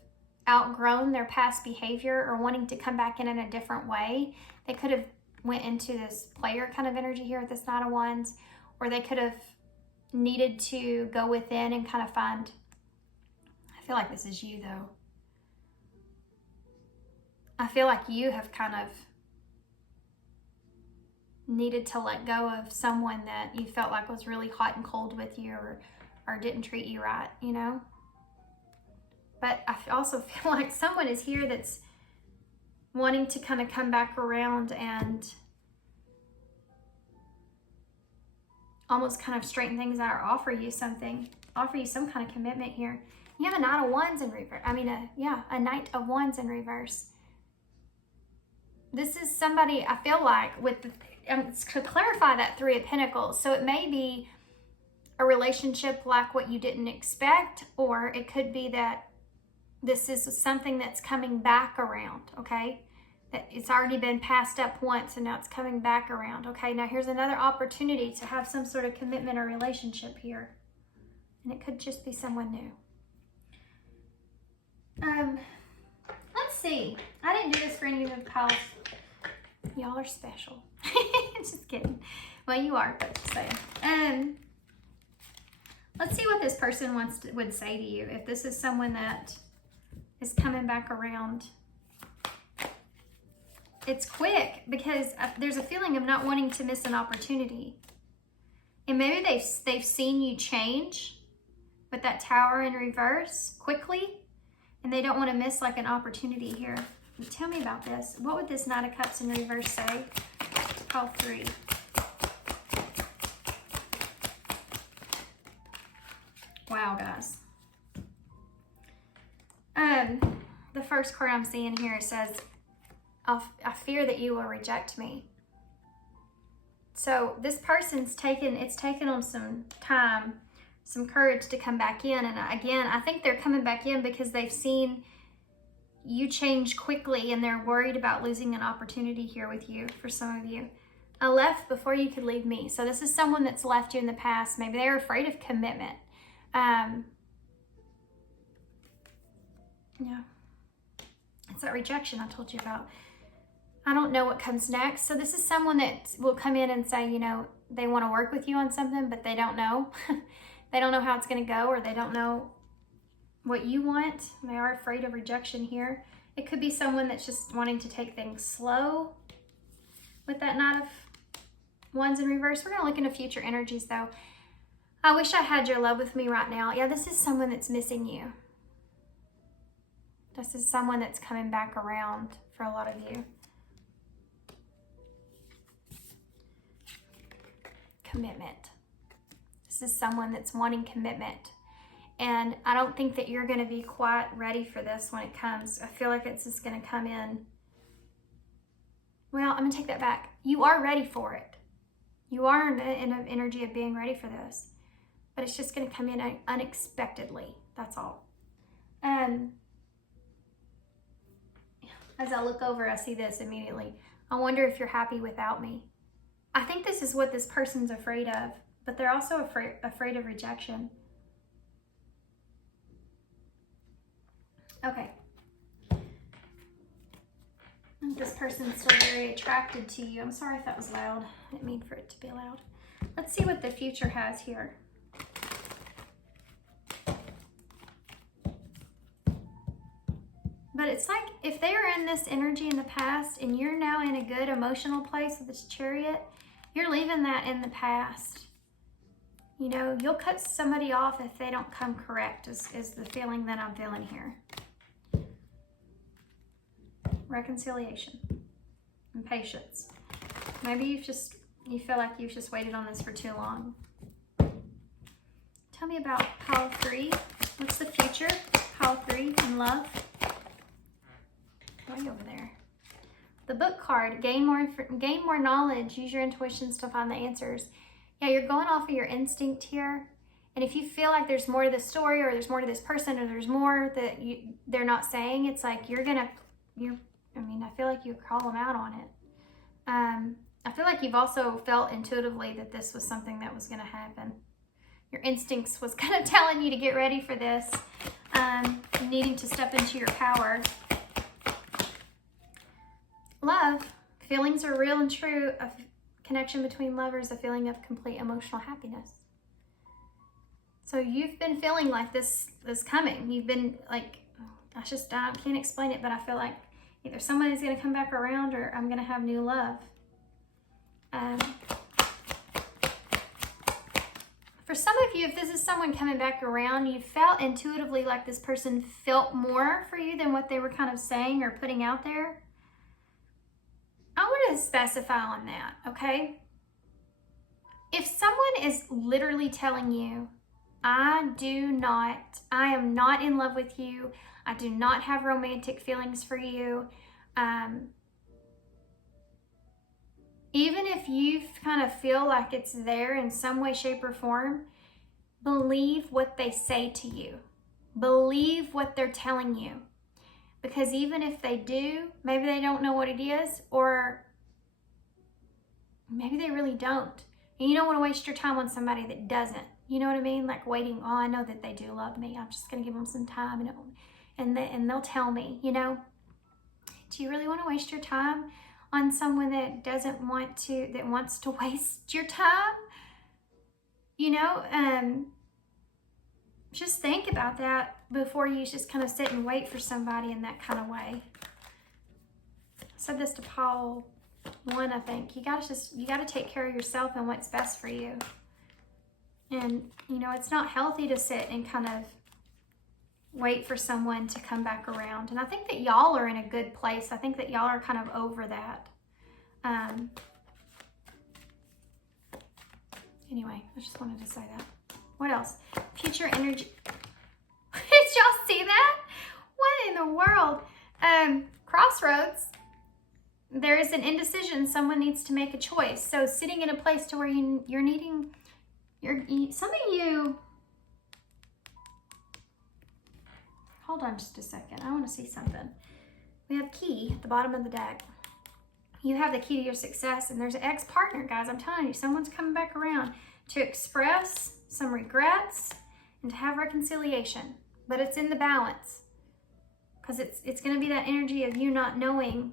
outgrown their past behavior or wanting to come back in a different way. They could have went into this player kind of energy here with this Knight of Wands, or they could have needed to go within and kind of find, I feel like this is you though. I feel like you have kind of needed to let go of someone that you felt like was really hot and cold with you, or didn't treat you right, you know? But I also feel like someone is here that's wanting to kind of come back around and almost kind of straighten things out, or offer you some kind of commitment here. You have a Knight of Wands in reverse. I mean, a Knight of Wands in reverse. This is somebody, I feel like, with to clarify that Three of Pentacles. So it may be a relationship like what you didn't expect, or it could be that this is something that's coming back around, okay? That it's already been passed up once and now it's coming back around, okay? Now here's another opportunity to have some sort of commitment or relationship here. And it could just be someone new. Let's see. I didn't do this for any of the piles. Y'all are special. Just kidding. Well, you are, but just saying. Let's see what this person would say to you if this is someone that is coming back around. It's quick because there's a feeling of not wanting to miss an opportunity. And maybe they've seen you change with that Tower in reverse quickly, and they don't want to miss like an opportunity here. Tell me about this. What would this Knight of Cups in reverse say? Pile 3. Wow, guys. The first card I'm seeing here says, I fear that you will reject me. So this person's taken on some time, some courage to come back in. And again, I think they're coming back in because they've seen you change quickly, and they're worried about losing an opportunity here with you, for some of you. I left before you could leave me. So this is someone that's left you in the past. Maybe they're afraid of commitment. Yeah. It's that rejection I told you about. I don't know what comes next. So this is someone that will come in and say, you know, they want to work with you on something, but they don't know. They don't know how it's going to go, or they don't know what you want. They are afraid of rejection here. It could be someone that's just wanting to take things slow with that Knight of Wands in reverse. We're going to look into future energies though. I wish I had your love with me right now. Yeah, this is someone that's missing you. This is someone that's coming back around for a lot of you. Commitment. This is someone that's wanting commitment. And I don't think that you're going to be quite ready for this when it comes. I feel like it's just going to come in. Well, I'm going to take that back. You are ready for it. You are in an energy of being ready for this. But it's just going to come in unexpectedly. That's all. As I look over, I see this immediately. I wonder if you're happy without me. I think this is what this person's afraid of, but they're also afraid of rejection. Okay. This person's still very attracted to you. I'm sorry if that was loud. I didn't mean for it to be loud. Let's see what the future has here. But it's like if they were in this energy in the past and you're now in a good emotional place with this Chariot, you're leaving that in the past. You know, you'll cut somebody off if they don't come correct is the feeling that I'm feeling here. Reconciliation and patience. Maybe you feel like you've just waited on this for too long. Tell me about pile 3. What's the future? Pile 3 in love. Way over there. The book card. Gain more knowledge. Use your intuitions to find the answers. Yeah, you're going off of your instinct here. And if you feel like there's more to the story, or there's more to this person, or there's more that they're not saying, it's like I feel like you call them out on it. I feel like you've also felt intuitively that this was something that was going to happen. Your instincts was kind of telling you to get ready for this, needing to step into your power. Love. Feelings are real and true. A connection between lovers, a feeling of complete emotional happiness. So you've been feeling like this is coming. You've been like, I can't explain it, but I feel like either somebody's going to come back around or I'm going to have new love. For some of you, if this is someone coming back around, you felt intuitively like this person felt more for you than what they were kind of saying or putting out there. I want to specify on that, okay? If someone is literally telling you, I am not in love with you, I do not have romantic feelings for you, even if you kind of feel like it's there in some way, shape, or form, believe what they say to you. Believe what they're telling you. Because even if they do, maybe they don't know what it is, or maybe they really don't. And you don't want to waste your time on somebody that doesn't. You know what I mean? Like waiting, oh, I know that they do love me. I'm just going to give them some time and they'll tell me, you know. Do you really want to waste your time on someone that wants to waste your time? You know, just think about that before you just kind of sit and wait for somebody in that kind of way. I said this to Paul 1, I think. You gotta take care of yourself and what's best for you. And, you know, it's not healthy to sit and kind of wait for someone to come back around. And I think that y'all are in a good place. I think that y'all are kind of over that. Anyway, I just wanted to say that. What else? Future energy. Did y'all see that? What in the world? Crossroads. There is an indecision. Someone needs to make a choice. So sitting in a place to where some of you, hold on just a second. I want to see something. We have key at the bottom of the deck. you have the key to your success, and there's an ex-partner, guys. I'm telling you, someone's coming back around to express some regrets and to have reconciliation, but it's in the balance, because it's going to be that energy of you not knowing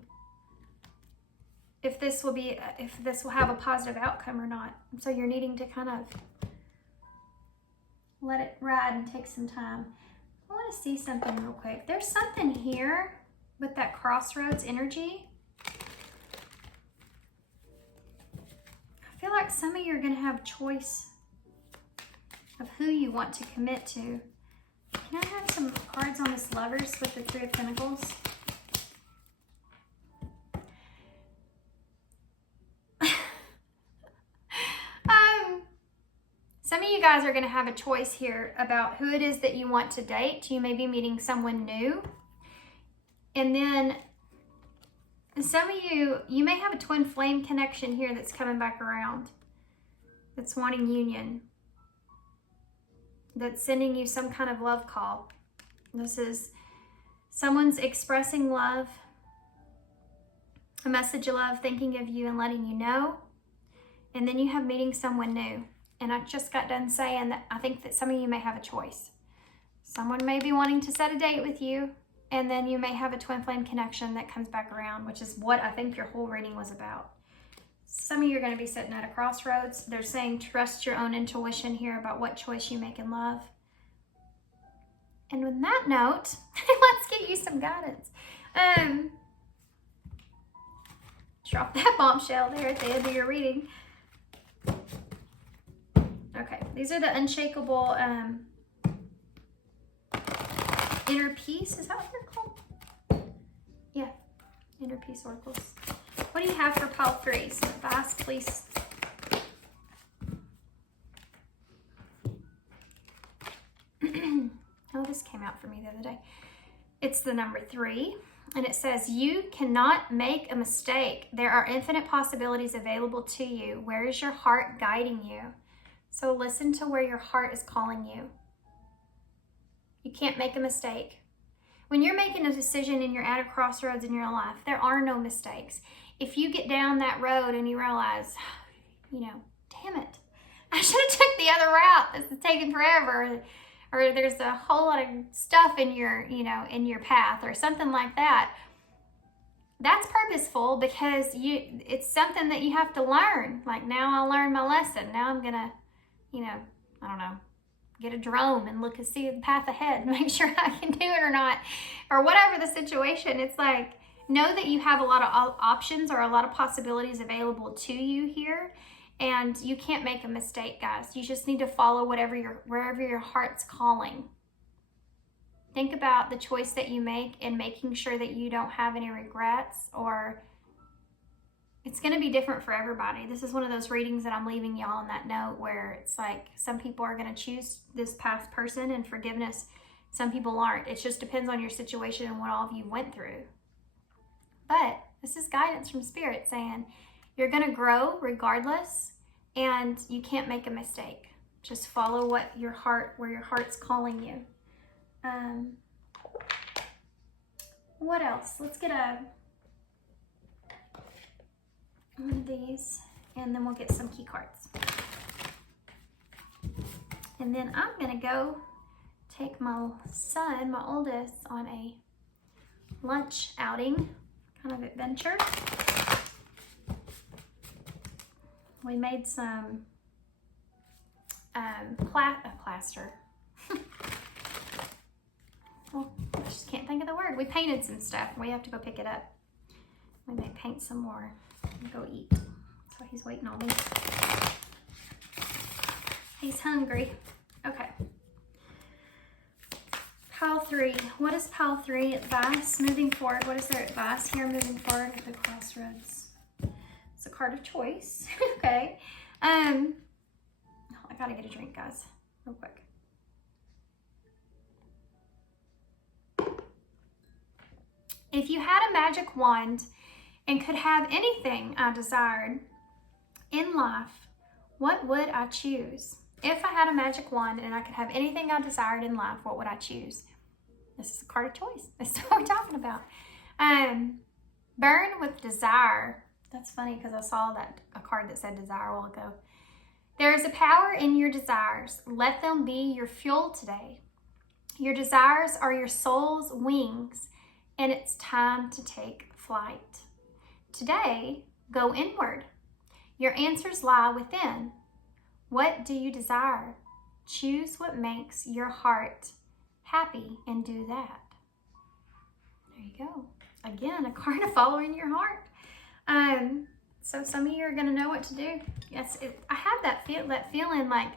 if this will have a positive outcome or not. So you're needing to kind of let it ride and take some time. I want to see something real quick. There's something here with that crossroads energy. I feel like some of you are going to have choice of who you want to commit to. Can I have some cards on this Lovers with the Three of Pentacles? Some of you guys are going to have a choice here about who it is that you want to date. You may be meeting someone new. And then some of you may have a twin flame connection here that's coming back around. That's wanting union. That's sending you some kind of love call. This is someone's expressing love, a message of love, thinking of you and letting you know. And then you have meeting someone new. And I just got done saying that I think that some of you may have a choice. Someone may be wanting to set a date with you, and then you may have a twin flame connection that comes back around, which is what I think your whole reading was about. Some of you are going to be sitting at a crossroads. They're saying trust your own intuition here about what choice you make in love. And with that note, let's get you some guidance. Drop that bombshell there at the end of your reading. Okay, these are the unshakable inner peace. Is that what they're called? Yeah, inner peace oracles. What do you have for pile 3? Some advice, please. Oh, this came out for me the other day. It's the number 3, and it says, you cannot make a mistake. There are infinite possibilities available to you. Where is your heart guiding you? So listen to where your heart is calling you. You can't make a mistake. When you're making a decision and you're at a crossroads in your life, there are no mistakes. If you get down that road and you realize, damn it, I should have took the other route. This is taking forever. Or there's a whole lot of stuff in your, in your path or something like that. That's purposeful because it's something that you have to learn. Like, now I learned my lesson. Now I'm going to, I don't know, get a drone and look and see the path ahead and make sure I can do it or not. Or whatever the situation. It's like, know that you have a lot of options or a lot of possibilities available to you here. And you can't make a mistake, guys. You just need to follow wherever your heart's calling. Think about the choice that you make and making sure that you don't have any regrets, or it's going to be different for everybody. This is one of those readings that I'm leaving y'all on that note where it's like some people are going to choose this past person and forgiveness. Some people aren't. It just depends on your situation and what all of you went through. But this is guidance from Spirit saying you're going to grow regardless, and you can't make a mistake. Just follow where your heart's calling you. What else? Let's get one of these, and then we'll get some key cards. And then I'm gonna go take my son, my oldest, on a lunch outing, kind of adventure. We made some plaster. Well, I just can't think of the word. We painted some stuff. We have to go pick it up. We may paint some more and go eat. That's why he's waiting on me. He's hungry. Okay. Pile 3. What is pile 3 advice moving forward? What is their advice here moving forward at the crossroads? It's a card of choice. Okay. I gotta get a drink, guys, real quick. If you had a magic wand and could have anything I desired in life, what would I choose? If I had a magic wand and I could have anything I desired in life, what would I choose? This is a card of choice. This is what we're talking about. Burn with desire That's funny because I saw a card that said desire a while ago. There is a power in your desires. Let them be your fuel today. Your desires are your soul's wings, and it's time to take flight. Today, go inward. Your answers lie within. What do you desire? Choose what makes your heart happy and do that. There you go. Again, a card of following your heart. So some of you are going to know what to do. Yes, I have that feeling like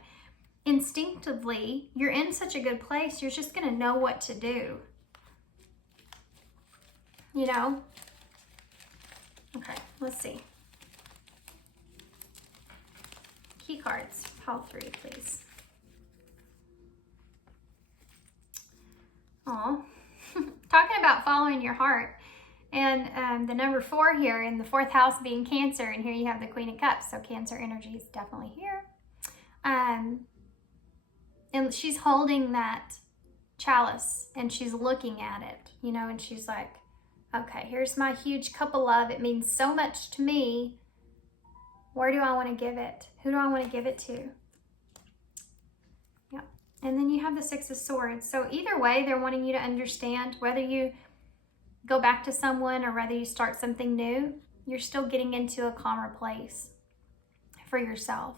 instinctively you're in such a good place, you're just going to know what to do. You know? Okay, let's see. Key cards, pile 3, please. Aw, talking about following your heart. And the number 4 here in the 4th house being Cancer, and here you have the Queen of Cups, so Cancer energy is definitely here. And she's holding that chalice, and she's looking at it, you know, and she's like, okay, here's my huge cup of love. It means so much to me. Where do I want to give it? Who do I want to give it to? Yeah. And then you have the 6 of Swords. So either way, they're wanting you to understand whether you go back to someone or whether you start something new, you're still getting into a calmer place for yourself.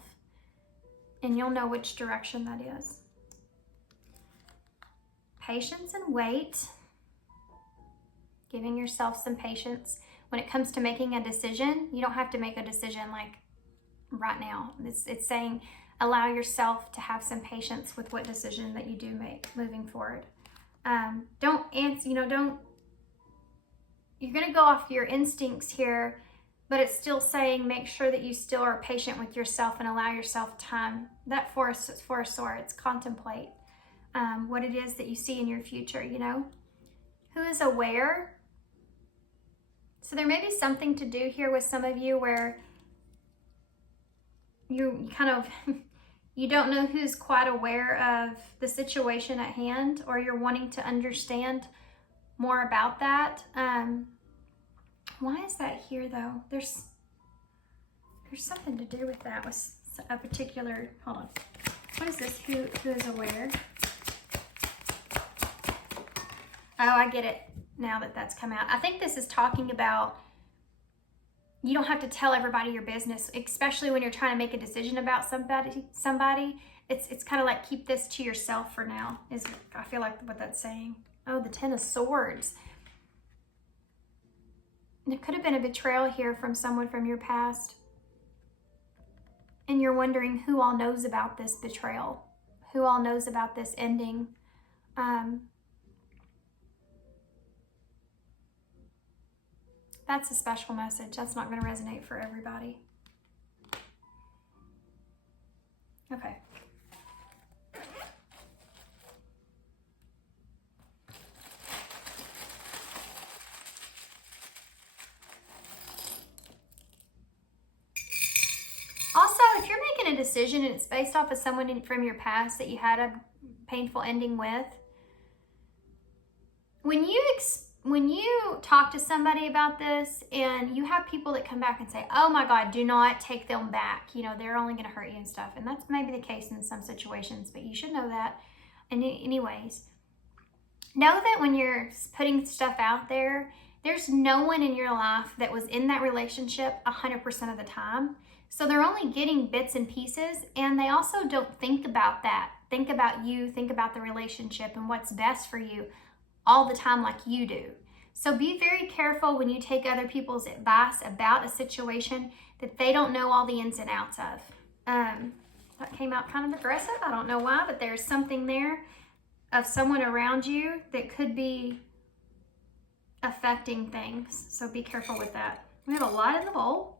And you'll know which direction that is. Patience and wait. Giving yourself some patience. When it comes to making a decision, you don't have to make a decision like right now. It's saying allow yourself to have some patience with what decision that you do make moving forward. Don't answer, you're going to go off your instincts here, but it's still saying make sure that you still are patient with yourself and allow yourself time. That for a Swords, contemplate what it is that you see in your future, you know. Who is aware? So there may be something to do here with some of you where you kind of, you don't know who's quite aware of the situation at hand, or you're wanting to understand more about that. Why is that here though? There's something to do with that, with a particular, hold on. What is this? Who is aware? Oh, I get it now that that's come out. I think this is talking about you don't have to tell everybody your business, especially when you're trying to make a decision about somebody. It's kind of like keep this to yourself for now, is I feel like what that's saying. Oh, the 10 of Swords. And it could have been a betrayal here from someone from your past. And you're wondering who all knows about this betrayal, who all knows about this ending. That's a special message. That's not going to resonate for everybody. Okay. Also, if you're making a decision and it's based off of someone from your past that you had a painful ending with, when you talk to somebody about this and you have people that come back and say, oh my God, do not take them back. You know, they're only going to hurt you and stuff. And that's maybe the case in some situations, but you should know that. And anyways, know that when you're putting stuff out there, there's no one in your life that was in that relationship 100% of the time. So they're only getting bits and pieces, and they also don't think about that. Think about you, think about the relationship and what's best for you all the time like you do. So be very careful when you take other people's advice about a situation that they don't know all the ins and outs of. That came out kind of aggressive. I don't know why, but there's something there of someone around you that could be affecting things. So be careful with that. We have a lot in the bowl.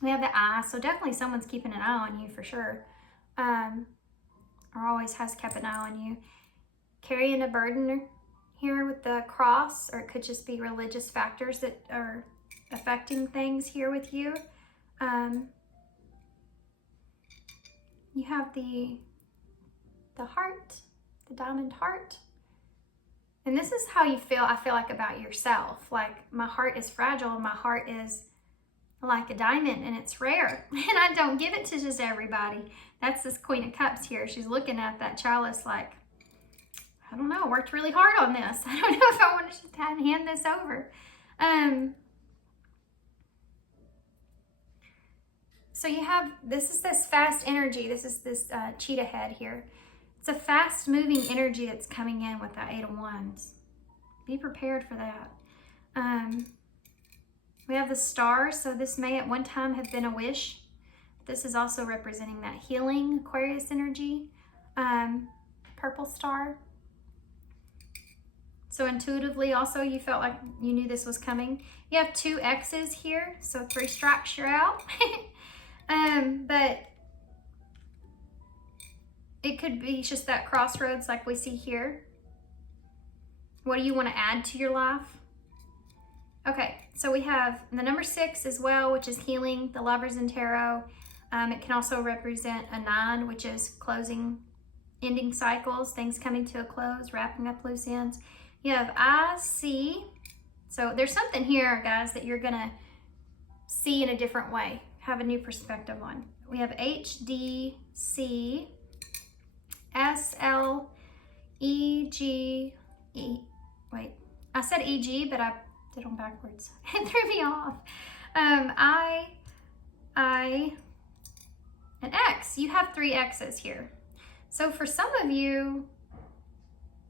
We have the eye, so definitely someone's keeping an eye on you for sure. Or always has kept an eye on you. Carrying a burden here with the cross, or it could just be religious factors that are affecting things here with you. You have the heart, the diamond heart. And this is how you feel, I feel like, about yourself. Like, my heart is fragile, my heart is like a diamond, and it's rare. And I don't give it to just everybody. That's this Queen of Cups here. She's looking at that chalice like, I don't know, worked really hard on this. I don't know if I want to just hand this over. So you have, this is this fast energy. This is this cheetah head here. It's a fast moving energy that's coming in with that 8 of Wands. Be prepared for that. We have the star, so this may at one time have been a wish. This is also representing that healing Aquarius energy. Purple star. So intuitively also you felt like you knew this was coming. You have 2 X's here, so 3 strikes, you're out. But it could be just that crossroads like we see here. What do you want to add to your life? Okay, so we have the number 6 as well, which is healing, the Lovers in Tarot. It can also represent a 9, which is closing, ending cycles, things coming to a close, wrapping up loose ends. You have I, C. So there's something here, guys, that you're gonna see in a different way, have a new perspective on. We have H, D, C, S, L, E, G, E. Wait, I said E, G, but I did them backwards. It threw me off. I, and X. You have 3 X's here. So for some of you,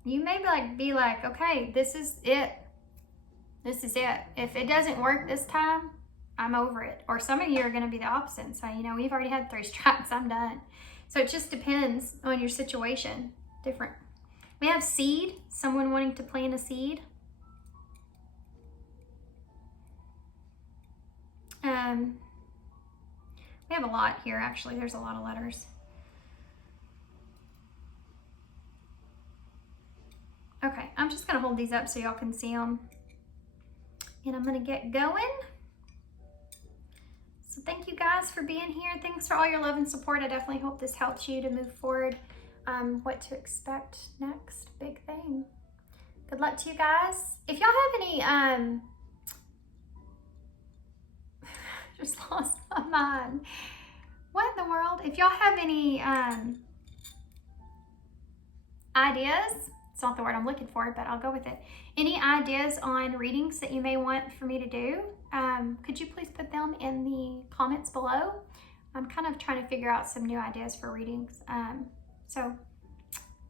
you may be like, okay, this is it. This is it. If it doesn't work this time, I'm over it. Or some of you are going to be the opposite and say, you know, we've already had 3 strikes, I'm done. So it just depends on your situation. Different. We have seed, someone wanting to plant a seed. We have a lot here, actually. There's a lot of letters. Okay, I'm just gonna hold these up so y'all can see them. And I'm gonna get going. So thank you guys for being here. Thanks for all your love and support. I definitely hope this helps you to move forward. What to expect next, big thing. Good luck to you guys. If y'all have any, just lost my mind. What in the world? If y'all have any ideas, it's not the word I'm looking for, but I'll go with it. Any ideas on readings that you may want for me to do, could you please put them in the comments below? I'm kind of trying to figure out some new ideas for readings. So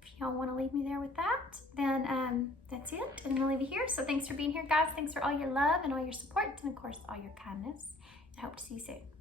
if y'all want to leave me there with that, then that's it. And I'm going to leave you here. So thanks for being here, guys. Thanks for all your love and all your support, and of course, all your kindness. I hope to see you soon.